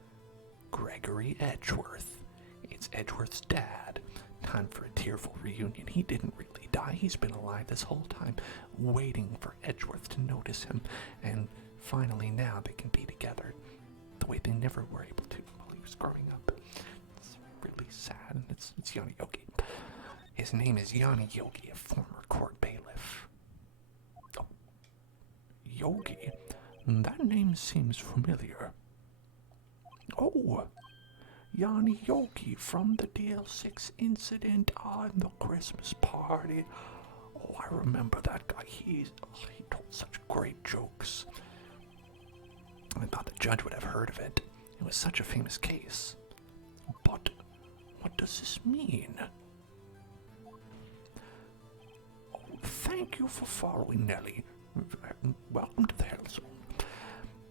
Gregory Edgeworth. It's Edgeworth's dad. Time for a tearful reunion. He didn't really die. He's been alive this whole time, waiting for Edgeworth to notice him. And finally now they can be together the way they never were able to while he was growing up. It's really sad, and it's Yanni Yogi. His name is Yanni Yogi, a former court bailiff. Oh, Yogi? That name seems familiar. Oh, Yanni Yogi from the DL6 incident on the Christmas party. Oh, I remember that guy. He told such great jokes. I thought the judge would have heard of it. It was such a famous case. But what does this mean? Oh, thank you for following, Nellie. Welcome to the Hell Zone.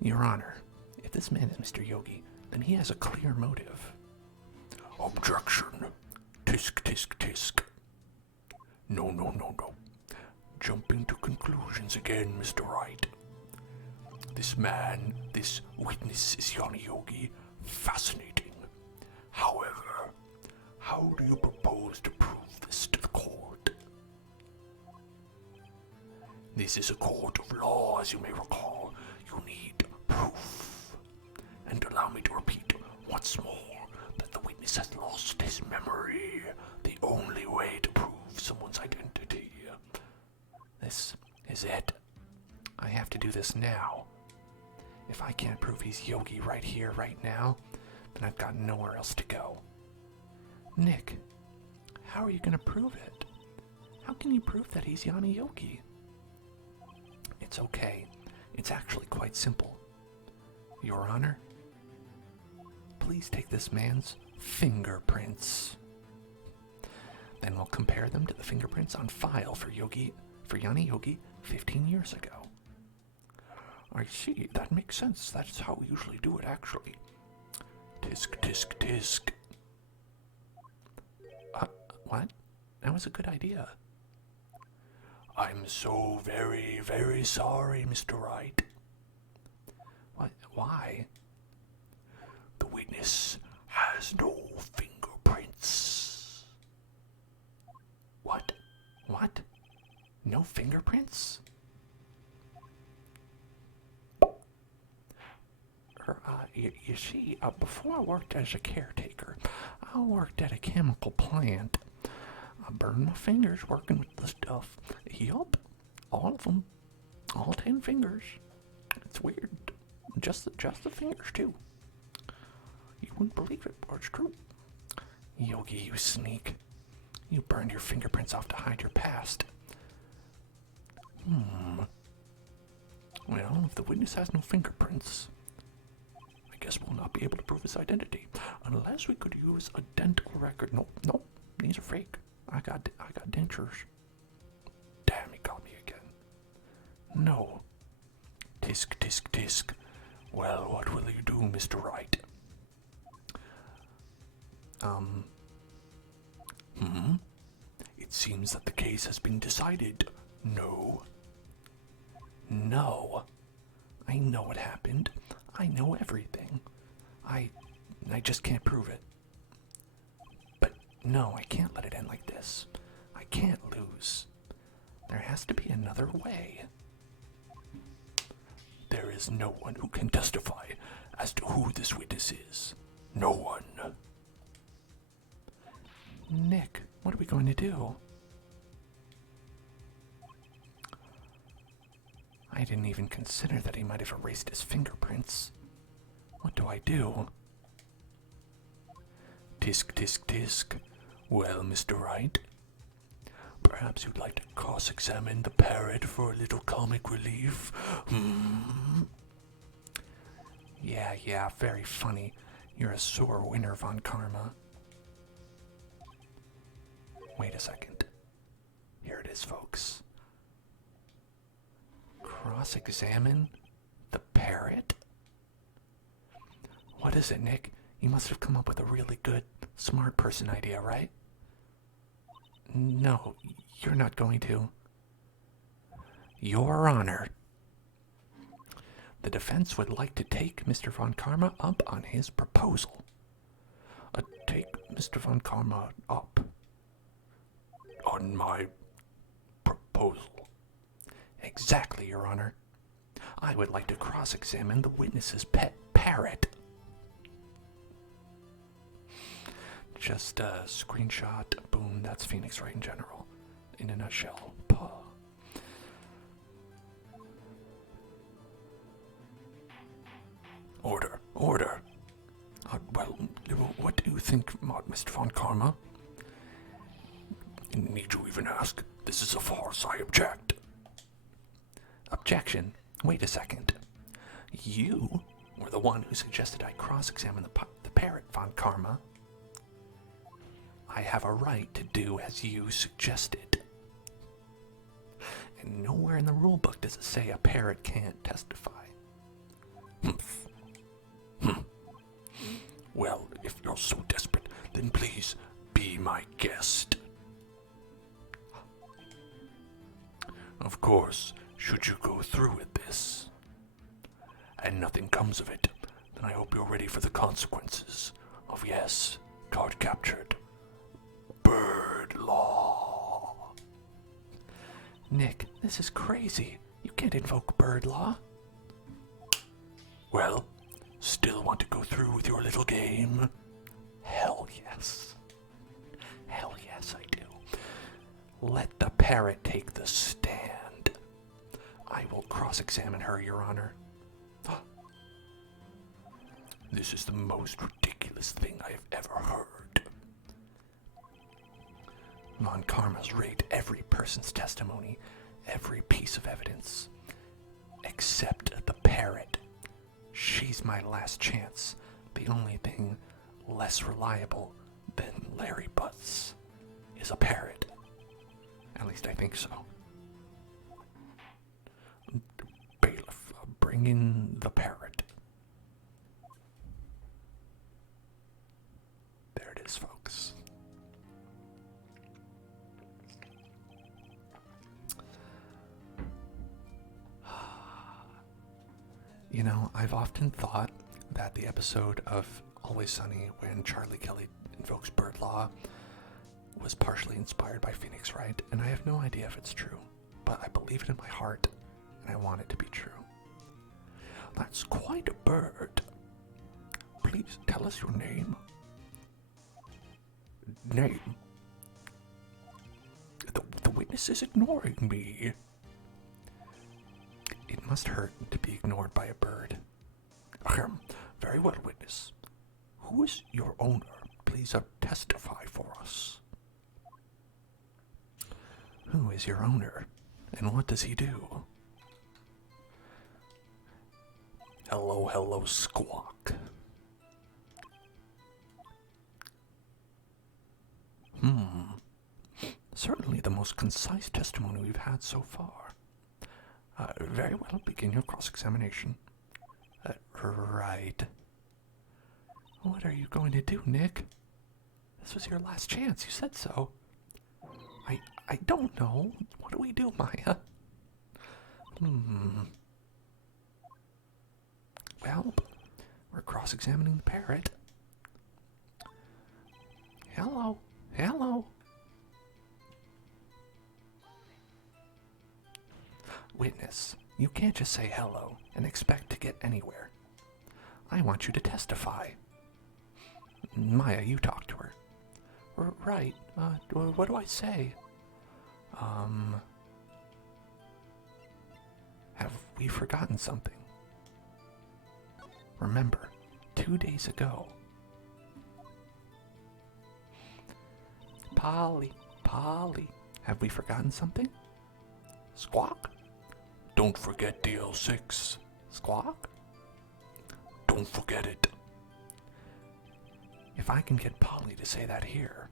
Your Honor, if this man is Mr. Yogi, then he has a clear motive. Objection. Tisk, tisk, tisk. No. Jumping to conclusions again, Mr. Wright. This man, this witness is Yanni Yogi. Fascinating. However, how do you propose to prove this to the court? This is a court of law, as you may recall. You need proof. And allow me to repeat once more that the witness has lost his memory. The only way to prove someone's identity. This is it. I have to do this now. If I can't prove he's Yogi right here, right now, then I've got nowhere else to go. Nick, how are you going to prove it? How can you prove that he's Yanni Yogi? It's okay. It's actually quite simple. Your Honor, please take this man's fingerprints. Then we'll compare them to the fingerprints on file for Yanni Yogi 15 years ago. I see. That makes sense. That's how we usually do it, actually. Tisk, tisk, tisk. What? That was a good idea. I'm so very, very sorry, Mr. Wright. What? Why? The witness has no fingerprints. What? No fingerprints? You see, before I worked as a caretaker, I worked at a chemical plant. I burned my fingers working with the stuff. Yup, all of them. All 10 fingers. It's weird. Just the fingers, too. You wouldn't believe it, but it's true. Yogi, you sneak. You burned your fingerprints off to hide your past. Well, if the witness has no fingerprints, I guess we'll not be able to prove his identity. Unless we could use a dental record. No, these are fake. I got dentures. Damn, he got me again. No. Tisk, tisk, tisk. Well, what will you do, Mr. Wright? It seems that the case has been decided. No. I know what happened. I know everything. I just can't prove it. But no, I can't let it end like this. I can't lose. There has to be another way. There is no one who can testify as to who this witness is. No one. Nick, what are we going to do? I didn't even consider that he might have erased his fingerprints. What do I do? Tisk, tisk, tisk. Well, Mr. Wright, perhaps you'd like to cross-examine the parrot for a little comic relief? Yeah, very funny. You're a sore winner, Von Karma. Wait a second. Here it is, folks. Cross-examine the parrot? What is it, Nick? You must have come up with a really good, smart person idea, right? No, you're not going to. Your Honor. The defense would like to take Mr. Von Karma up on his proposal. Take Mr. Von Karma up on my proposal. Exactly, Your Honor. I would like to cross-examine the witness's pet parrot. Just a screenshot. Boom, that's Phoenix Wright in general. In a nutshell. Puh. Order. Well, what do you think, Mr. Von Karma? Need you even ask? This is a farce. I object. Objection. Wait a second. You were the one who suggested I cross-examine the parrot, Von Karma. I have a right to do as you suggested. And nowhere in the rulebook does it say a parrot can't testify. Well, if you're so desperate, then please be my guest. Of course, should you go through with this, and nothing comes of it, then I hope you're ready for the consequences of, yes, card captured, bird law. Nick, this is crazy. You can't invoke bird law. Well, still want to go through with your little game? Hell yes. Hell yes, I do. Let the parrot take the stand. I will cross-examine her, Your Honor. This is the most ridiculous thing I have ever heard. Von Karma's rate every person's testimony, every piece of evidence, except the parrot. She's my last chance. The only thing less reliable than Larry Butts is a parrot. At least I think so. Bailiff, bring in the parrot. There it is, folks. You know, I've often thought that the episode of Always Sunny when Charlie Kelly invokes bird law was partially inspired by Phoenix Wright, and I have no idea if it's true, but I believe it in my heart, and I want it to be true. That's quite a bird. Please tell us your name. Name? The witness is ignoring me. It must hurt to be ignored by a bird. Very well, witness. Who is your owner? Please testify for us. Who is your owner? And what does he do? Hello, squawk. Certainly the most concise testimony we've had so far. Very well, begin your cross-examination. Right. What are you going to do, Nick? This was your last chance, you said so. I don't know. What do we do, Maya? Well, we're cross-examining the parrot. Hello. Witness, you can't just say hello and expect to get anywhere. I want you to testify. Maya, you talk to her. Right. What do I say? Have we forgotten something? Remember, 2 days ago. Polly, have we forgotten something? Squawk? Don't forget DL6. Squawk? Don't forget it. If I can get Polly to say that here,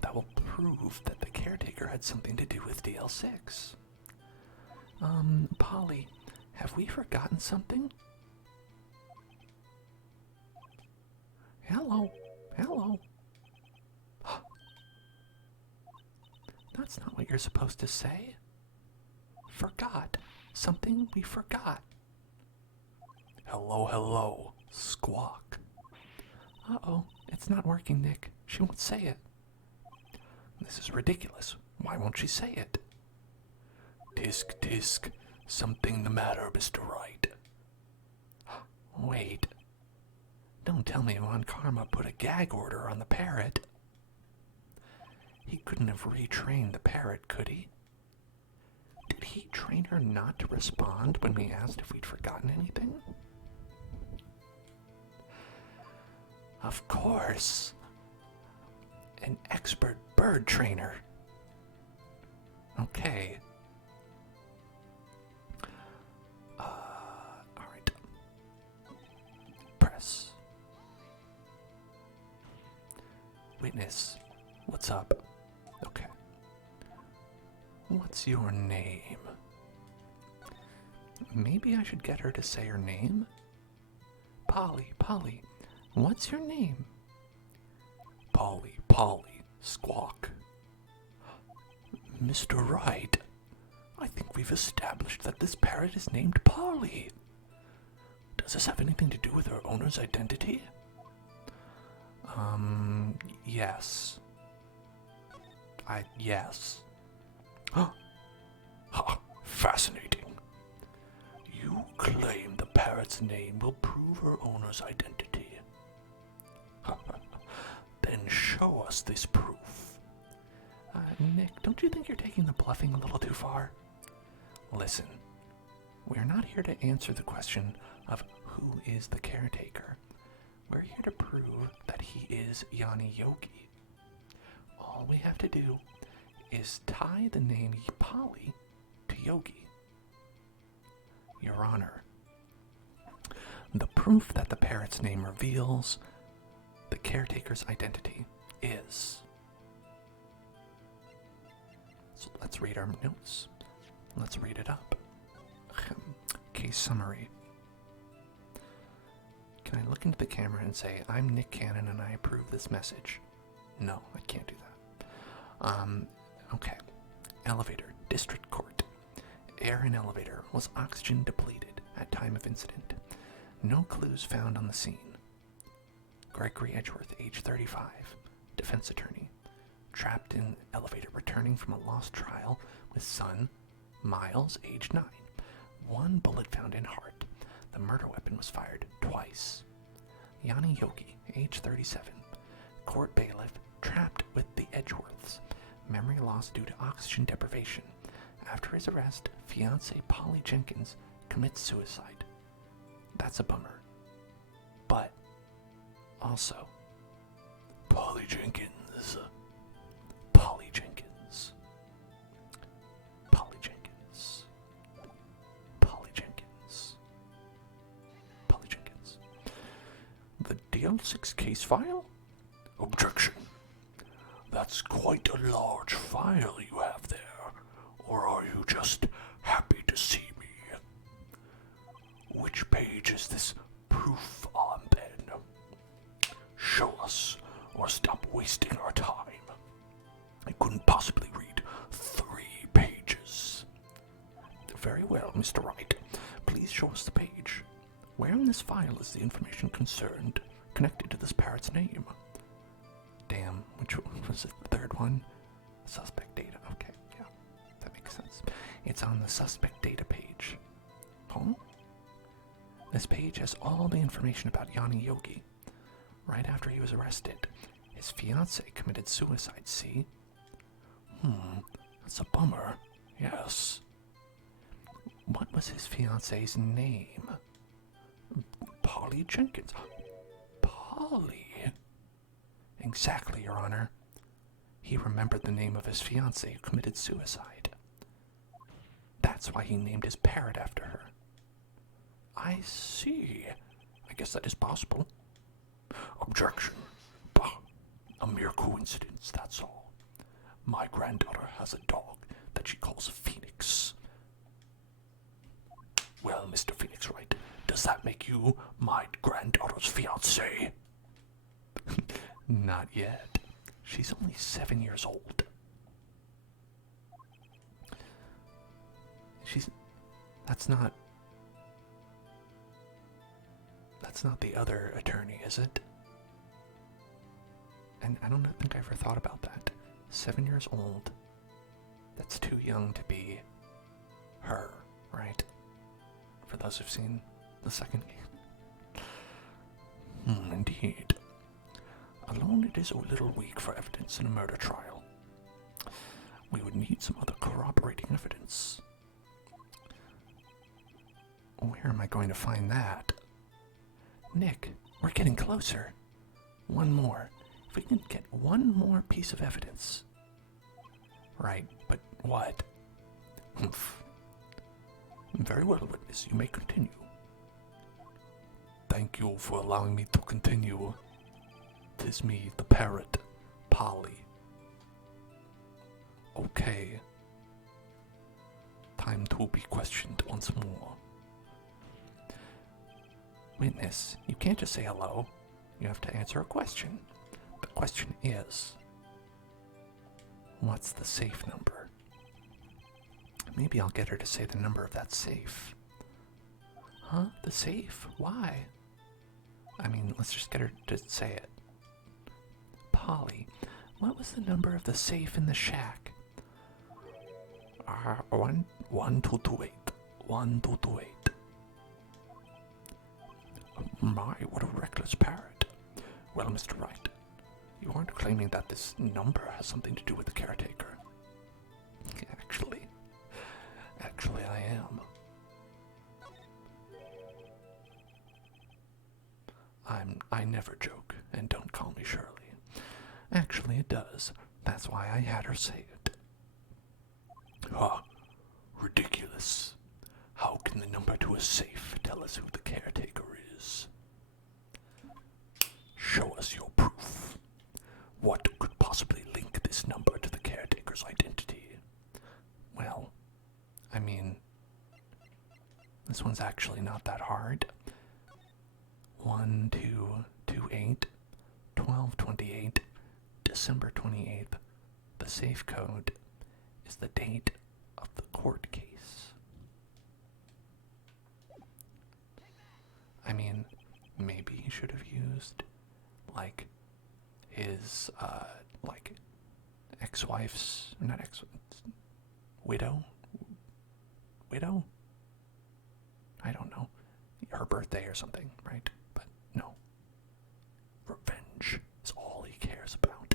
that will prove that the caretaker had something to do with DL6. Polly, have we forgotten something? you're supposed to say? Forgot. Something we forgot. Hello, hello. Squawk. Uh-oh, it's not working, Nick. She won't say it. This is ridiculous. Why won't she say it? Tisk, tisk. Something the matter, Mr. Wright? Wait. Don't tell me Von Karma put a gag order on the parrot. He couldn't have retrained the parrot, could he? Did he train her not to respond when we asked if we'd forgotten anything? Of course. An expert bird trainer. Okay. Alright. Press. Witness. What's up? Okay. What's your name? Maybe I should get her to say her name? Polly, Polly, what's your name? Polly, Polly, squawk. Mr. Wright, I think we've established that this parrot is named Polly. Does this have anything to do with her owner's identity? Yes. Yes. Fascinating. You claim the parrot's name will prove her owner's identity. Then show us this proof. Nick, don't you think you're taking the bluffing a little too far? Listen, we're not here to answer the question of who is the caretaker. We're here to prove that he is Yanni Yogi. All we have to do is tie the name Polly to Yogi. Your Honor, the proof that the parrot's name reveals the caretaker's identity is... So let's read our notes. Let's read it up. Case summary. Can I look into the camera and say, I'm Nick Cannon and I approve this message? No, I can't do that. Okay. Elevator, District Court. Air in elevator was oxygen depleted at time of incident. No clues found on the scene. Gregory Edgeworth, age 35, defense attorney. Trapped in elevator returning from a lost trial with son, Miles, age 9. One bullet found in heart. The murder weapon was fired twice. Yanni Yogi, age 37. Court bailiff, trapped with the Edgeworths. Memory loss due to oxygen deprivation. After his arrest, fiancée Polly Jenkins commits suicide. That's a bummer. But, also, Polly Jenkins. Polly Jenkins. Polly Jenkins. Polly Jenkins. Polly Jenkins. The DL6 case file? Objection. That's quite a large file you have there. Or are you just happy to see me? Which page is this proof on, then? Show us, or stop wasting our time. I couldn't possibly read 3 pages. Very well, Mr. Wright. Please show us the page. Where in this file is the information concerned connected to this parrot's name? Damn, which one was it? The third one? Suspect data. Okay, yeah, that makes sense. It's on the suspect data page. Huh? This page has all the information about Yanni Yogi. Right after he was arrested, his fiancée committed suicide, see? That's a bummer. Yes. What was his fiancée's name? Polly Jenkins. Polly? Exactly, Your Honor. He remembered the name of his fiancée who committed suicide. That's why he named his parrot after her. I see. I guess that is possible. Objection. Bah, a mere coincidence, that's all. My granddaughter has a dog that she calls Phoenix. Well, Mr. Phoenix Wright, does that make you my granddaughter's fiancé? Not yet. She's only 7 years old. That's not... That's not the other attorney, is it? And I don't think I ever thought about that. 7 years old. That's too young to be her, right? For those who've seen the second game. Indeed. Alone it is a little weak for evidence in a murder trial. We would need some other corroborating evidence. Where am I going to find that? Nick, we're getting closer. One more. If we can get one more piece of evidence. Right, but what? Humph. Very well, witness, you may continue. Thank you for allowing me to continue. 'Tis me, the parrot, Polly. Okay. Time to be questioned once more. Witness, you can't just say hello. You have to answer a question. The question is, what's the safe number? Maybe I'll get her to say the number of that safe. Huh? The safe? Why? I mean, let's just get her to say it. Polly, what was the number of the safe in the shack? 1228. 1228. My, what a reckless parrot. Well, Mr. Wright, you aren't claiming that this number has something to do with the caretaker. Actually, I am. I never joke, and don't call me Shirley. Actually, it does. That's why I had her say it. Ah, ridiculous. How can the number to a safe tell us who the caretaker is? Show us your proof. What could possibly link this number to the caretaker's identity? Well, I mean, this one's actually not that hard. 1228, 1228, December 28th. The safe code is the date of the court case. I mean, maybe he should have used, like, his, ex-wife's, not ex, widow? Widow? I don't know. Her birthday or something, right? But no. Revenge is all he cares about.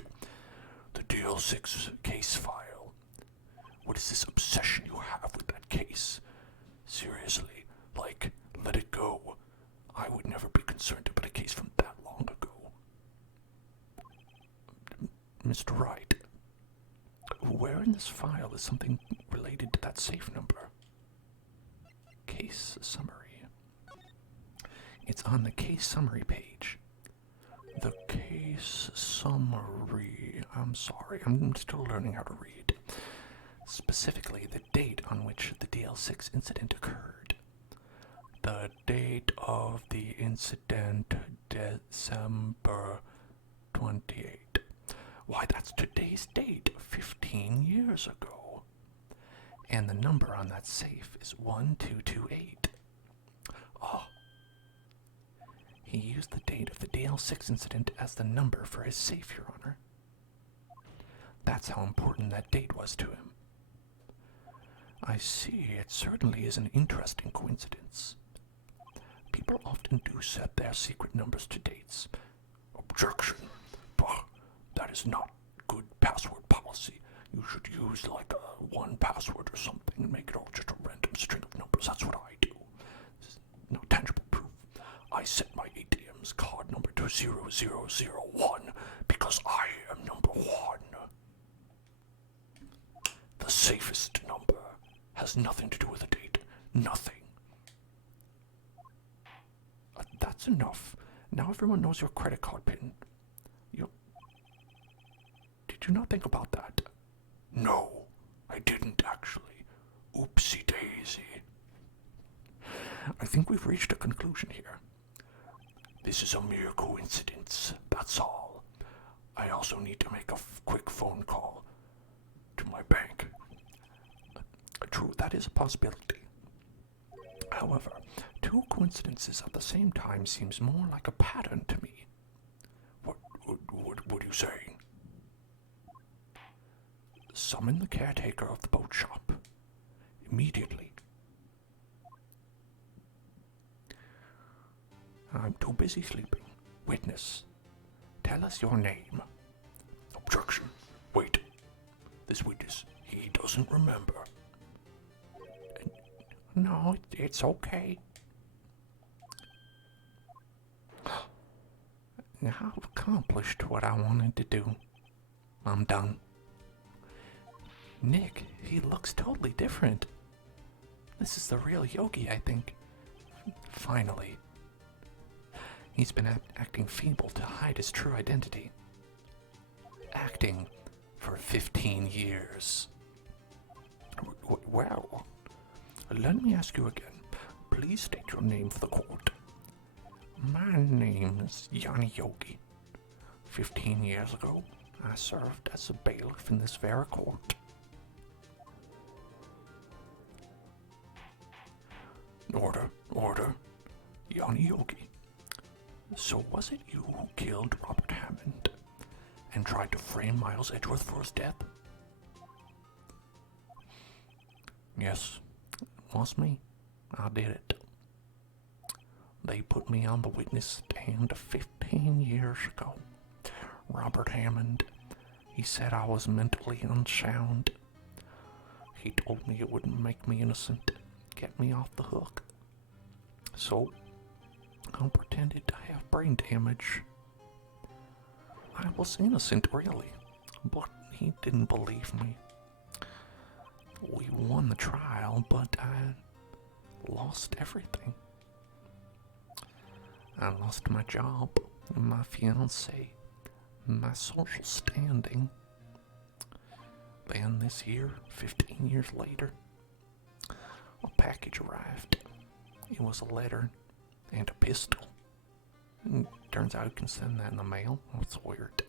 The DL6 case file. What is this obsession you have with that case? Seriously, like, let it go. I would never be concerned about a case from that long ago. Mr. Wright, where in this file is something related to that safe number? Case summary. It's on the case summary page. The case summary. I'm sorry, I'm still learning how to read. Specifically, the date on which the DL6 incident occurred. The date of the incident, December 28. Why, that's today's date, 15 years ago. And the number on that safe is 1228. Oh. He used the date of the DL6 incident as the number for his safe, Your Honor. That's how important that date was to him. I see. It certainly is an interesting coincidence. People often do set their secret numbers to dates. Objection. Bah, that is not good password policy. You should use like a one password or something and make it all just a random string of numbers. That's what I do. There's no tangible proof. I set my ATM's card number to 0001 because I am number 1. The safest number has nothing to do with the date. Nothing. That's enough. Now everyone knows your credit card PIN. Did you not think about that? No, I didn't actually. Oopsie daisy. I think we've reached a conclusion here. This is a mere coincidence, that's all. I also need to make a quick phone call to my bank. A true true, that is a possibility. However, two coincidences at the same time seems more like a pattern to me. What are you saying? Summon the caretaker of the boat shop. Immediately. I'm too busy sleeping. Witness, tell us your name. Objection. Wait. This witness, he doesn't remember. No, it's okay. I've accomplished what I wanted to do. I'm done. Nick, he looks totally different. This is the real Yogi, I think. Finally. He's been acting feeble to hide his true identity. Acting for 15 years. Well, let me ask you again. Please state your name for the court. My name is Yanni Yogi. 15 years ago, I served as a bailiff in this very court. Order. Yanni Yogi. So was it you who killed Robert Hammond and tried to frame Miles Edgeworth for his death? Yes, it was me. I did it. They put me on the witness stand 15 years ago. Robert Hammond, he said I was mentally unsound. He told me it wouldn't make me innocent, get me off the hook. So, I pretended to have brain damage. I was innocent, really, but he didn't believe me. We won the trial, but I lost everything. I lost my job, my fiancée, my social standing. Then this year, 15 years later, a package arrived. It was a letter and a pistol. And turns out you can send that in the mail. Oh, it's weird.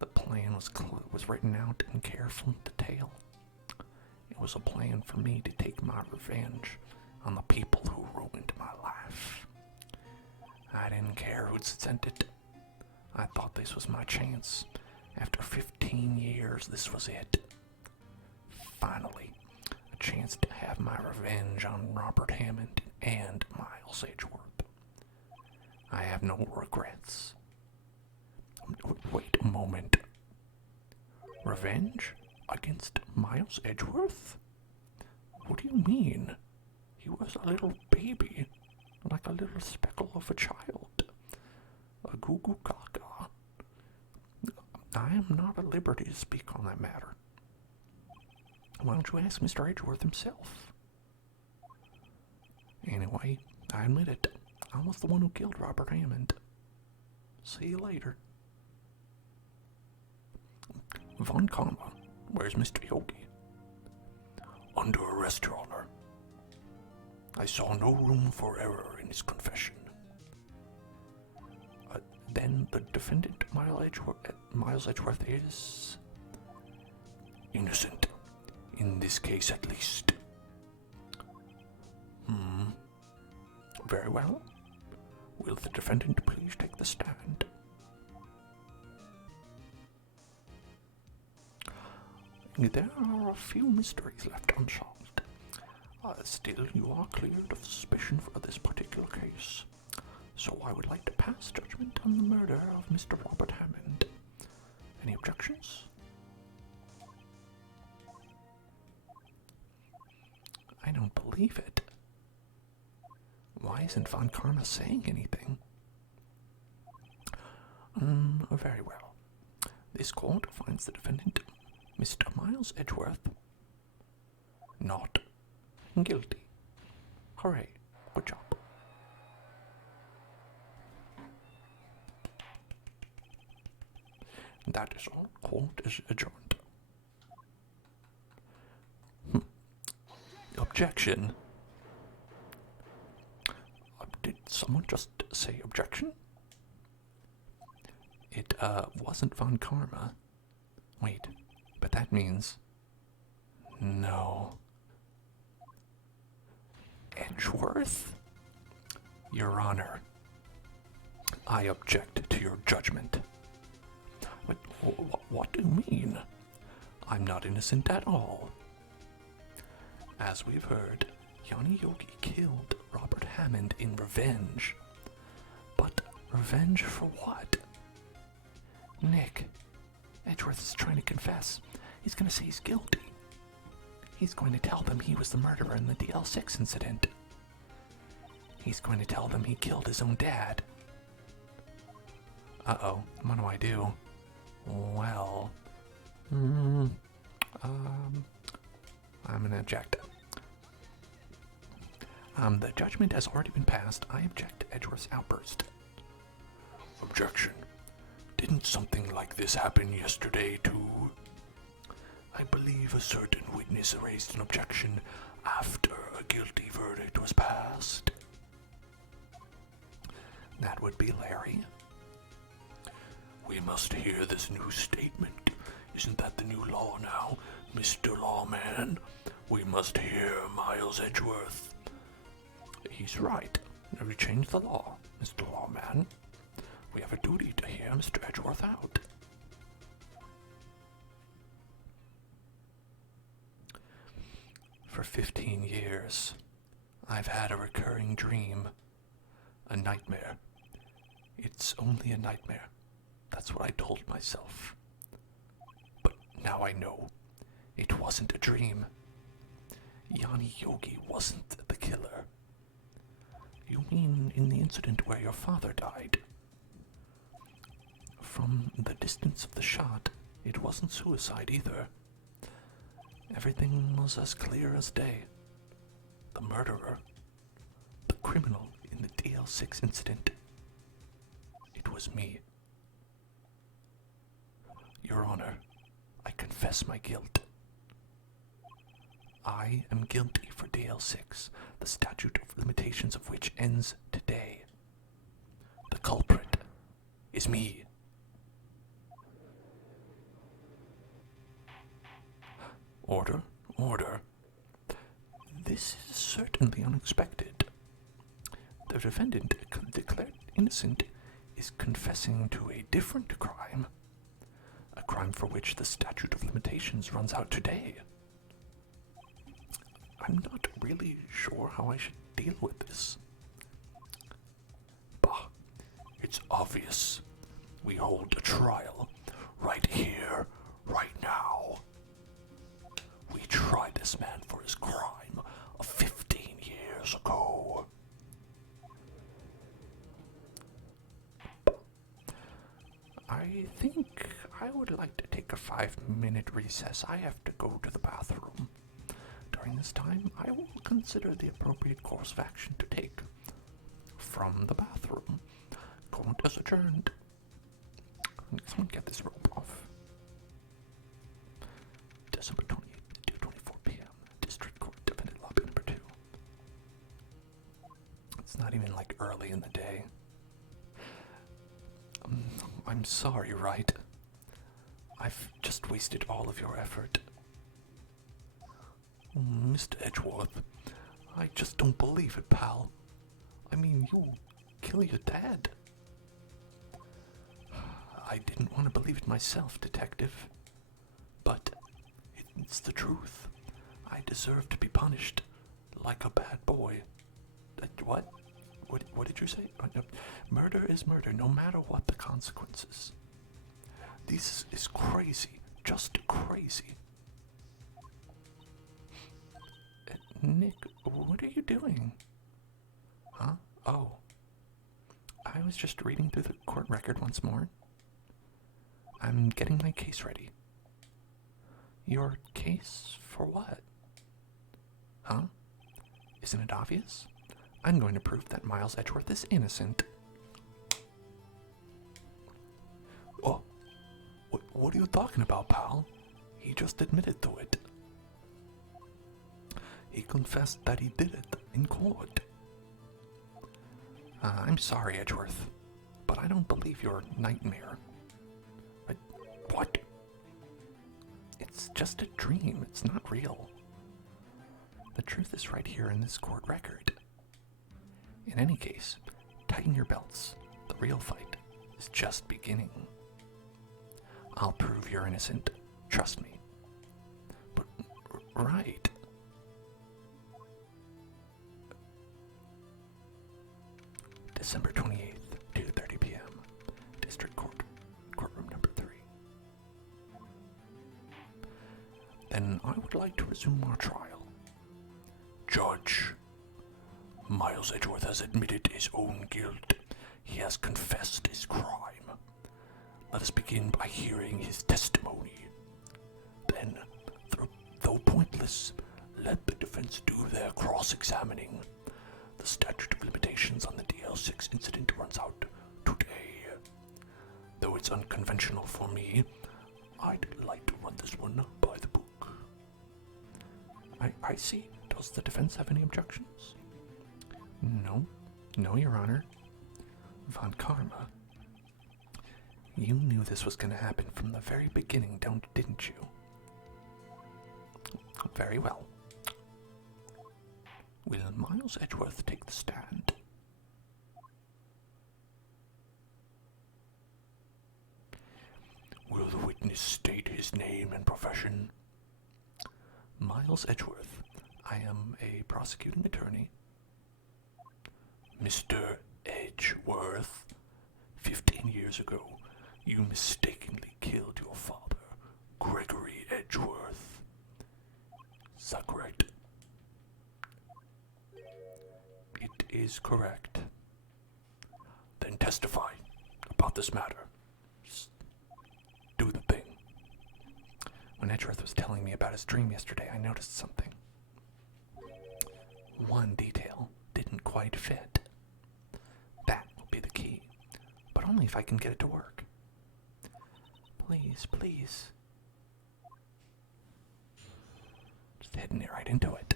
The plan was written out in careful detail. It was a plan for me to take my revenge on the people who ruined my life. I didn't care who'd sent it. I thought this was my chance. After 15 years, this was it. Finally, a chance to have my revenge on Robert Hammond and Miles Edgeworth. I have no regrets. Wait a moment. Revenge against Miles Edgeworth? What do you mean? He was a little baby, like a little speckle of a child. A goo-goo gaga. I am not at liberty to speak on that matter. Why don't you ask Mr. Edgeworth himself? Anyway, I admit it. I was the one who killed Robert Hammond. See you later. Von Karma, where's Mr. Yogi? Under arrest, Your Honor. I saw no room for error in his confession. Then the defendant, Miles Edgeworth, is innocent. In this case, at least. Very well. Will the defendant please take the stand? There are a few mysteries left unsolved. Still, you are cleared of suspicion for this particular case. So I would like to pass judgment on the murder of Mr. Robert Hammond. Any objections? I don't believe it. Why isn't Von Karma saying anything? Very well. This court finds the defendant, Mr. Miles Edgeworth, not guilty. Hooray. Good job. That is all. Court is adjourned. Objection. Did someone just say objection? It, wasn't Von Karma. Wait, but that means... No. Edgeworth? Your Honor, I object to your judgment. What do you mean? I'm not innocent at all. As we've heard, Yanni Yogi killed Robert Hammond in revenge. But revenge for what? Nick, Edgeworth is trying to confess. He's going to say he's guilty. He's going to tell them he was the murderer in the DL6 incident. He's going to tell them he killed his own dad. Uh-oh, what do I do? Well, I'm gonna object. The judgment has already been passed. I object to Edgeworth's outburst. Objection. Didn't something like this happen yesterday, too? I believe a certain witness raised an objection after a guilty verdict was passed. That would be Larry. We must hear this new statement. Isn't that the new law now, Mr. Lawman? We must hear Miles Edgeworth. He's right. We changed the law, Mr. Lawman. We have a duty to hear Mr. Edgeworth out. For 15 years, I've had a recurring dream. A nightmare. It's only a nightmare. That's what I told myself. But now I know. It wasn't a dream. Yanni Yogi wasn't the killer. You mean in the incident where your father died? From the distance of the shot, it wasn't suicide either. Everything was as clear as day. The murderer, the criminal in the DL6 incident, it was me. Your Honor, I confess my guilt. I am guilty for DL6, the statute of limitations of which ends today. The culprit is me. Order, order. This is certainly unexpected. The defendant, declared innocent, is confessing to a different crime. A crime for which the statute of limitations runs out today. I'm not really sure how I should deal with this. Bah, it's obvious. We hold a trial right here, right now. We tried this man for his crime of 15 years ago. I think I would like to take a 5-minute recess. I have to go to the bathroom. During this time, I will consider the appropriate course of action to take. From the bathroom. Court is adjourned. Someone get this rope off. December 28th, 2:24 p.m. District Court, Defendant Lobby number 2. It's not even like early in the day. I'm sorry, Wright. I've just wasted all of your effort. Mr. Edgeworth, I just don't believe it, pal. I mean, you kill your dad. I didn't want to believe it myself, Detective. But it's the truth. I deserve to be punished like a bad boy. What? What did you say? Murder is murder, no matter what the consequences. This is crazy. Just crazy. Nick, what are you doing? Huh? Oh. I was just reading through the court record once more. I'm getting my case ready. Your case for what? Huh? Isn't it obvious? I'm going to prove that Miles Edgeworth is innocent. Oh, what are you talking about, pal? He just admitted to it. He confessed that he did it in court. I'm sorry, Edgeworth, but I don't believe your nightmare. What? It's just a dream. It's not real. The truth is right here in this court record. In any case, tighten your belts. The real fight is just beginning. I'll prove you're innocent. Trust me. But, right. December 28th, 2:30 p.m. District Court, courtroom number 3. Then I would like to resume our trial. Judge, Miles Edgeworth has admitted his own guilt. He has confessed his crime. Let us begin by hearing his testimony. Then, though pointless, let the defense do their cross-examining. The statute of limitations on the DL6 incident runs out today. Though it's unconventional for me, I'd like to run this one by the book. I see. Does the defense have any objections? No. No, Your Honor. Von Karma, you knew this was going to happen from the very beginning, didn't you? Very well. Will Miles Edgeworth take the stand? Will the witness state his name and profession? Miles Edgeworth. I am a prosecuting attorney. Mr. Edgeworth, 15 years ago, you mistakenly killed your father, Gregory Edgeworth. Is that correct? It is correct. Then testify about this matter. Just do the thing. When Edgeworth was telling me about his dream yesterday, I noticed something. One detail didn't quite fit. That will be the key, but only if I can get it to work. Please, please. Just heading right into it.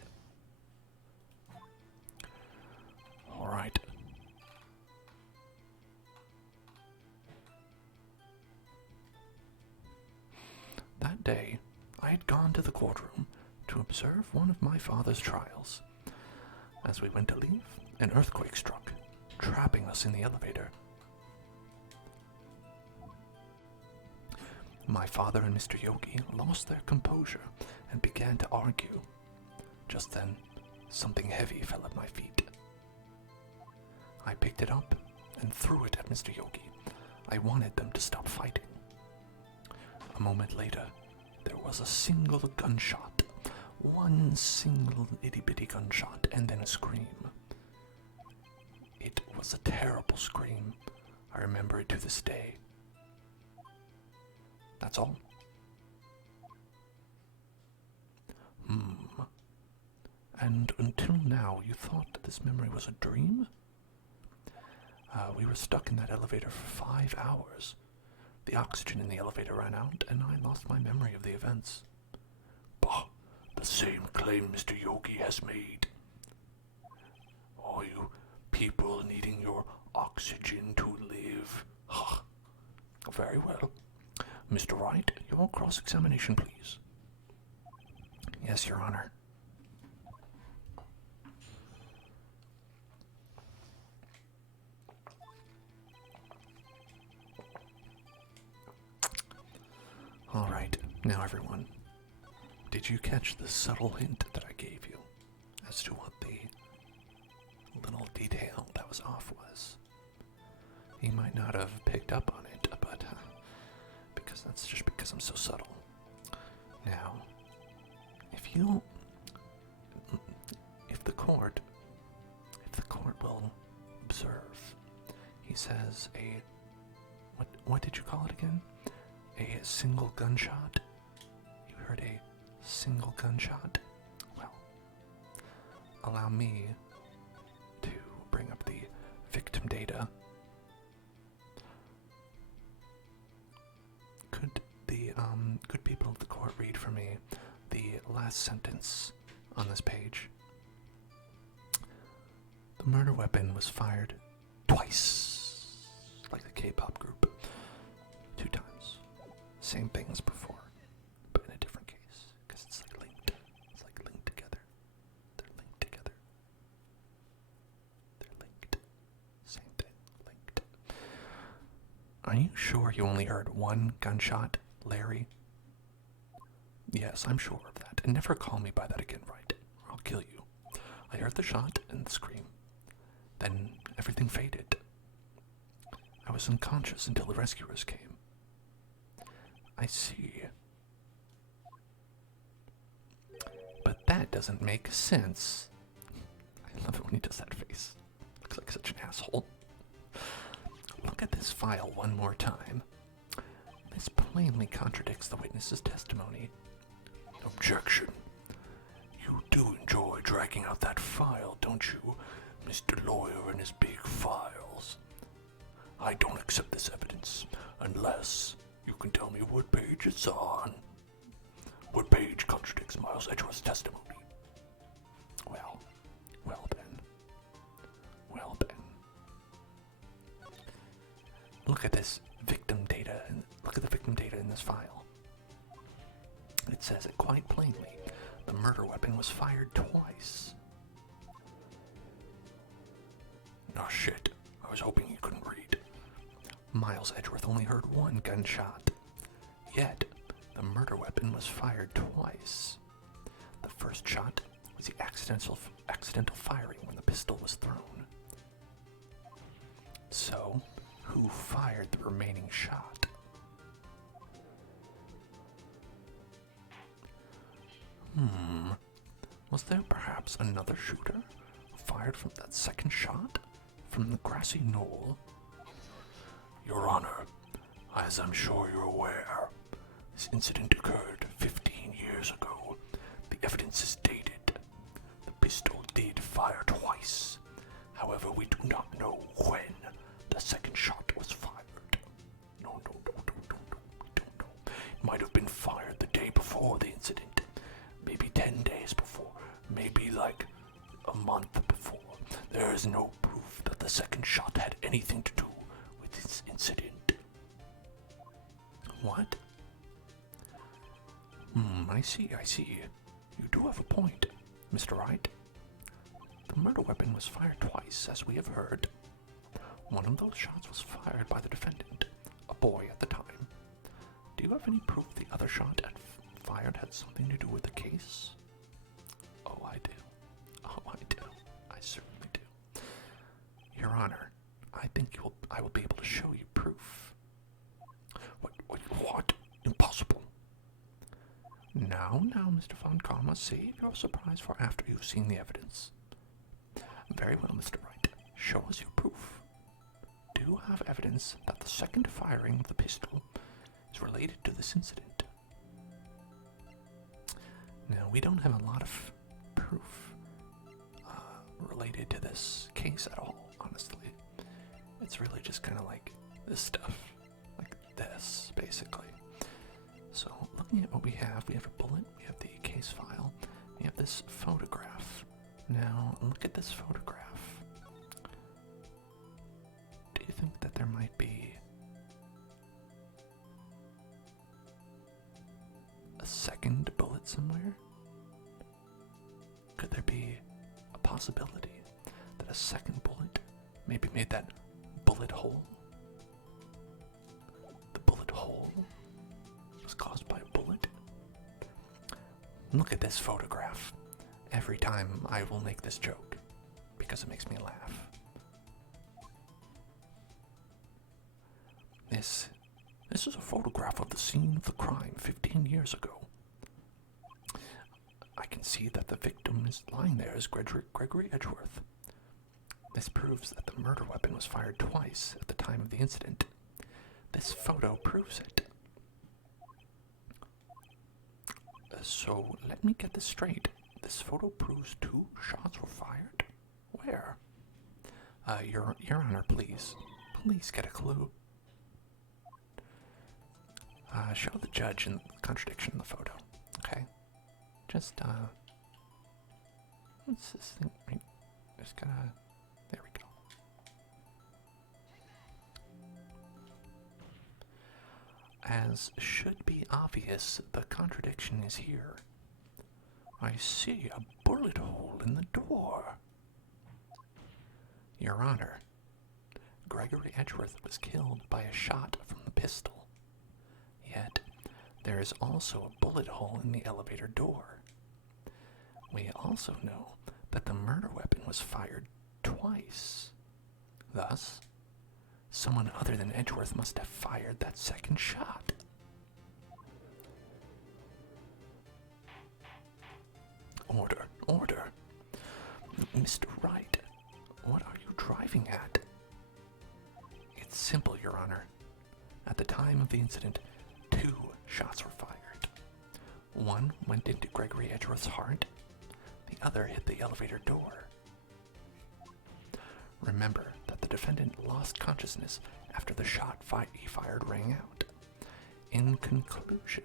All right. That day, I had gone to the courtroom to observe one of my father's trials. As we went to leave, an earthquake struck, trapping us in the elevator. My father and Mr. Yogi lost their composure and began to argue. Just then, something heavy fell at my feet. I picked it up and threw it at Mr. Yogi. I wanted them to stop fighting. A moment later, there was a single gunshot. One single itty-bitty gunshot, and then a scream. It was a terrible scream. I remember it to this day. That's all. And until now, you thought that this memory was a dream? We were stuck in that elevator for 5 hours. The oxygen in the elevator ran out, and I lost my memory of the events. Bah, the same claim Mr. Yogi has made. All you people needing your oxygen to live. Very well. Mr. Wright, your cross-examination, please. Yes, Your Honor. All right, now everyone, did you catch the subtle hint that I gave you as to what the little detail that was off was? You might not have picked up on it, but because that's just because I'm so subtle. Now, if the court will observe, he says what did you call it again? A single gunshot? You heard a single gunshot? Well, allow me to bring up the victim data. Could people of the court read for me the last sentence on this page? The murder weapon was fired twice, like the K-pop group. 2 times. Same thing as before, but in a different case, because it's like linked. It's like linked together. sure you only heard one gunshot, Larry? Yes, I'm sure of that. And never call me by that again, Wright. Or I'll kill you. I heard the shot and the scream. Then everything faded. I was unconscious until the rescuers came. I see. But that doesn't make sense. I love it when he does that face. Looks like such an asshole. Look at this file one more time. This plainly contradicts the witness's testimony. Objection. You do enjoy dragging out that file, don't you, Mr. Lawyer and his big files? I don't accept this evidence unless you can tell me what page it's on. What page contradicts Miles Edgeworth's testimony? Well then. Look at this victim data, and look at the victim data in this file. It says it quite plainly. The murder weapon was fired twice. Oh shit, I was hoping you couldn't read. Miles Edgeworth only heard one gunshot. Yet, the murder weapon was fired twice. The first shot was the accidental firing when the pistol was thrown. So, who fired the remaining shot? Was there perhaps another shooter who fired from that second shot? From the grassy knoll? Your Honor, as I'm sure you're aware, this incident occurred 15 years ago. The evidence is dated. The pistol did fire twice. However, we do not know when the second shot was fired. No, we don't know. It might have been fired the day before the incident. Maybe 10 days before. Maybe like a month before. There is no proof that the second shot had anything to do with this incident. What? I see. You do have a point, Mr. Wright. The murder weapon was fired twice, as we have heard. One of those shots was fired by the defendant, a boy at the time. Do you have any proof the other shot fired had something to do with the case? Oh, I do. I certainly do. Your Honor, I think I will be able to show you proof. What? Impossible. Now, Mr. Von Karma, save your surprise for after you've seen the evidence. Very well, Mr. Wright. Show us your proof. Do you have evidence that the second firing of the pistol is related to this incident? Now, we don't have a lot of proof related to this case at all, honestly. It's really just kind of like this stuff. Like this, basically. So, looking at what we have a bullet, we have the case file, we have this photograph. Now, look at this photograph. Do you think that there might be a second bullet somewhere? Could there be a possibility that a second bullet maybe made that bullet hole? The bullet hole was caused by a bullet? Look at this photograph. Every time I will make this joke because it makes me laugh. This is a photograph of the scene of the crime 15 years ago. I can see that the victim is lying there as Gregory Edgeworth. This proves that the murder weapon was fired twice at the time of the incident. This photo proves it. So let me get this straight. This photo proves 2 shots were fired? Where? Your Honor, please. Please get a clue. Show the judge in the contradiction in the photo. Okay? Just, what's this thing? Right? Just gotta... There we go. As should be obvious, the contradiction is here. I see a bullet hole in the door. Your Honor, Gregory Edgeworth was killed by a shot from the pistol. Yet, there is also a bullet hole in the elevator door. We also know that the murder weapon was fired twice. Thus, someone other than Edgeworth must have fired that second shot. Order, order. Mr. Wright, what are you driving at? It's simple, Your Honor. At the time of the incident, 2 shots were fired. One went into Gregory Edgeworth's heart, the other hit the elevator door. Remember that the defendant lost consciousness after the shot he fired rang out. In conclusion,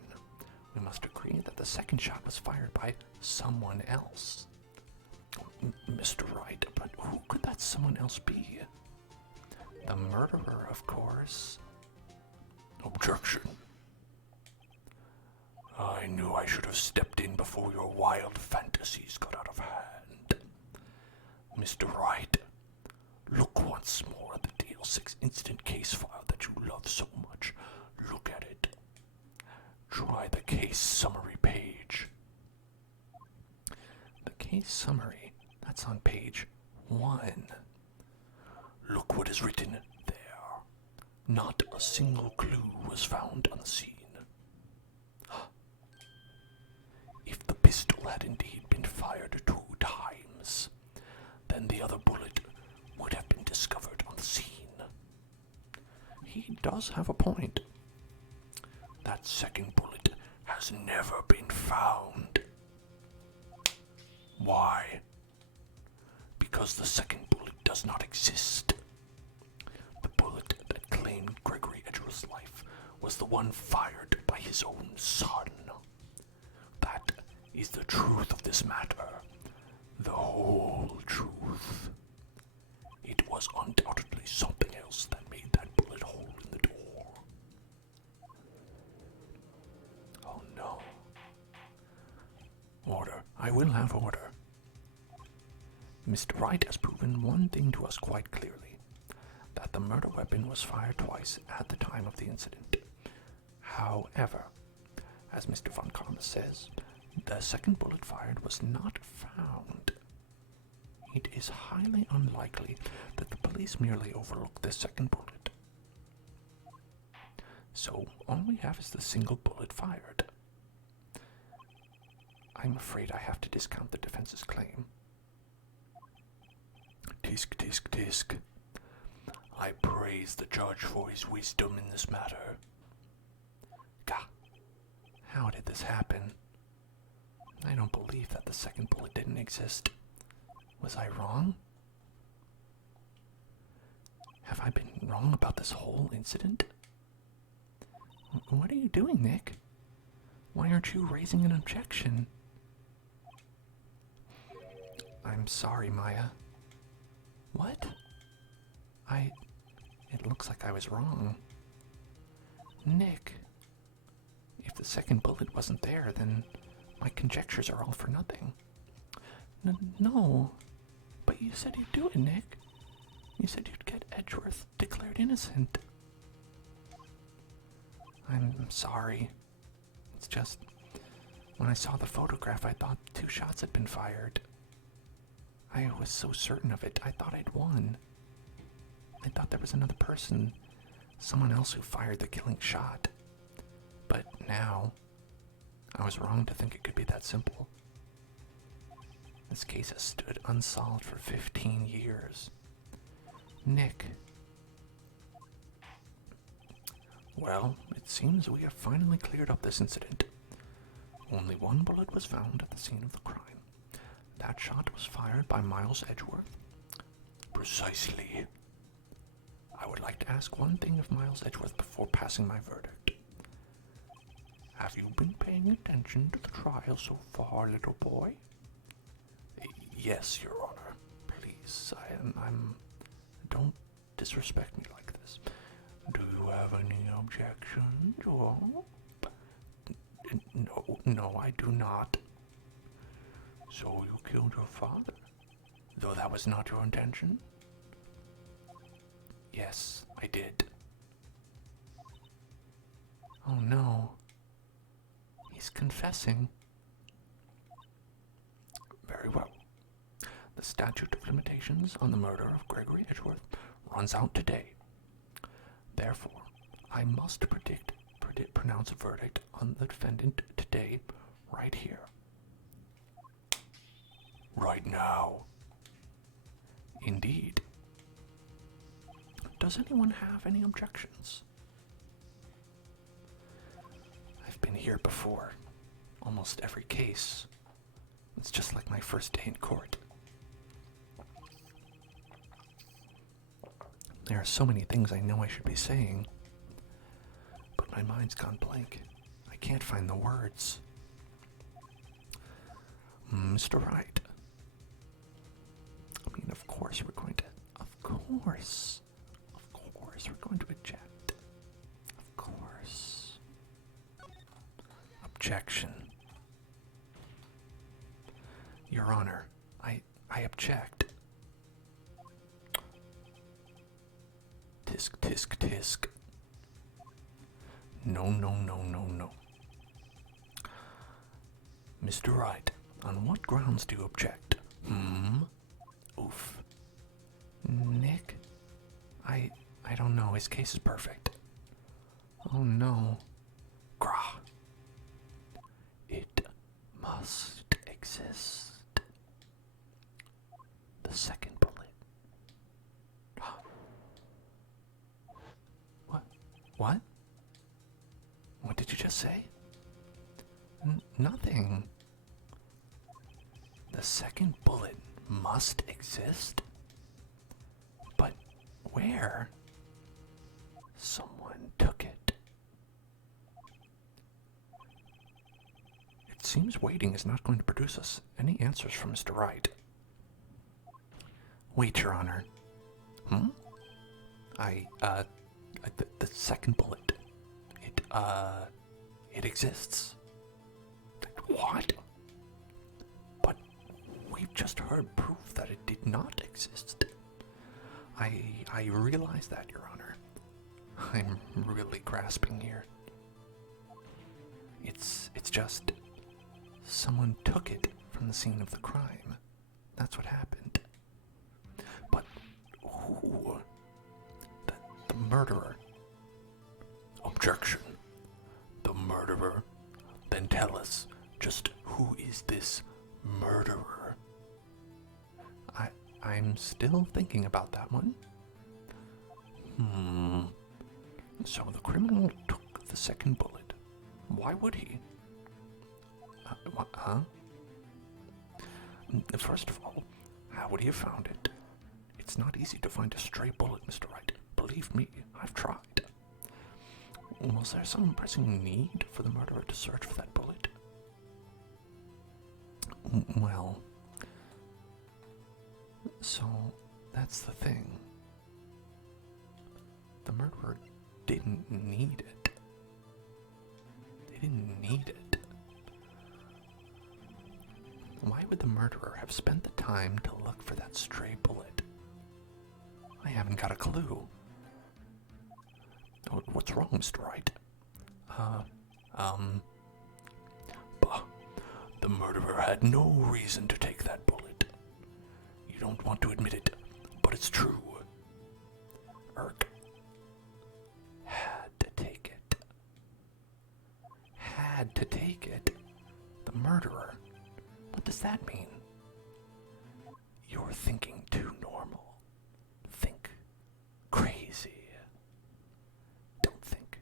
we must agree that the second shot was fired by someone else. Mr. Wright, but who could that someone else be? The murderer, of course. Objection. I knew I should have stepped in before your wild fantasies got out of hand. Mr. Wright, look once more at the DL6 incident case file that you love so much. Look at it. Try the case summary page. The case summary, that's on page 1. Look what is written there. Not a single clue was found on the scene. If the pistol had indeed been fired 2 times, then the other bullet would have been discovered on the scene. He does have a point. That second bullet has never been found. Why? Because the second bullet does not exist. The bullet that claimed Gregory Edgeworth's life was the one fired by his own son. That is the truth of this matter. The whole truth. It was undoubtedly something else that made that bullet hole in the door. Oh no. Order. I will have order. Mr. Wright has proven one thing to us quite clearly, that the murder weapon was fired twice at the time of the incident. However, as Mr. Von Karma says, the second bullet fired was not found. It is highly unlikely that the police merely overlooked the second bullet. So all we have is the single bullet fired. I'm afraid I have to discount the defense's claim. Tisk, tisk, tisk. I praise the judge for his wisdom in this matter. Gah! How did this happen? I don't believe that the second bullet didn't exist. Was I wrong? Have I been wrong about this whole incident? What are you doing, Nick? Why aren't you raising an objection? I'm sorry, Maya. What? It looks like I was wrong. Nick, if the second bullet wasn't there, then my conjectures are all for nothing. No, but you said you'd do it, Nick. You said you'd get Edgeworth declared innocent. I'm sorry. It's just, when I saw the photograph, I thought 2 shots had been fired. I was so certain of it, I thought I'd won. I thought there was another person, someone else who fired the killing shot. But now, I was wrong to think it could be that simple. This case has stood unsolved for 15 years. Nick. Well, it seems we have finally cleared up this incident. Only 1 bullet was found at the scene of the crime. That shot was fired by Miles Edgeworth. Precisely. I would like to ask one thing of Miles Edgeworth before passing my verdict. Have you been paying attention to the trial so far, little boy? Yes, Your Honor. Please, don't disrespect me like this. Do you have any objections, or? No, I do not. So you killed your father, though that was not your intention? Yes, I did. Oh no. He's confessing. Very well. The statute of limitations on the murder of Gregory Edgeworth runs out today. Therefore, I must pronounce a verdict on the defendant today, right here. Right now. Indeed. Does anyone have any objections? I've been here before. Almost every case. It's just like my first day in court. There are so many things I know I should be saying, but my mind's gone blank. I can't find the words. Mr. Wright. I mean, of course we're going to object. Of course. Objection. Your Honor, I object. Tisk, tisk, tisk. No, no, no, no, no. Mr. Wright, on what grounds do you object? Oof. Nick? I don't know. His case is perfect. Oh no. Grah. It must exist. The second bullet. What? What did you just say? Nothing. The second bullet must exist? But where? Someone took it. It seems waiting is not going to produce us any answers from Mr. Wright. Wait, Your Honor. The second bullet. It exists. What? But we've just heard proof that it did not exist. I realize that, Your Honor. I'm really grasping here. It's just someone took it from the scene of the crime. That's what happened. But who? The murderer. Objection. The murderer? Then tell us, just who is this murderer? I'm still thinking about that one. So the criminal took the second bullet. Why would he? First of all, how would he have found it? It's not easy to find a stray bullet, Mr. Wright. Believe me, I've tried. Was there some pressing need for the murderer to search for that bullet? Well, so that's the thing. The murderer didn't need it. They didn't need it. Why would the murderer have spent the time to look for that stray bullet? I haven't got a clue. What's wrong, Mr. Wright? Bah. The murderer had no reason to take that bullet. You don't want to admit it, but it's true. Irk had to take it. Had to take it? The murderer? What does that mean? You're thinking too normal. Think crazy. Don't think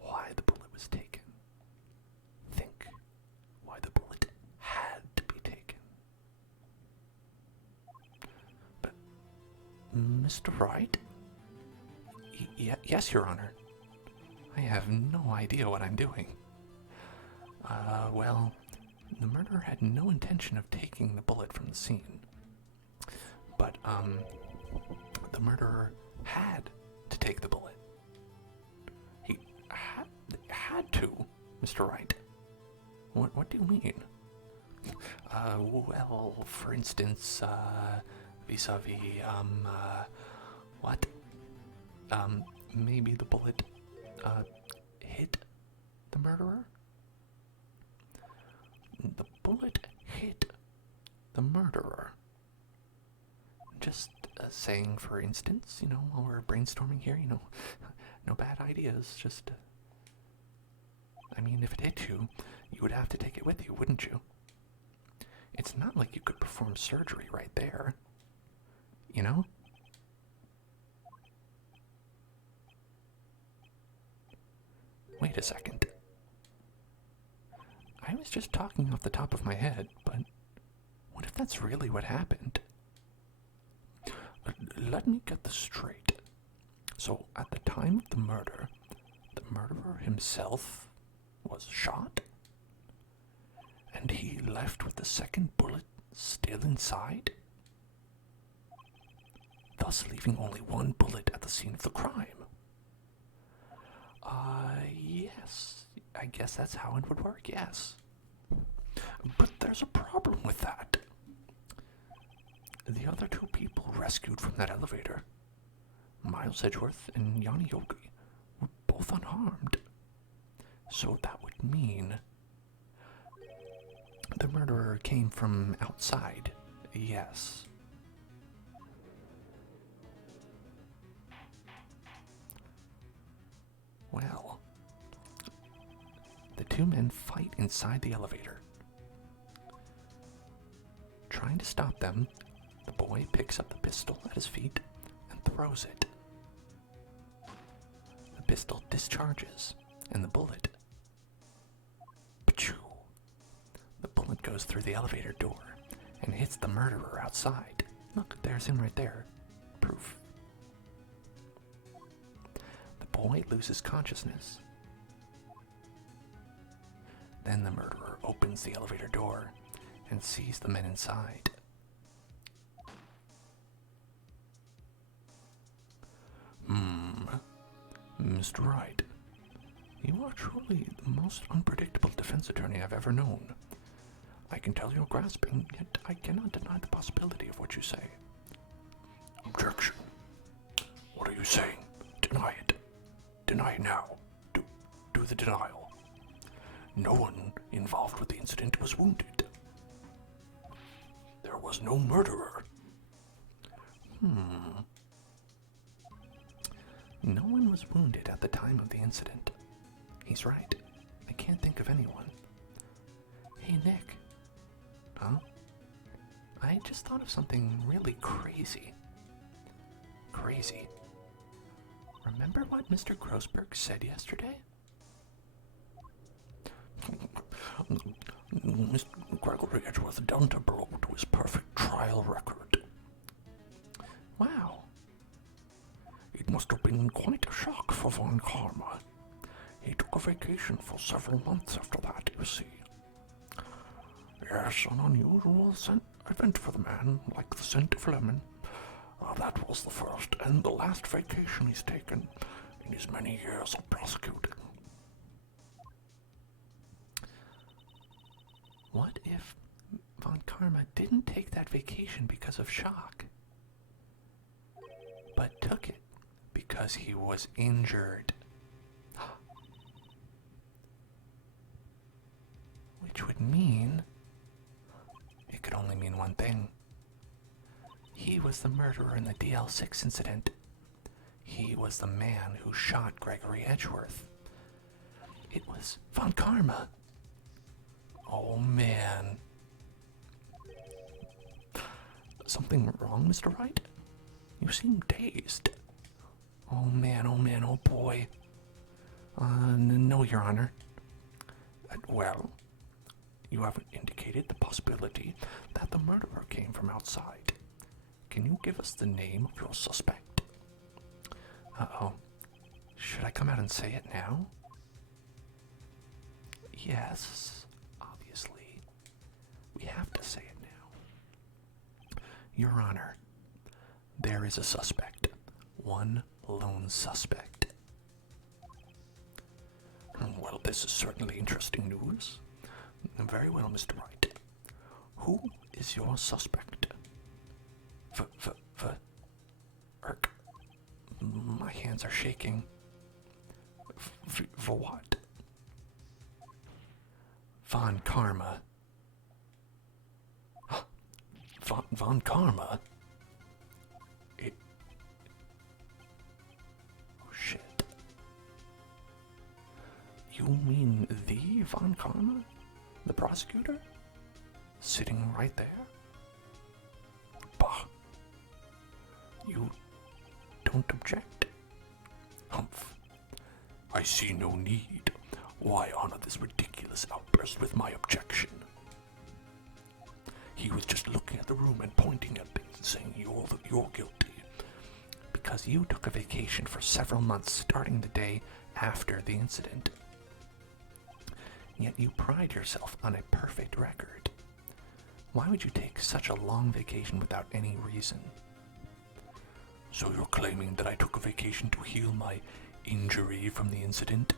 why the bullet was taken. Think why the bullet had to be taken. But, Mr. Wright? Yes, Your Honor. I have no idea what I'm doing. Well, the murderer had no intention of taking the bullet from the scene. But, the murderer had to take the bullet. He had to, Mr. Wright. What do you mean? Well, for instance, vis-a-vis, what? maybe the bullet, hit the murderer? The bullet hit the murderer. Just saying, for instance, while we're brainstorming here, no bad ideas, just... I mean, if it hit you, you would have to take it with you, wouldn't you? It's not like you could perform surgery right there. You know? Wait a second. I was just talking off the top of my head, but what if that's really what happened? Let me get this straight. So, at the time of the murder, the murderer himself was shot? And he left with the second bullet still inside? Thus leaving only one bullet at the scene of the crime. Yes. I guess that's how it would work, yes. But there's a problem with that. The other two people rescued from that elevator, Miles Edgeworth and Yanni Yogi, were both unharmed. So that would mean the murderer came from outside, yes. Well, the two men fight inside the elevator. Trying to stop them, the boy picks up the pistol at his feet and throws it. The pistol discharges, and the bullet... Pachoo! The bullet goes through the elevator door and hits the murderer outside. Look, there's him right there. Proof. The boy loses consciousness. Then the murderer opens the elevator door and sees the men inside. Mr. Wright, you are truly the most unpredictable defense attorney I've ever known. I can tell you're grasping, yet I cannot deny the possibility of what you say. Objection. What are you saying? Deny it. Deny it now. Do the denial. No one involved with the incident was wounded. There was no murderer. No one was wounded at the time of the incident. He's right. I can't think of anyone. Hey, Nick. Huh? I just thought of something really crazy. Crazy. Remember what Mr. Grossberg said yesterday? Mr. Gregory Edgeworth done to blow to his perfect trial record. Wow. It must have been quite a shock for Von Karma. He took a vacation for several months after that, you see. Yes, an unusual event for the man, like the scent of lemon. That was the first and the last vacation he's taken in his many years of prosecuting. What if Von Karma didn't take that vacation because of shock, but took it because he was injured? Which would mean it could only mean one thing. He was the murderer in the DL6 incident. He was the man who shot Gregory Edgeworth. It was Von Karma. Oh, man. Something wrong, Mr. Wright? You seem dazed. Oh, man, oh, boy. No, Your Honor. Well, you haven't indicated the possibility that the murderer came from outside. Can you give us the name of your suspect? Uh-oh. Should I come out and say it now? Yes, obviously. We have to say it now. Your Honor, there is a suspect. One lone suspect. Well, this is certainly interesting news. Very well, Mr. Wright. Who is your suspect? My hands are shaking. For what? Von Karma. Von Karma? Oh, shit. You mean the Von Karma? The prosecutor? Sitting right there? Bah. You don't object? Humph. I see no need. Why honor this ridiculous outburst with my objection? He was just looking at the room and pointing at things and saying you're guilty. Because you took a vacation for several months starting the day after the incident. Yet you pride yourself on a perfect record. Why would you take such a long vacation without any reason? So you're claiming that I took a vacation to heal my injury from the incident?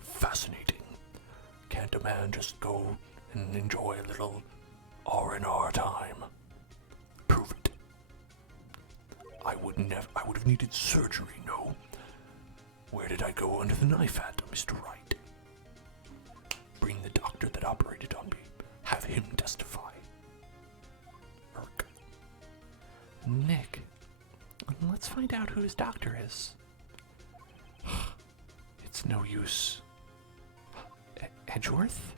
Fascinating. Can't a man just go and enjoy a little R&R time? Prove it. I would have needed surgery, no? Where did I go under the knife at, Mr. Wright? Bring the doctor that operated on me. Have him testify. Irk. Nick, let's find out who his doctor is. It's no use. Edgeworth?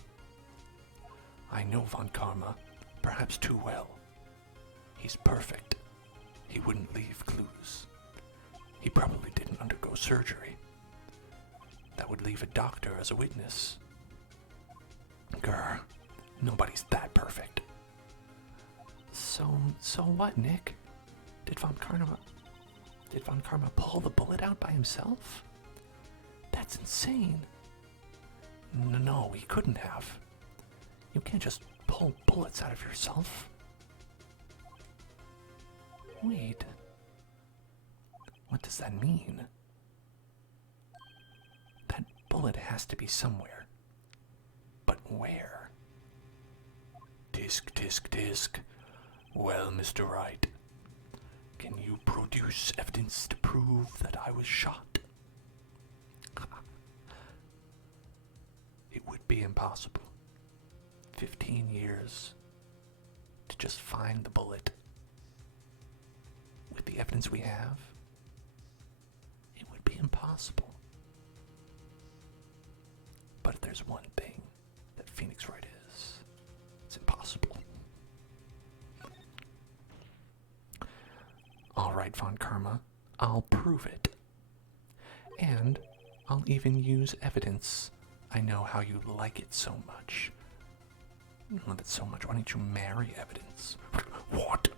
I know Von Karma, perhaps too well. He's perfect. He wouldn't leave clues. He probably didn't undergo surgery. That would leave a doctor as a witness. Grr, nobody's that perfect. So what, Nick? Did Von Karma pull the bullet out by himself? That's insane. No, he couldn't have. You can't just pull bullets out of yourself. Wait. What does that mean? That bullet has to be somewhere. But where? Tisk, tisk, tisk. Well, Mr. Wright, can you produce evidence to prove that I was shot? It would be impossible. 15 years to just find the bullet. With the evidence we have, it would be impossible. But if there's one thing that Phoenix Wright is, it's impossible. Alright, Von Karma, I'll prove it. And I'll even use evidence. I know how you like it so much. You love it so much. Why don't you marry evidence? What?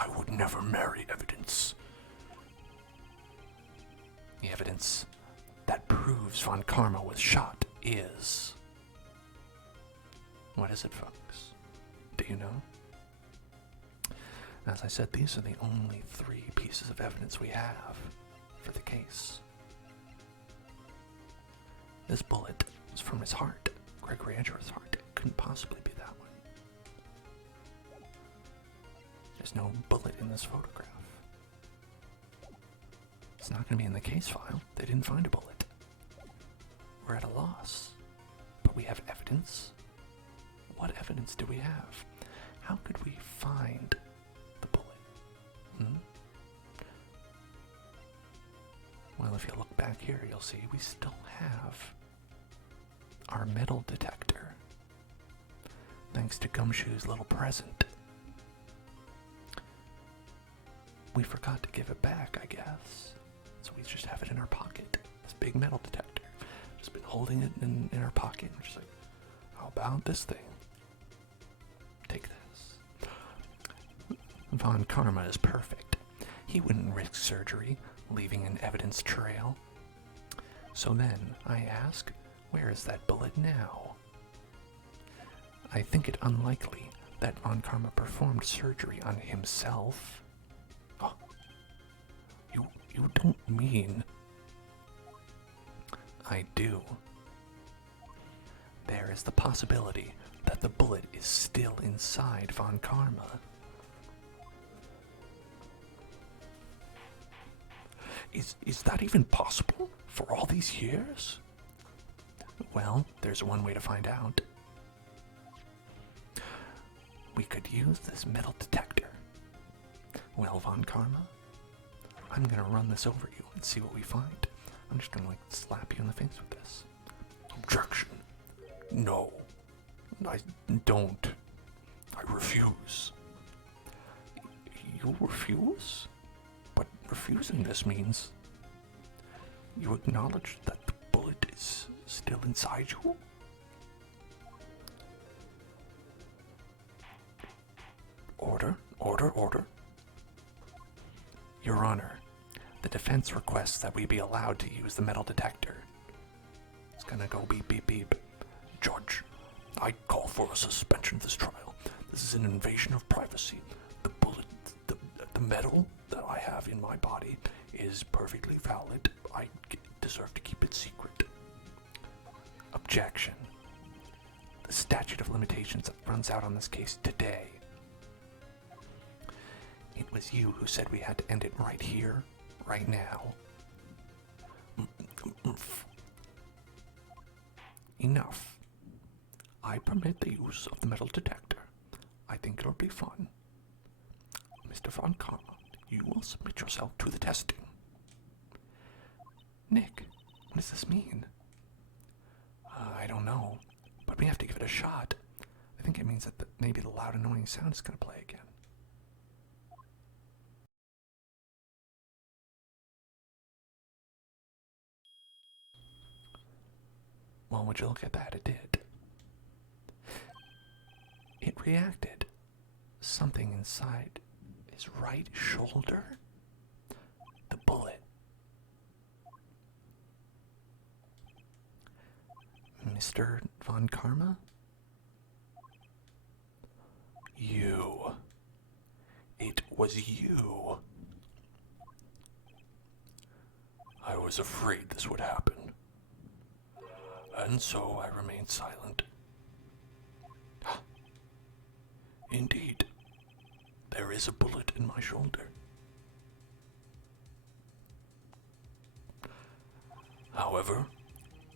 I would never marry evidence. The evidence that proves Von Karma was shot is... What is it, folks? Do you know? As I said, these are the only 3 pieces of evidence we have for the case. This bullet was from his heart, Gregory Edgeworth's heart. It couldn't possibly be that one. There's no bullet in this photograph. It's not going to be in the case file. They didn't find a bullet. We're at a loss. But we have evidence. What evidence do we have? How could we find the bullet? Well, if you look back here, you'll see we still have our metal detector. Thanks to Gumshoe's little present. We forgot to give it back, I guess. So we just have it in our pocket. This big metal detector. Just been holding it in our pocket. We're just like, how about this thing? Take this. Von Karma is perfect. He wouldn't risk surgery, leaving an evidence trail. So then, I ask, where is that bullet now? I think it unlikely that Von Karma performed surgery on himself. Oh, you don't mean... I do. There is the possibility that the bullet is still inside Von Karma. Is that even possible for all these years? Well, there's one way to find out. We could use this metal detector. Well, Von Karma, I'm gonna run this over you and see what we find. I'm just gonna, slap you in the face with this. Objection. No. I don't. I refuse. You refuse? But refusing this means you acknowledge that the bullet is still inside you? Order, order, order. Your Honor, the defense requests that we be allowed to use the metal detector. It's gonna go beep, beep, beep. Judge, I call for a suspension of this trial. This is an invasion of privacy. The bullet, the metal that I have in my body is perfectly valid. I deserve to keep it secret. Objection. The statute of limitations runs out on this case today. It was you who said we had to end it right here, right now. Enough. I permit the use of the metal detector. I think it'll be fun. Mr. Von Karma, you will submit yourself to the testing. Nick, what does this mean? I don't know, but we have to give it a shot. I think it means that maybe the loud annoying sound is going to play again. Well, would you look at that? It did. It reacted. Something inside his right shoulder? The bullet. Mr. Von Karma? You. It was you. I was afraid this would happen. And so I remained silent. Indeed, there is a bullet in my shoulder. However,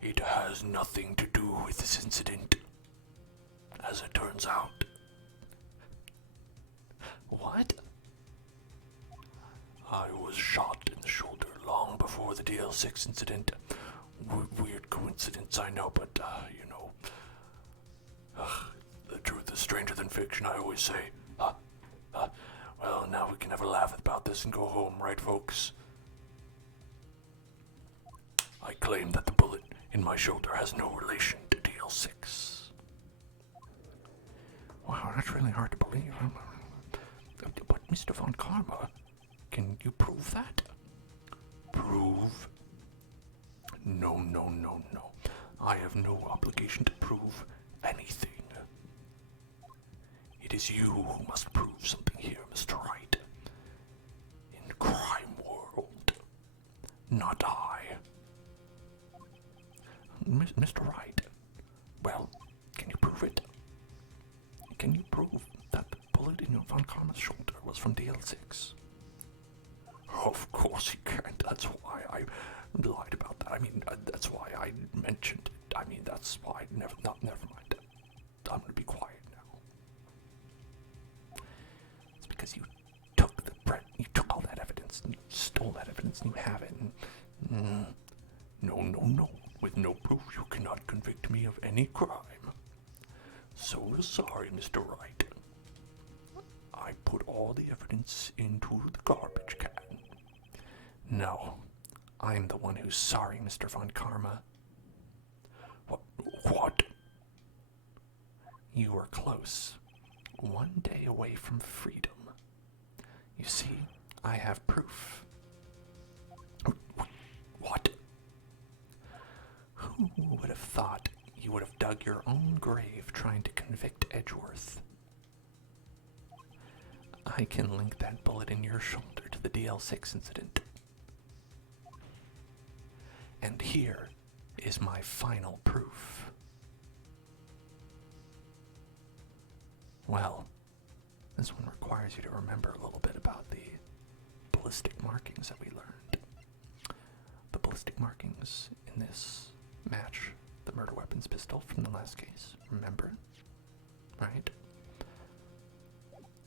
it has nothing to do with this incident, as it turns out. What? I was shot in the shoulder long before the DL6 incident. Weird coincidence, I know, but, the truth is stranger than fiction, I always say. Well, now we can have a laugh about this and go home, right, folks? I claim that the bullet in my shoulder has no relation to DL6. Wow, that's really hard to believe. But Mr. Von Karma, can you prove that? Prove? No. I have no obligation to prove anything. It is you who must prove something here, Mr. Wright. In crime world, not I. Mr. Wright, well, can you prove it? Can you prove that the bullet in Von Karma's shoulder was from DL6? Of course he can't. That's why I lied about that. I mean, that's why I mentioned it. I mean, that's why. Never mind. I'm gonna be quiet now. It's because you took you took all that evidence, and you stole that evidence, and you have it. And, No. With no proof, you cannot convict me of any crime. So sorry, Mr. Wright. I put all the evidence into the garbage can. No, I'm the one who's sorry, Mr. Von Karma. What? You were close. One day away from freedom. You see, I have proof. What? Who would have thought you would have dug your own grave trying to convict Edgeworth? I can link that bullet in your shoulder to the DL6 incident. And here is my final proof. Well, this one requires you to remember a little bit about the ballistic markings that we learned. the ballistic markings in this match the murder weapon's pistol from the last case. Remember? Right?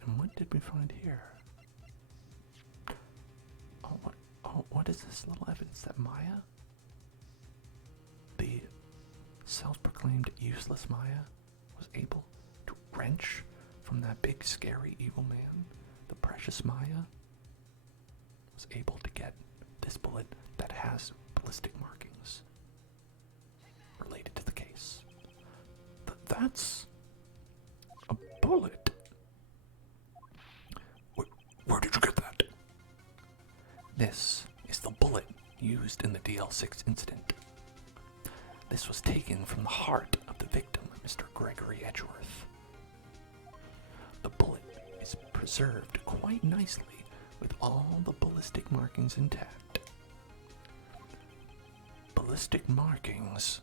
And what did we find here? What is this little evidence that Maya, the self-proclaimed useless Maya, was able to wrench from that big scary evil man? The precious Maya was able to get this bullet that has ballistic markings related to the case. That's a bullet. Where did you get that? This is the bullet used in the DL6 incident. This was taken from the heart of the victim, Mr. Gregory Edgeworth. The bullet is preserved quite nicely with all the ballistic markings intact. Ballistic markings.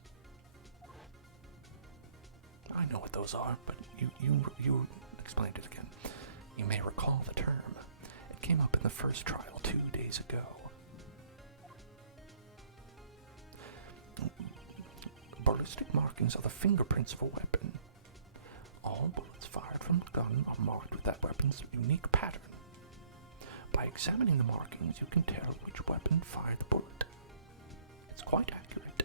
I know what those are, but you explained it again. You may recall the term. It came up in the first trial 2 days ago. Ballistic markings are the fingerprints of a weapon. All bullets fired from the gun are marked with that weapon's unique pattern. By examining the markings, you can tell which weapon fired the bullet. It's quite accurate.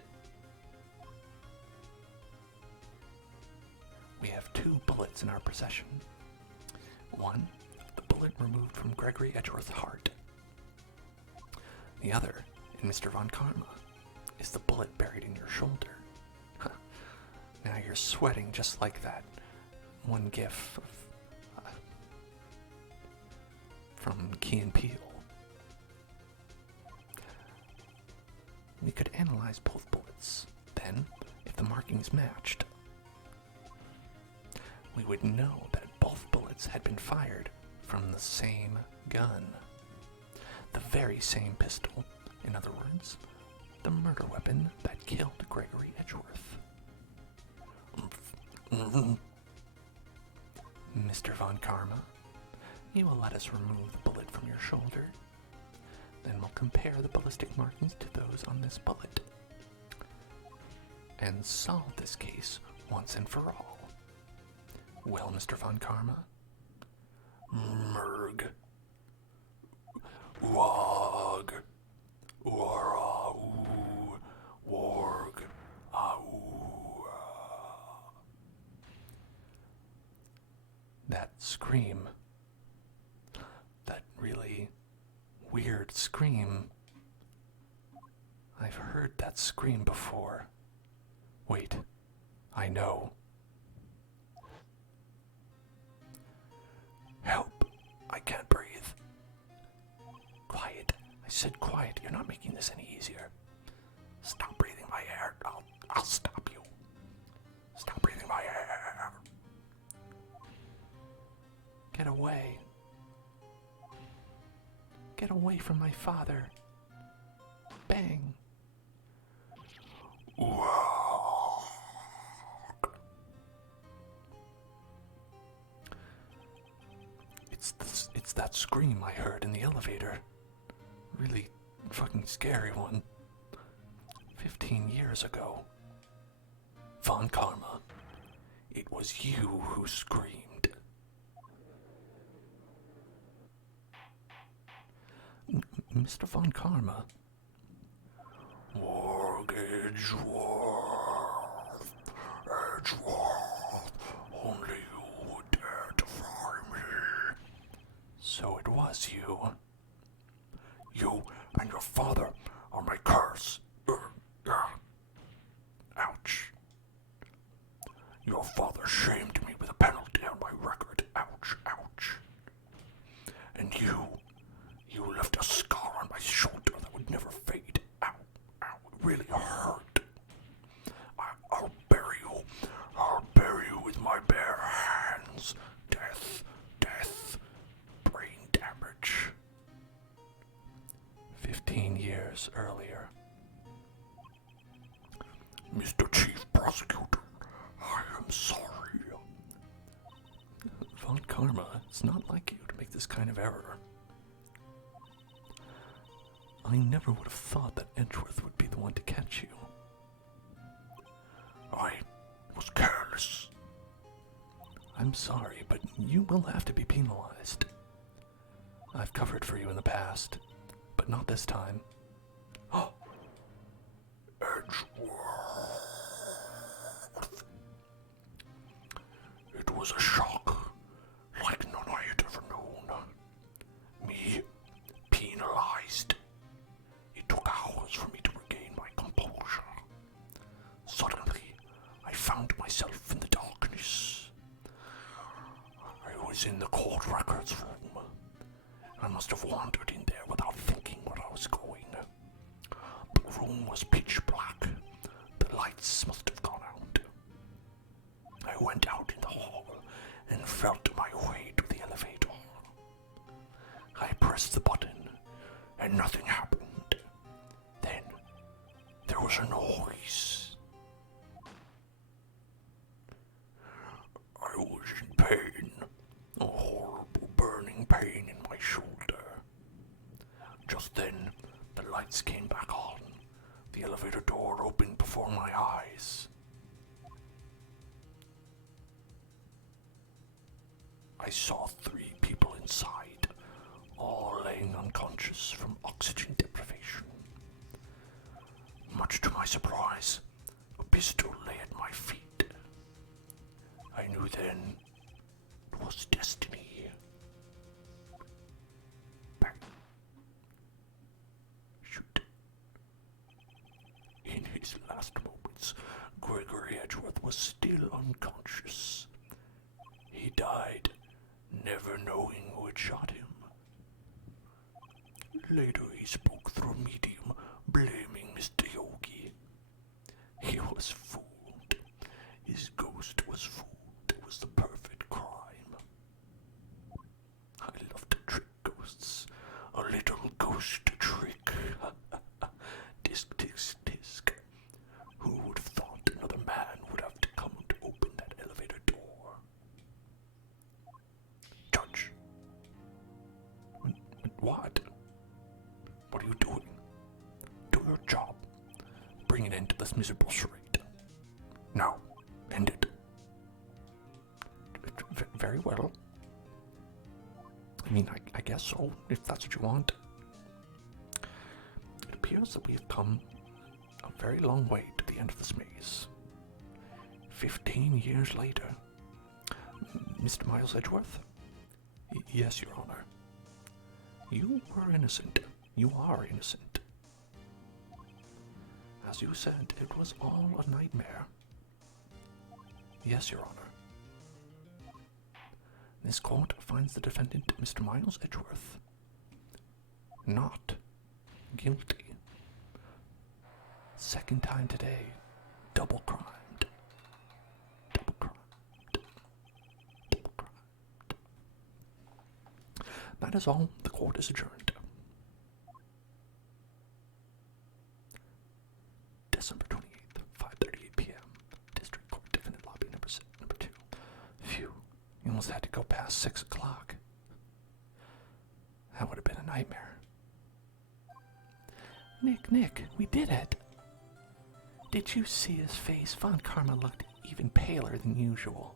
We have 2 bullets in our possession. One, the bullet removed from Gregory Edgeworth's heart. The other, in Mr. Von Karma, is the bullet buried in your shoulder. Now you're sweating just like that one gif from Key and Peele. We could analyze both bullets. Then, if the markings matched, we would know that both bullets had been fired from the same gun. The very same pistol. In other words, the murder weapon that killed Gregory Edgeworth. Mr. Von Karma, you will let us remove the bullet from your shoulder. Then we'll compare the ballistic markings to those on this bullet. And solve this case once and for all. Well, Mr. Von Karma? Merg. Wog. Wara. Ooh. Warg. Ow. That scream. That really weird scream. I've heard that scream before. Wait, I know. Help. I can't breathe. Quiet. I said quiet. You're not making this any easier. Stop breathing my air. I'll stop you. Stop breathing my air. Get away. Get away from my father. Bang. It's that scream I heard in the elevator. Really fucking scary one. 15 years ago. Von Karma, it was you who screamed. Mr. Von Karma. Mortgage Edgeworth. Only you would dare defy me. So it was you. You and your father are my curse. Ouch. Your father shamed me with a penalty on my record. Ouch, ouch. And you left a scar on my shoulder that would never fade. Ow, ow, it really hurt. I'll bury you. I'll bury you with my bare hands. Death, death, brain damage. 15 years earlier. Mr. Chief Prosecutor, I am sorry. Von Karma, it's not like you to make this kind of error. I never would have thought that Edgeworth would be the one to catch you. I was careless. I'm sorry, but you will have to be penalized. I've covered for you in the past, but not this time. Edgeworth. It was a shock, like none I had ever known. Me, penalized. It took hours for me to regain my composure. Suddenly, I found myself in the darkness. I was in the court records room. I must have wandered in there without thinking where I was going. The room was pitch black. The lights must have gone out. I went out in the hall and felt my way to the elevator. I pressed the button and nothing happened. Then there was a noise. I was in pain, a horrible burning pain in my shoulder. Just then, the lights came back on. The elevator door opened before my eyes. I saw 3 people inside, all laying unconscious from oxygen deprivation. Much to my surprise, a pistol lay at my feet. I knew then it was destiny. Bang. Shoot. In his last moments, Gregory Edgeworth was still unconscious. He died, never knowing who had shot him. Later he spoke through a medium, blaming Mr. Yogi. He was fooled. His ghost was fooled. It was the perfect crime. I love to trick ghosts. A little ghost trick. Tisk, tisk, tisk. Who would have thought another man would have to come to open that elevator door? Judge. What? What are you doing? Do your job. Bring an end to this miserable charade. Now, end it. Very well. I mean, I guess so, if that's what you want. It appears that we've come a very long way to the end of this maze. 15 years later. Mr. Miles Edgeworth? Yes, Your Honor. You were innocent. You are innocent. As you said, it was all a nightmare. Yes, Your Honor. This court finds the defendant, Mr. Miles Edgeworth, not guilty. Second time today, double crimed. Double crimed. Double crimed. That is all. The court is adjourned. December 28th, 5:38 p.m. District Court, Defendant Lobby number 2. Phew. You almost had to go past 6 o'clock. That would have been a nightmare. Nick, we did it. Did you see his face? Von Karma looked even paler than usual.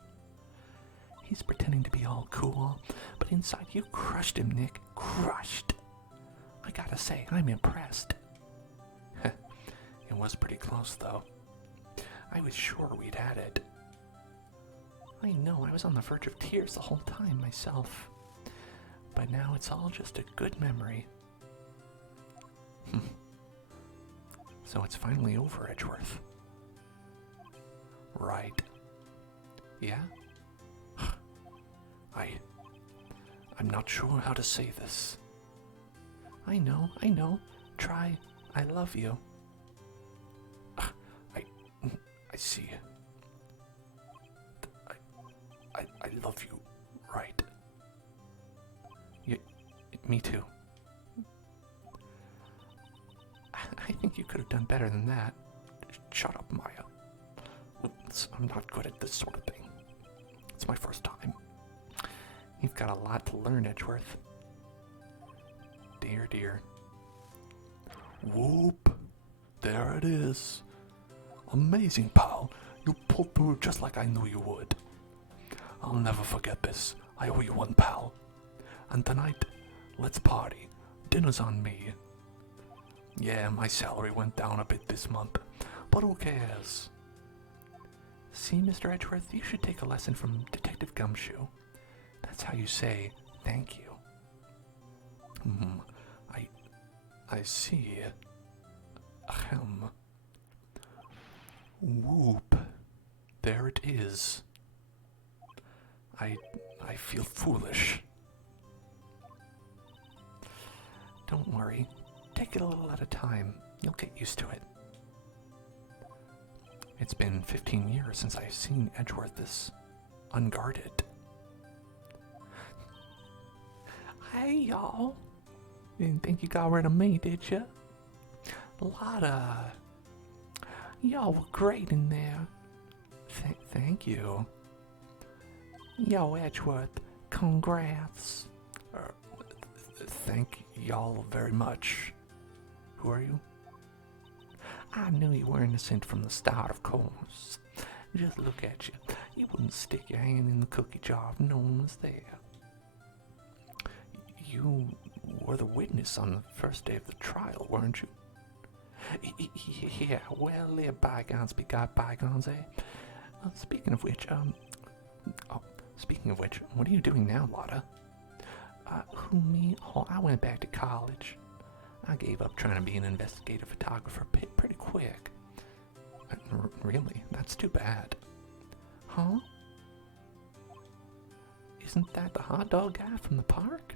He's pretending to be all cool, but inside you crushed him, Nick. Crushed. I gotta say, I'm impressed. It was pretty close, though. I was sure we'd had it. I know, I was on the verge of tears the whole time myself. But now it's all just a good memory. So it's finally over, Edgeworth. Right. Yeah? I'm not sure how to say this. I know. Try, I love you. I see. I love you, right? Me too. I think you could have done better than that. Shut up, Maya. I'm not good at this sort of thing. It's my first time. You've got a lot to learn, Edgeworth. Dear. Whoop. There it is. Amazing, pal. You pulled through just like I knew you would. I'll never forget this. I owe you one, pal. And tonight, let's party. Dinner's on me. Yeah, my salary went down a bit this month, but who cares? See, Mr. Edgeworth, you should take a lesson from Detective Gumshoe. That's how you say thank you. I see. Ahem. Whoop. There it is. I feel foolish. Don't worry. Take it a little at a time. You'll get used to it. It's been 15 years since I've seen Edgeworth this unguarded. Hey, y'all. Didn't think you got rid of me, did you? Y'all were great in there. Thank you. Yo, Edgeworth, congrats. Thank y'all very much. Who are you? I knew you were innocent from the start, of course. Just look at you. You wouldn't stick your hand in the cookie jar if no one was there. You were the witness on the first day of the trial, weren't you? Yeah, well, let bygones be bygones, eh? Speaking of which, what are you doing now, Lotta? Who, me? Oh, I went back to college. I gave up trying to be an investigative photographer pretty quick. Really? That's too bad. Huh? Isn't that the hot dog guy from the park?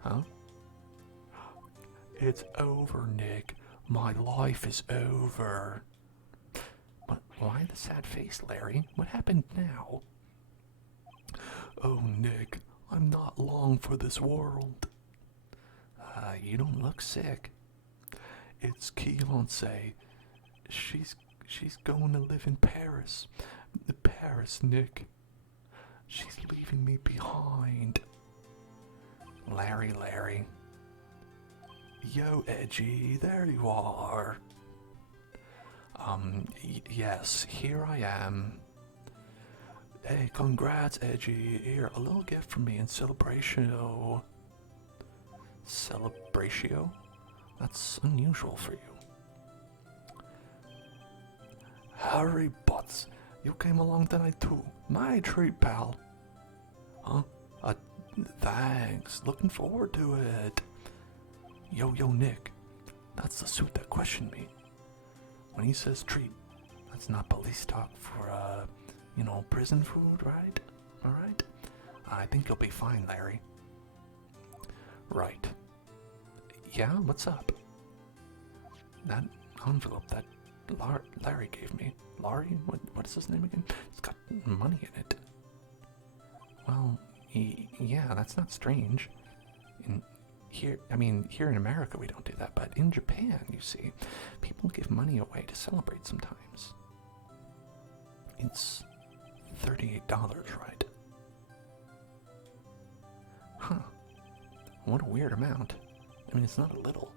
Huh? It's over, Nick. My life is over. But why the sad face, Larry? What happened now? Oh, Nick, I'm not long for this world. You don't look sick. It's Keonce. She's going to live in Paris. Paris, Nick. She's leaving me behind. Larry. Yo, Edgy, there you are. Yes, here I am. Hey, congrats, Edgy. Here, a little gift from me in celebration. Celebratio? That's unusual for you. Harry Butts, you came along tonight too. My treat, pal. Huh? Thanks. Looking forward to it. Yo, Nick. That's the suit that questioned me. When he says treat, that's not police talk for, prison food, right? Alright? I think you'll be fine, Larry. Right. Yeah, what's up? That envelope that Larry gave me. Larry? What is his name again? It's got money in it. Well, yeah, that's not strange. Here in America we don't do that, but in Japan, you see, people give money away to celebrate sometimes. It's $38, right? Huh. What a weird amount. I mean, it's not a little,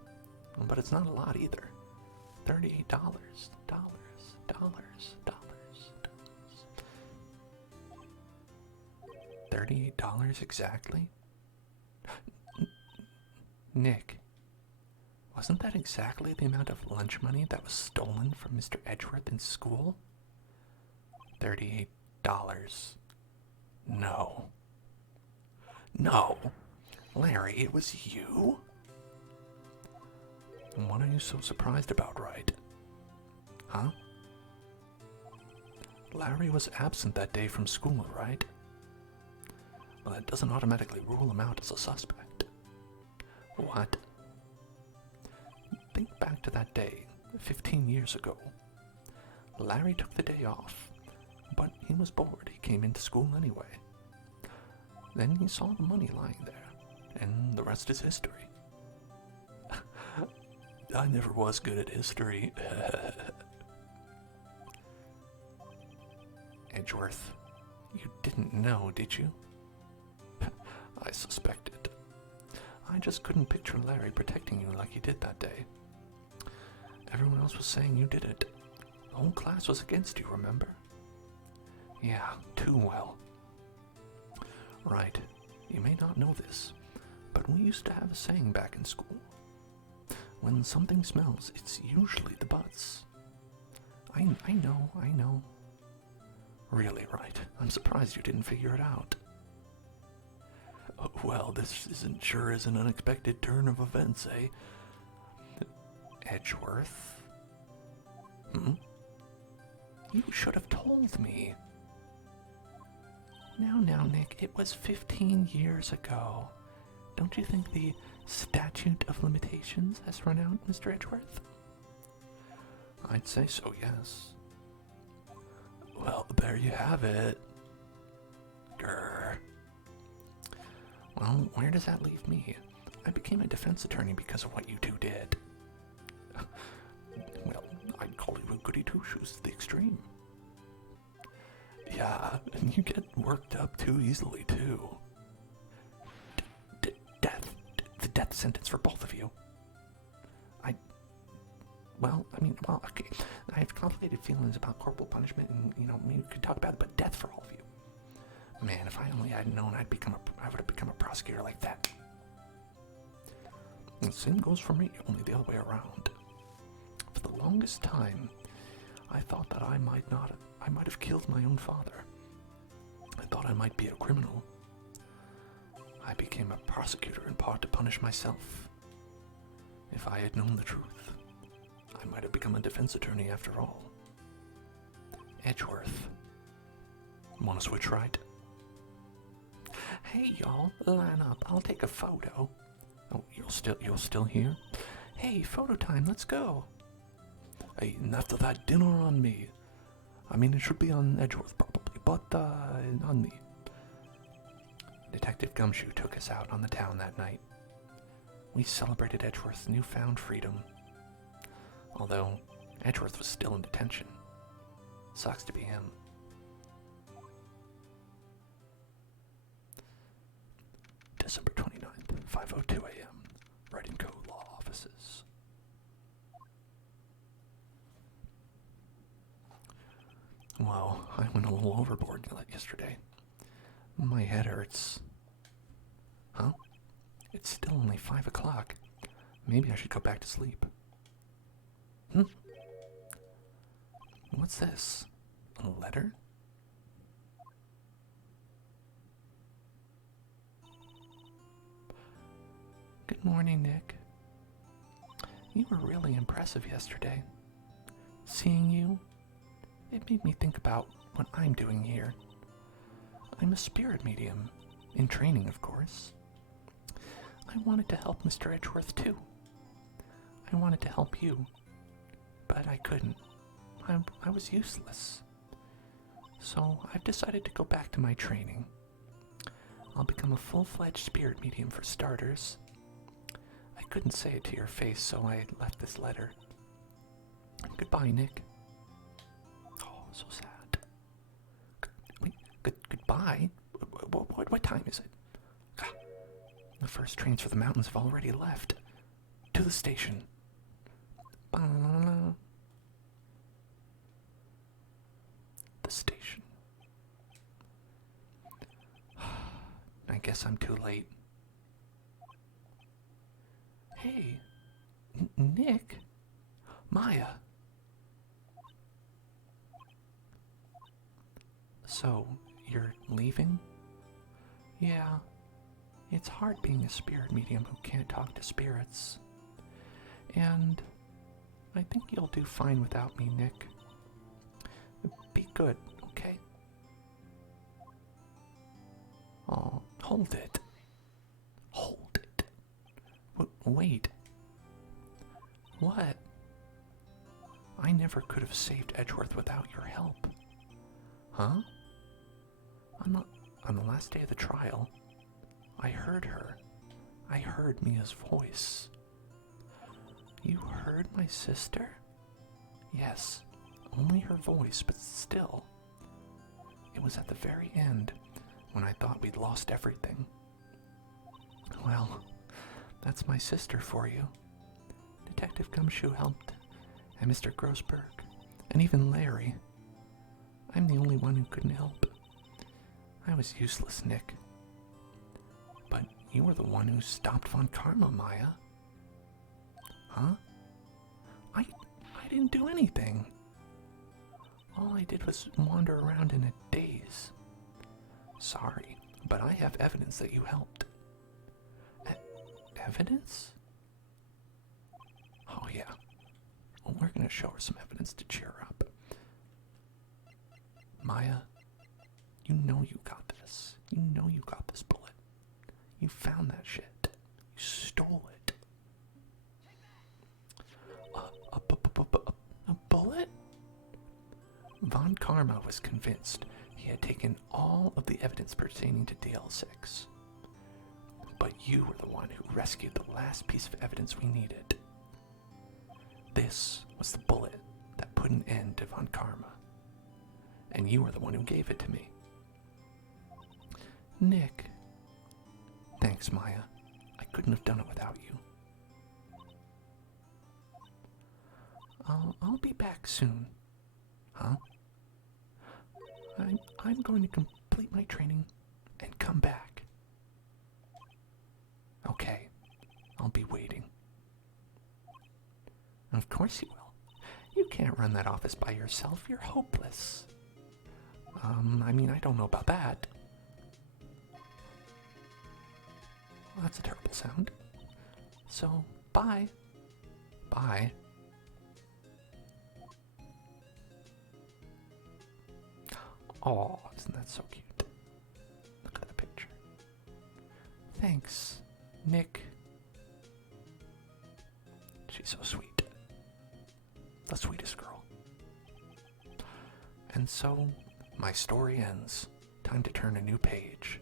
but it's not a lot either. $38. $38 exactly? Nick, wasn't that exactly the amount of lunch money that was stolen from Mr. Edgeworth in school? $38. No. Larry, it was you? What are you so surprised about, right? Huh? Larry was absent that day from school, right? Well, that doesn't automatically rule him out as a suspect. What? Think back to that day, 15 years ago. Larry took the day off, but he was bored. He came into school anyway. Then he saw the money lying there, and the rest is history. I never was good at history. Edgeworth, you didn't know, did you? I suspected. I just couldn't picture Larry protecting you like he did that day. Everyone else was saying you did it. The whole class was against you, remember? Yeah, too well. Right. You may not know this, but we used to have a saying back in school. When something smells, it's usually the butts. I know. Really, right? I'm surprised you didn't figure it out. Oh, well, this sure is an unexpected turn of events, eh? Edgeworth? You should have told me. Now, Nick, it was 15 years ago. Don't you think the statute of limitations has run out, Mr. Edgeworth? I'd say so, yes. Well, there you have it. Grr. Well, where does that leave me? I became a defense attorney because of what you two did. Well, I'd call you a goody two-shoes to the extreme. Yeah, and you get worked up too easily, too. Death. The death sentence for both of you. Well, okay. I have complicated feelings about corporal punishment, and, we could talk about it, but death for all of you. Man, if I only had known I would have become a prosecutor like that. The same goes for me, only the other way around. For the longest time, I thought that I might have killed my own father. I thought I might be a criminal. I became a prosecutor in part to punish myself. If I had known the truth, I might have become a defense attorney after all. Edgeworth. Wanna switch right? Hey y'all, line up, I'll take a photo. Oh, you're still here? Hey, photo time, let's go. Hey, and after that, dinner on me. I mean, it should be on Edgeworth probably, but on me. Detective Gumshoe took us out on the town that night. We celebrated Edgeworth's newfound freedom. Although, Edgeworth was still in detention. Sucks to be him. December 29th, 5:02 a.m. Writing Code Law Offices. Wow, I went a little overboard yesterday. My head hurts. Huh? It's still only 5 o'clock. Maybe I should go back to sleep. What's this? A letter? Good morning, Nick. You were really impressive yesterday. Seeing you, it made me think about what I'm doing here. I'm a spirit medium, in training, of course. I wanted to help Mr. Edgeworth, too. I wanted to help you, but I couldn't. I was useless. So I've decided to go back to my training. I'll become a full-fledged spirit medium for starters. I couldn't say it to your face, so I left this letter. Goodbye, Nick. Oh, so sad. Wait, goodbye? What time is it? The first trains for the mountains have already left. To the station. The station. I guess I'm too late. Hey, Nick? Maya. So, you're leaving? Yeah. It's hard being a spirit medium who can't talk to spirits. And I think you'll do fine without me, Nick. Be good, okay? Oh, hold it. Hold it. Wait. What? I never could have saved Edgeworth without your help. Huh? On the last day of the trial, I heard her. I heard Mia's voice. You heard my sister? Yes, only her voice, but still. It was at the very end, when I thought we'd lost everything. Well, that's my sister for you. Detective Gumshoe helped and Mr. Grossberg, and even Larry. I'm the only one who couldn't help. I was useless, Nick. But you were the one who stopped Von Karma, Maya. Huh? I didn't do anything. All I did was wander around in a daze. Sorry, but I have evidence that you helped. Evidence? Oh yeah. Well, we're gonna show her some evidence to cheer her up. Maya, you know you got this. You know you got this bullet. You found that shit. You stole it. A bullet? Von Karma was convinced he had taken all of the evidence pertaining to DL6. But you were the one who rescued the last piece of evidence we needed. This was the bullet that put an end to Von Karma. And you were the one who gave it to me. Nick. Thanks, Maya. I couldn't have done it without you. I'll be back soon. Huh? I'm going to complete my training and come back. Okay, I'll be waiting. Of course you will. You can't run that office by yourself. You're hopeless. I mean, I don't know about that. Well, that's a terrible sound. So, bye. Bye. Oh, isn't that so cute? Look at that picture. Thanks, Nick. She's so sweet. The sweetest girl. And so, my story ends. Time to turn a new page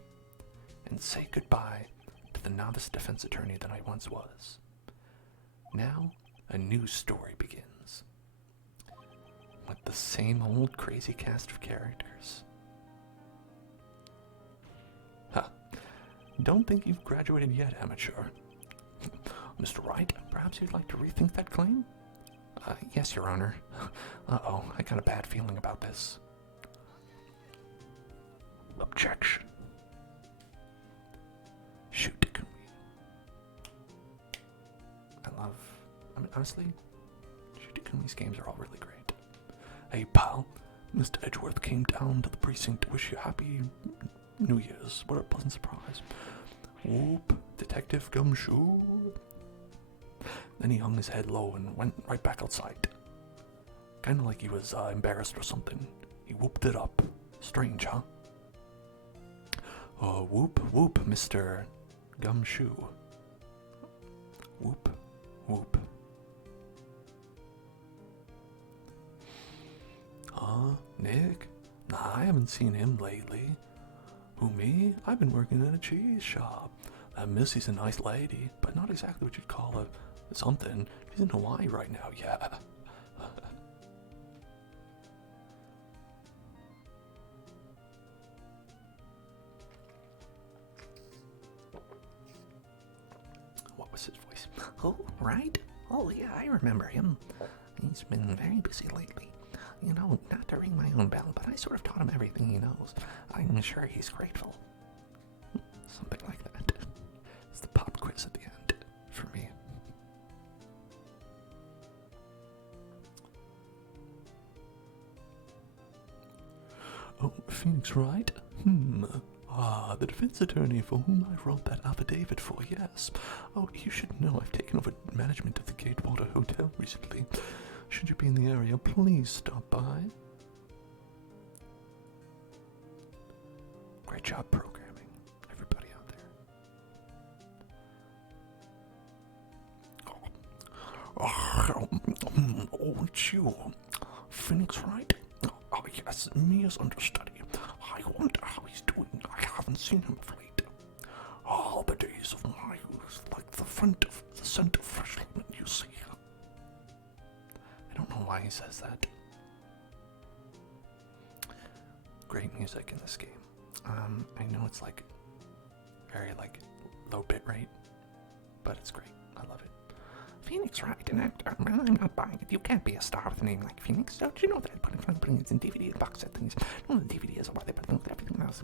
and say goodbye to the novice defense attorney that I once was. Now, a new story begins. With the same old crazy cast of characters. Huh. Don't think you've graduated yet, amateur. Mr. Wright, perhaps you'd like to rethink that claim? Yes, Your Honor. Uh-oh, I got a bad feeling about this. Objection. Shoot, Takumi. I mean, honestly, Shoot Takumi's games are all really great. Hey, pal, Mr. Edgeworth came down to the precinct to wish you happy New Year's. What a pleasant surprise. Whoop, Detective Gumshoe. Then he hung his head low and went right back outside. Kinda like he was embarrassed or something. He whooped it up. Strange, huh? Whoop, whoop, Mr. Gumshoe. Whoop, whoop. Nick? Nah, I haven't seen him lately. Who, me? I've been working in a cheese shop. That Missy's a nice lady, but not exactly what you'd call a something. She's in Hawaii right now, yeah. What was his voice? Oh, right? Oh, yeah, I remember him. He's been very busy lately. You know, not to ring my own bell, but I sort of taught him everything he knows. I'm sure he's grateful. Something like that. It's the pop quiz at the end, for me. Oh, Phoenix Wright? The defense attorney for whom I wrote that affidavit for, yes. Oh, you should know I've taken over management of the Gatewater Hotel recently. Should you be in the area, please stop by. Great job programming, everybody out there. Oh, it's you, Phoenix Wright? Oh, yes, me as understudy. I wonder how he's doing. I haven't seen him of late. All the days of my youth, like the scent of fresh lemon, you see. I don't know why he says that. Great music in this game. I know it's like very low bit rate, but it's great. I love it. Phoenix Wright, and I'm not buying it. You can't be a star with a name like Phoenix. Don't you know that? Putting it in DVD and box set things. No, the DVD is why they put everything else.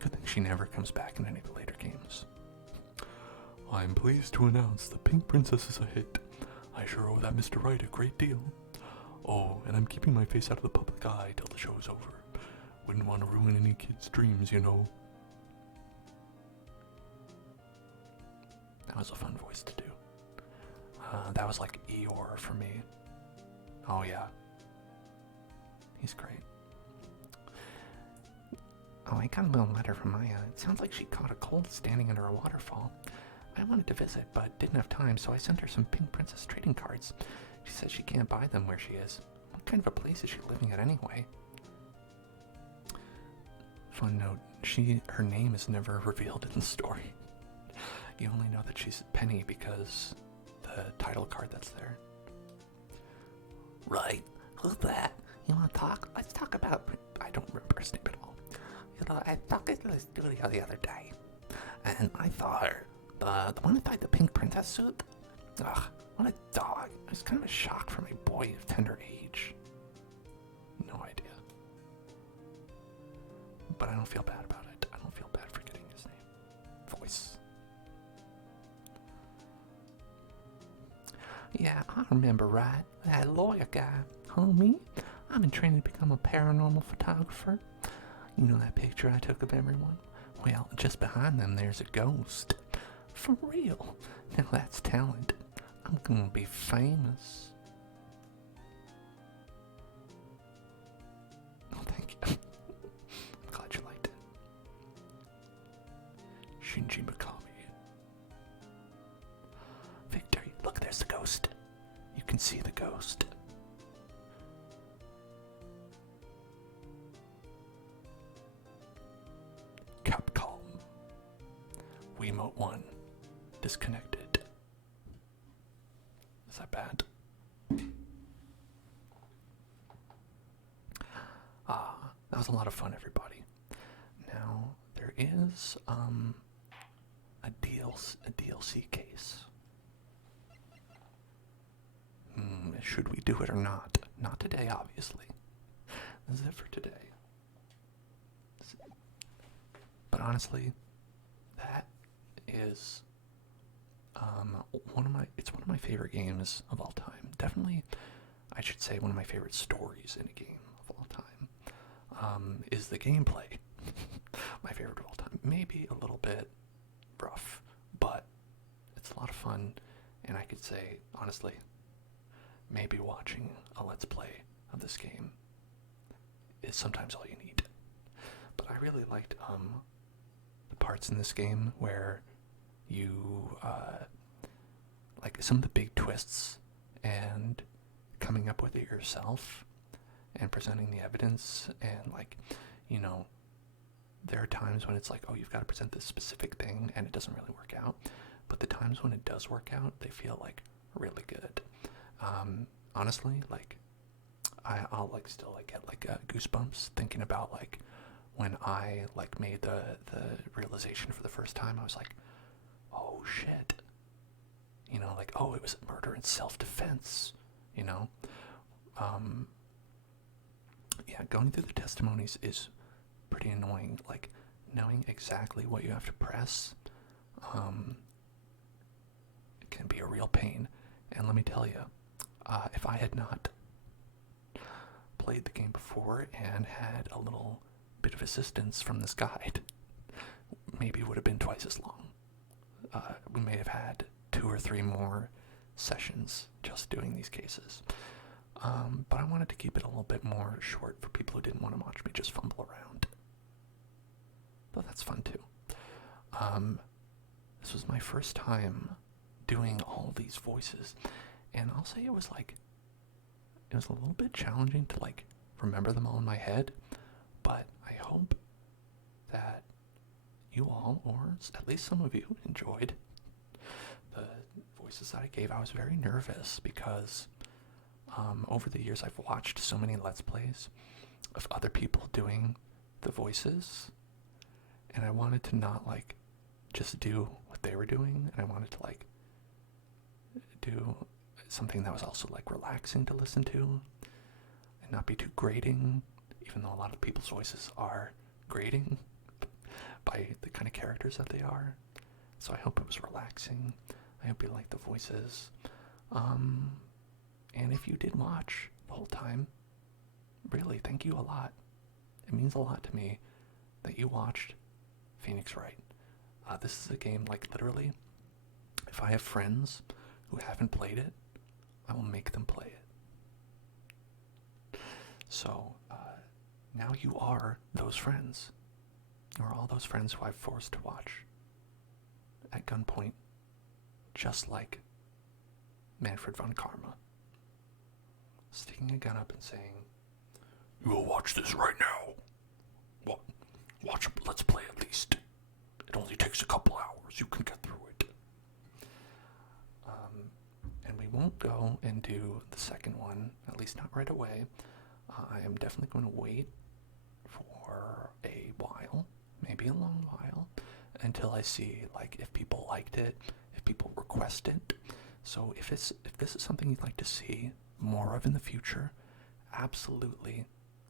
Good thing she never comes back in any of the later games. I'm pleased to announce the Pink Princess is a hit. I sure owe that Mr. Wright a great deal. Oh, and I'm keeping my face out of the public eye till the show's over. Wouldn't want to ruin any kid's dreams, you know. That was a fun voice to do. That was like Eeyore for me. Oh yeah. He's great. Oh, I got a little letter from Maya. It sounds like she caught a cold standing under a waterfall. I wanted to visit, but didn't have time, so I sent her some Pink Princess trading cards. She says she can't buy them where she is. What kind of a place is she living at anyway? Fun note, her name is never revealed in the story. You only know that she's Penny because the title card that's there. Right, who's that? You want to talk? Let's talk about... I don't remember his name at all. You know, I talked to the studio the other day, and I saw her. The one that tied the Pink Princess suit? Ugh, what a dog. It was kind of a shock for my boy of tender age. No idea. But I don't feel bad about it. I don't feel bad for getting his name. Voice. Yeah, I remember, right? That lawyer guy. Homie, I've been training to become a paranormal photographer. You know that picture I took of everyone? Well, just behind them there's a ghost. For real. Now that's talent. I'm gonna be famous. Oh, thank you. I'm glad you liked it. Shinji Mikami. Victory. Look, there's the ghost. You can see the ghost. Capcom. Wiimote 1. Disconnected. Is that bad? That was a lot of fun, everybody. Now, there is a DLC case. Should we do it or not? Not today, obviously. This is it for today. But honestly, that is one of my favorite games of all time. Definitely, I should say one of my favorite stories in a game of all time. Is the gameplay. My favorite of all time. Maybe a little bit rough, but it's a lot of fun, and I could say, honestly, maybe watching a Let's Play of this game is sometimes all you need. But I really liked the parts in this game where you like some of the big twists and coming up with it yourself and presenting the evidence, and like, you know, there are times when it's like, oh, you've got to present this specific thing and it doesn't really work out, but the times when it does work out, they feel like really good. Honestly, like I'll like still like get like goosebumps thinking about like when I like made the realization for the first time. I was like, oh shit, you know, like, oh, it was murder in self-defense, you know. Yeah, going through the testimonies is pretty annoying. Like, knowing exactly what you have to press it can be a real pain. And let me tell you, if I had not played the game before and had a little bit of assistance from this guide, maybe it would have been twice as long. We may have had 2 or 3 more sessions just doing these cases. But I wanted to keep it a little bit more short for people who didn't want to watch me just fumble around. But that's fun too. This was my first time doing all these voices, and I'll say it was a little bit challenging to like remember them all in my head, but I hope that you all, or at least some of you, enjoyed the voices that I gave. I was very nervous because over the years I've watched so many Let's Plays of other people doing the voices, and I wanted to not like just do what they were doing, and I wanted to like do something that was also like relaxing to listen to and not be too grating, even though a lot of people's voices are grating by the kind of characters that they are. So I hope it was relaxing. I hope you liked the voices. And if you did watch the whole time, really, thank you a lot. It means a lot to me that you watched Phoenix Wright. This is a game, like, literally, if I have friends who haven't played it, I will make them play it. So, now you are those friends. You are all those friends who I've forced to watch at gunpoint, just like Manfred von Karma. Sticking a gun up and saying, You will watch this right now. What? Watch, let's play at least. It only takes a couple hours. You can get through it. And we won't go and do the second one, at least not right away. I am definitely going to wait for a while, maybe a long while, until I see like if people liked it, if people request it. So if this is something you'd like to see more of in the future, absolutely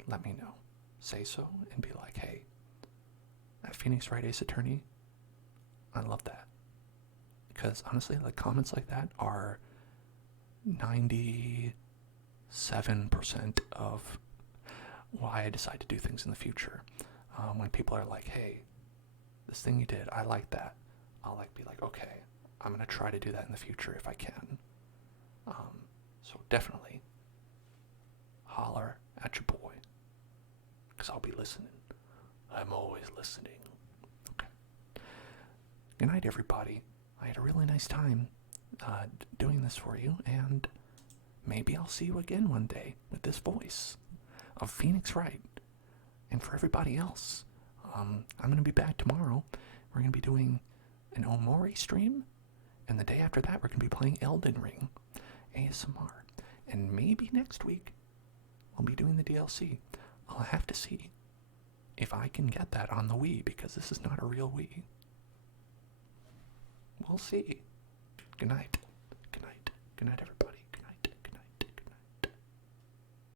let me know. Say so and be like, hey, at Phoenix Wright Ace Attorney, I love that. Because honestly, like comments like that are 97% of why I decide to do things in the future. When people are like, hey, this thing you did, I like that. I'll like be like, okay, I'm going to try to do that in the future if I can. So definitely holler at your boy, because I'll be listening. I'm always listening. Okay. Good night, everybody. I had a really nice time doing this for you, and maybe I'll see you again one day with this voice of Phoenix Wright. And for everybody else, I'm going to be back tomorrow. We're going to be doing an Omori stream, and the day after that, we're going to be playing Elden Ring ASMR. And maybe next week, we'll be doing the DLC. I'll have to see if I can get that on the Wii, because this is not a real Wii. We'll see. Good night. Good night. Good night, everybody.